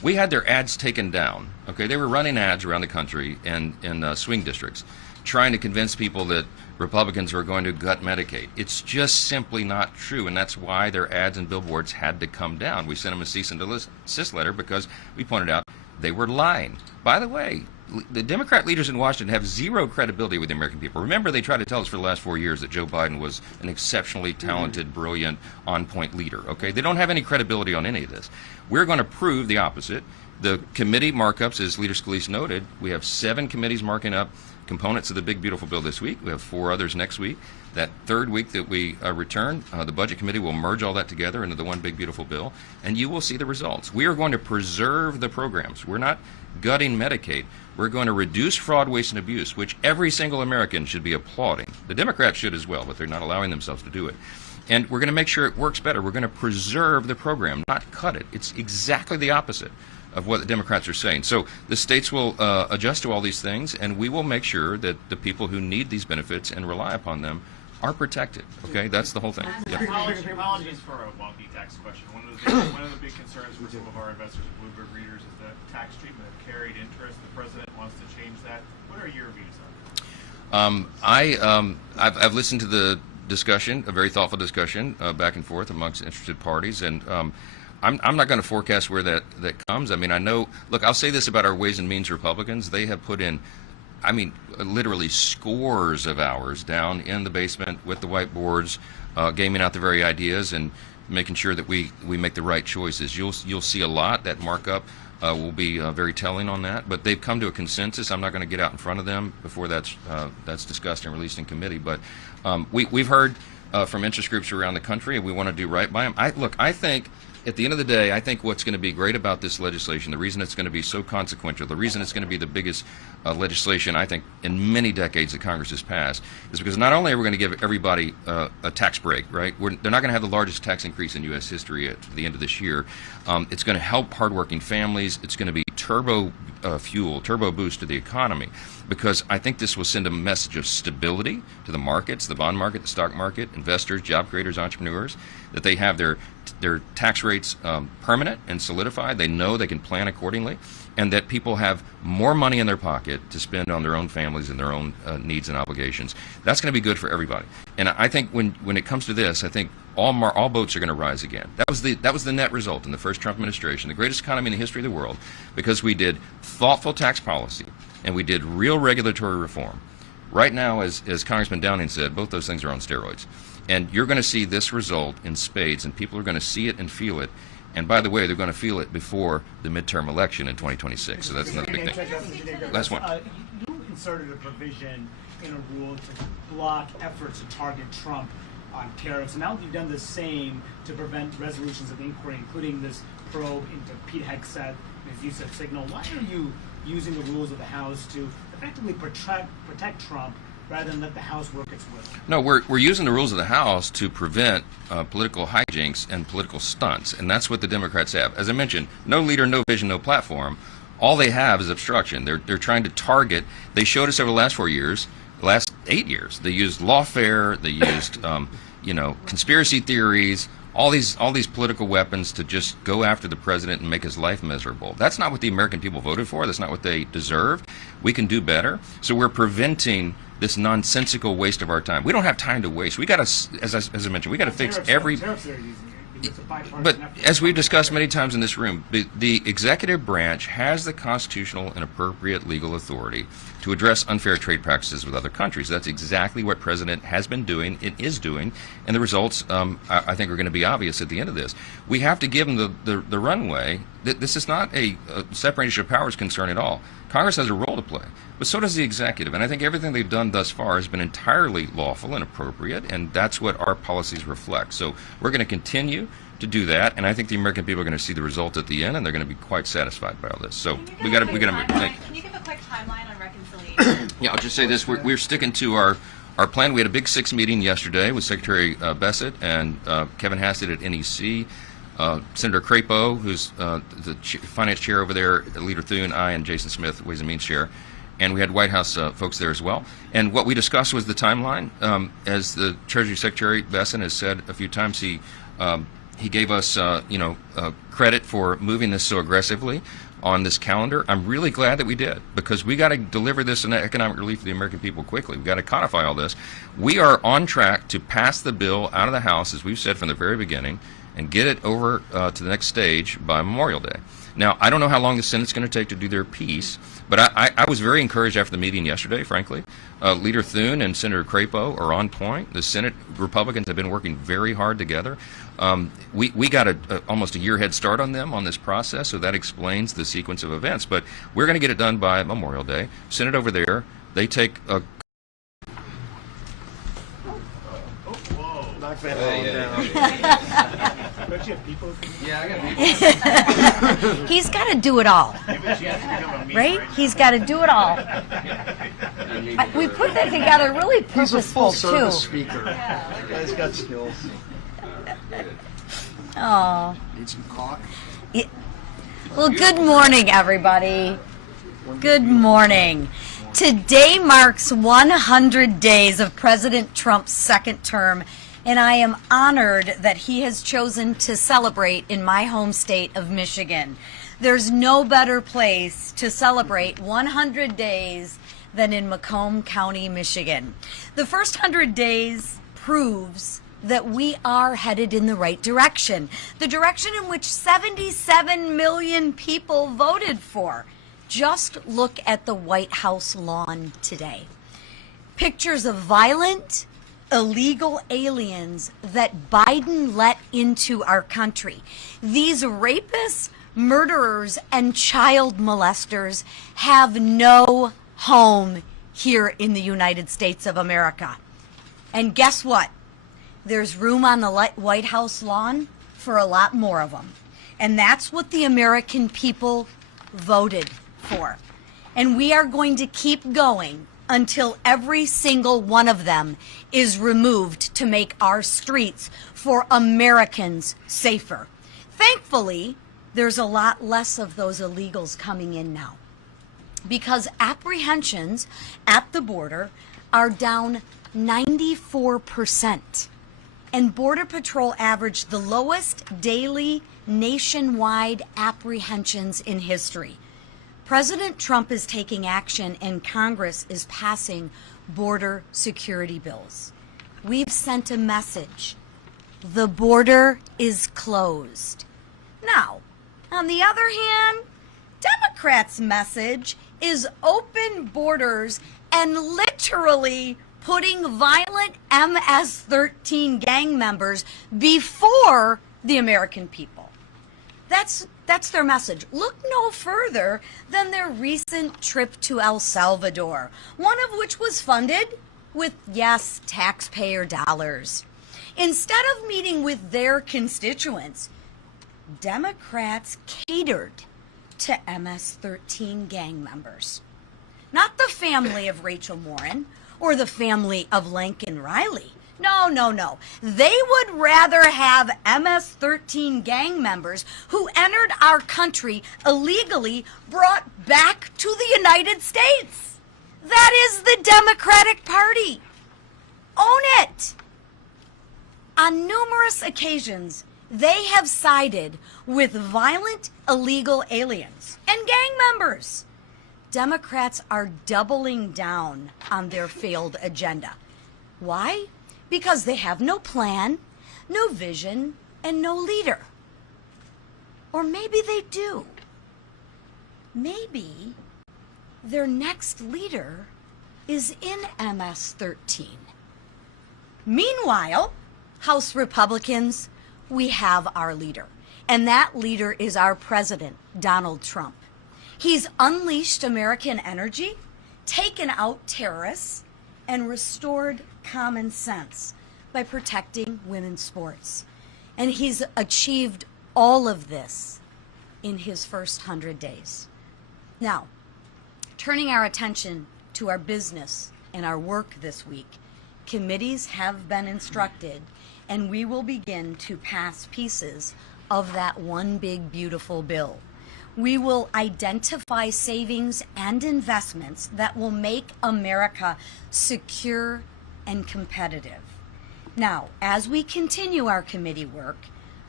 We had their ads taken down. Okay, they were running ads around the country in swing districts, trying to convince people that Republicans were going to gut Medicaid. It's just simply not true, and that's why their ads and billboards had to come down. We sent them a cease and desist letter because we pointed out they were lying. By the way, the Democrat leaders in Washington have zero credibility with the American people. Remember, they tried to tell us for the last 4 years that Joe Biden was an exceptionally talented, brilliant, on-point leader. Okay, they don't have any credibility on any of this. We're going to prove the opposite. The committee markups, as Leader Scalise noted, we have 7 committees marking up components of the big, beautiful bill this week. We have 4 others next week. That third week that we return, the Budget Committee will merge all that together into the one big, beautiful bill, and you will see the results. We are going to preserve the programs. We're not gutting Medicaid. We're going to reduce fraud, waste, and abuse, which every single American should be applauding. The Democrats should as well, but they're not allowing themselves to do it. And we're going to make sure it works better. We're going to preserve the program, not cut it. It's exactly the opposite of what the Democrats are saying. So the states will adjust to all these things, and we will make sure that the people who need these benefits and rely upon them are protected. Okay, that's the whole thing. Yep. Apologies for a wonky tax question. One of the big concerns for some of our investors and Bloomberg readers is the tax treatment of carried interest. The president wants to change that. What are your views on that? I've listened to the discussion, a very thoughtful discussion back and forth amongst interested parties, and I'm not going to forecast where that comes. I mean, I know. Look, I'll say this about our Ways and Means Republicans: they have put in, I mean, literally scores of hours down in the basement with the whiteboards, gaming out the very ideas and making sure that we make the right choices. You'll see a lot. That markup will be very telling on that. But they've come to a consensus. I'm not going to get out in front of them before that's discussed and released in committee. But we've heard from interest groups around the country, and we want to do right by them. I think. At the end of the day, I think what's going to be great about this legislation, the reason it's going to be so consequential, the reason it's going to be the biggest legislation, I think, in many decades that Congress has passed, is because not only are we going to give everybody a tax break, right? They're not going to have the largest tax increase in U.S. history at the end of this year. It's going to help hardworking families. It's going to be turbo fuel, turbo boost to the economy, because I think this will send a message of stability to the markets, the bond market, the stock market, investors, job creators, entrepreneurs, that they have their tax rates permanent and solidified. They know they can plan accordingly, and that people have more money in their pocket to spend on their own families and their own needs and obligations. That's going to be good for everybody. And I think when it comes to this, I think all boats are going to rise again. That was the net result in the first Trump administration, the greatest economy in the history of the world, because we did thoughtful tax policy and we did real regulatory reform. Right now, as Congressman Downing said, both those things are on steroids. And you're going to see this result in spades, and people are going to see it and feel it. And by the way, they're going to feel it before the midterm election in 2026. So that's another big thing. Last one. You inserted a provision in a rule to block efforts to target Trump on tariffs. And now you've done the same to prevent resolutions of inquiry, including this probe into Pete Hegseth and his use of Signal. Why are you using the rules of the House to effectively protect Trump rather than let the House work its will? No, we're using the rules of the House to prevent political hijinks and political stunts, and that's what the Democrats have. As I mentioned, no leader, no vision, no platform. All they have is obstruction. They're trying to target. They showed us over the last 4 years, the last 8 years. They used lawfare. They used conspiracy theories. All these political weapons to just go after the president and make his life miserable. That's not what the American people voted for. That's not what they deserved. We can do better. So we're preventing this nonsensical waste of our time. We don't have time to waste. We got to, as I mentioned, we got to fix every. But as we've discussed many times in this room, the executive branch has the constitutional and appropriate legal authority to address unfair trade practices with other countries. That's exactly what President has been doing, it is doing, and the results, I think, are going to be obvious at the end of this. We have to give them the runway. This is not a separation of powers concern at all. Congress has a role to play, but so does the executive, and I think everything they've done thus far has been entirely lawful and appropriate, and that's what our policies reflect. So we're going to continue to do that, and I think the American people are going to see the result at the end, and they're going to be quite satisfied by all this. So we got to move. Can you give a quick timeline on reconciliation? Yeah, I'll just say this: we're sticking to our plan. We had a big 6 meeting yesterday with Secretary Bessent and Kevin Hassett at NEC. Senator Crapo, who's the finance chair over there, Leader Thune, I, and Jason Smith, Ways and Means chair. And we had White House folks there as well. And what we discussed was the timeline. As the Treasury Secretary Bessent has said a few times, he He gave us, credit for moving this so aggressively on this calendar. I'm really glad that we did, because we got to deliver this in economic relief to the American people quickly. We've got to codify all this. We are on track to pass the bill out of the House, as we've said from the very beginning, and get it over to the next stage by Memorial Day. Now, I don't know how long the Senate's going to take to do their piece, but I was very encouraged after the meeting yesterday, frankly. Leader Thune and Senator Crapo are on point. The Senate Republicans have been working very hard together. We got almost a year head start on them on this process, so that explains the sequence of events. But we're going to get it done by Memorial Day. Senate over there, they take a... Knock that down. Don't you have people? Yeah, I got people. He's got to do it all, right? He's got to do it all. We put that together really He's a purposeful, full-service too. speaker. That guy's got skills. Oh. Need some caulk? Well, good morning, everybody. Good morning. Today marks 100 days of President Trump's second term, and I am honored that he has chosen to celebrate in my home state of Michigan. There's no better place to celebrate 100 days than in Macomb County, Michigan. The first 100 days proves that we are headed in the right direction, the direction in which 77 million people voted for. Just look at the White House lawn today. Pictures of violent, illegal aliens that Biden let into our country. These rapists, murderers, and child molesters have no home here in the United States of America. And guess what? There's room on the White House lawn for a lot more of them. And that's what the American people voted for. And we are going to keep going until every single one of them is removed to make our streets for Americans safer. Thankfully, there's a lot less of those illegals coming in now, because apprehensions at the border are down 94%. And Border Patrol averaged the lowest daily nationwide apprehensions in history. President Trump is taking action, and Congress is passing border security bills. We've sent a message. The border is closed. Now, on the other hand, Democrats' message is open borders and literally putting violent MS-13 gang members before the American people. That's their message. Look no further than their recent trip to El Salvador, one of which was funded with, yes, taxpayer dollars. Instead of meeting with their constituents, Democrats catered to MS-13 gang members. Not the family of Rachel Warren or the family of Lincoln Riley. No. They would rather have MS-13 gang members who entered our country illegally brought back to the United States. That is the Democratic Party. Own it. On numerous occasions, they have sided with violent illegal aliens and gang members. Democrats are doubling down on their failed agenda. Why? Because they have no plan, no vision, and no leader. Or maybe they do. Maybe their next leader is in MS-13. Meanwhile, House Republicans, we have our leader. And that leader is our president, Donald Trump. He's unleashed American energy, taken out terrorists, and restored common sense by protecting women's sports. And he's achieved all of this in his first 100 days. Now, turning our attention to our business and our work this week, committees have been instructed, and we will begin to pass pieces of that one big beautiful bill. We will identify savings and investments that will make America secure and competitive. Now, as we continue our committee work,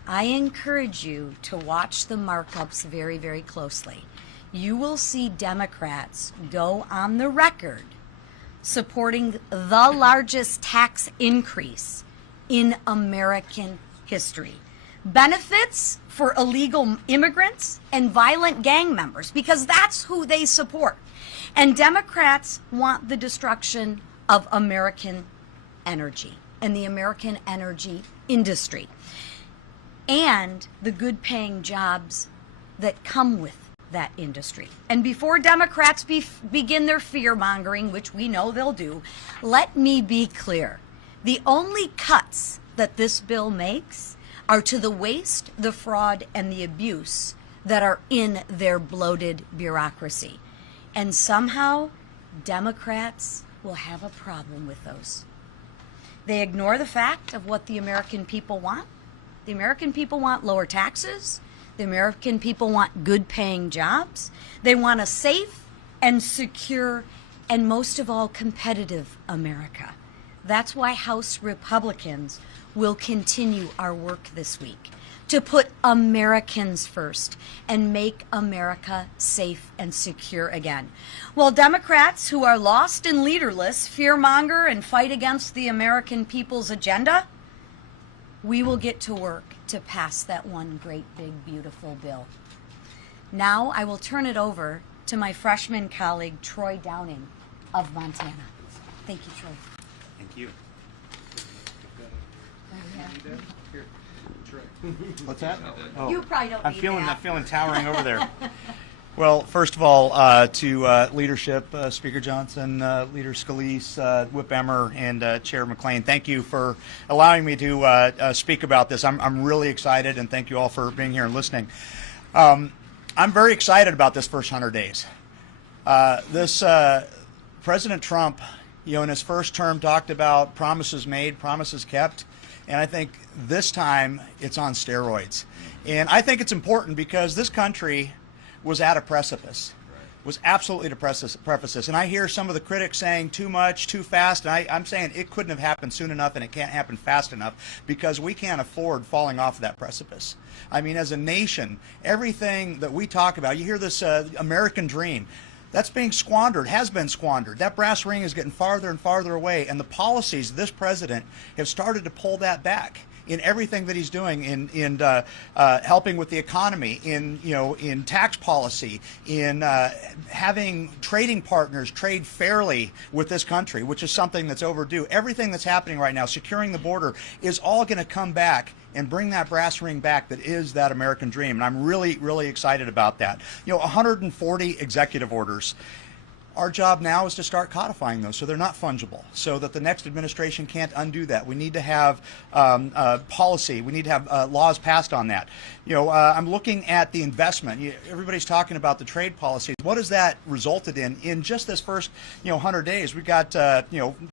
I encourage you to watch the markups very, very closely. You will see Democrats go on the record supporting the largest tax increase in American history. Benefits for illegal immigrants and violent gang members, because that's who they support. And Democrats want the destruction of American energy and the American energy industry and the good paying jobs that come with that industry. And before Democrats begin their fear mongering, which we know they'll do, let me be clear. The only cuts that this bill makes are to the waste, the fraud, and the abuse that are in their bloated bureaucracy. And somehow, Democrats will have a problem with those. They ignore the fact of what the American people want. The American people want lower taxes. The American people want good paying jobs. They want a safe and secure and most of all competitive America. That's why House Republicans will continue our work this week to put Americans first and make America safe and secure again. While Democrats who are lost and leaderless fearmonger and fight against the American people's agenda, we will get to work to pass that one great, big, beautiful bill. Now I will turn it over to my freshman colleague, Troy Downing of Montana. Thank you, Troy. Thank you. What's that? You probably don't need that. I'm feeling towering over there. Well, first of all, to leadership, Speaker Johnson, Leader Scalise, Whip Emmer, and Chair McClain, thank you for allowing me to speak about this. I'm really excited, and thank you all for being here and listening. I'm very excited about this first 100 days. President Trump, in his first term, talked about promises made, promises kept. And I think this time it's on steroids. And I think it's important because this country was at a precipice, was absolutely at a precipice. And I hear some of the critics saying too much, too fast. And I'm saying it couldn't have happened soon enough and it can't happen fast enough because we can't afford falling off of that precipice. I mean, as a nation, everything that we talk about, you hear this American dream. That's being squandered, has been squandered. That brass ring is getting farther and farther away, and the policies of this president have started to pull that back in everything that he's doing, in helping with the economy, in tax policy, in having trading partners trade fairly with this country, which is something that's overdue. Everything that's happening right now, securing the border, is all going to come back and bring that brass ring back that is that American dream. And I'm really, really excited about that. 140 executive orders. Our job now is to start codifying those so they're not fungible, so that the next administration can't undo that. We need to have policy. We need to have laws passed on that. I'm looking at the investment. Everybody's talking about the trade policies. What has that resulted in just this first 100 days? We've got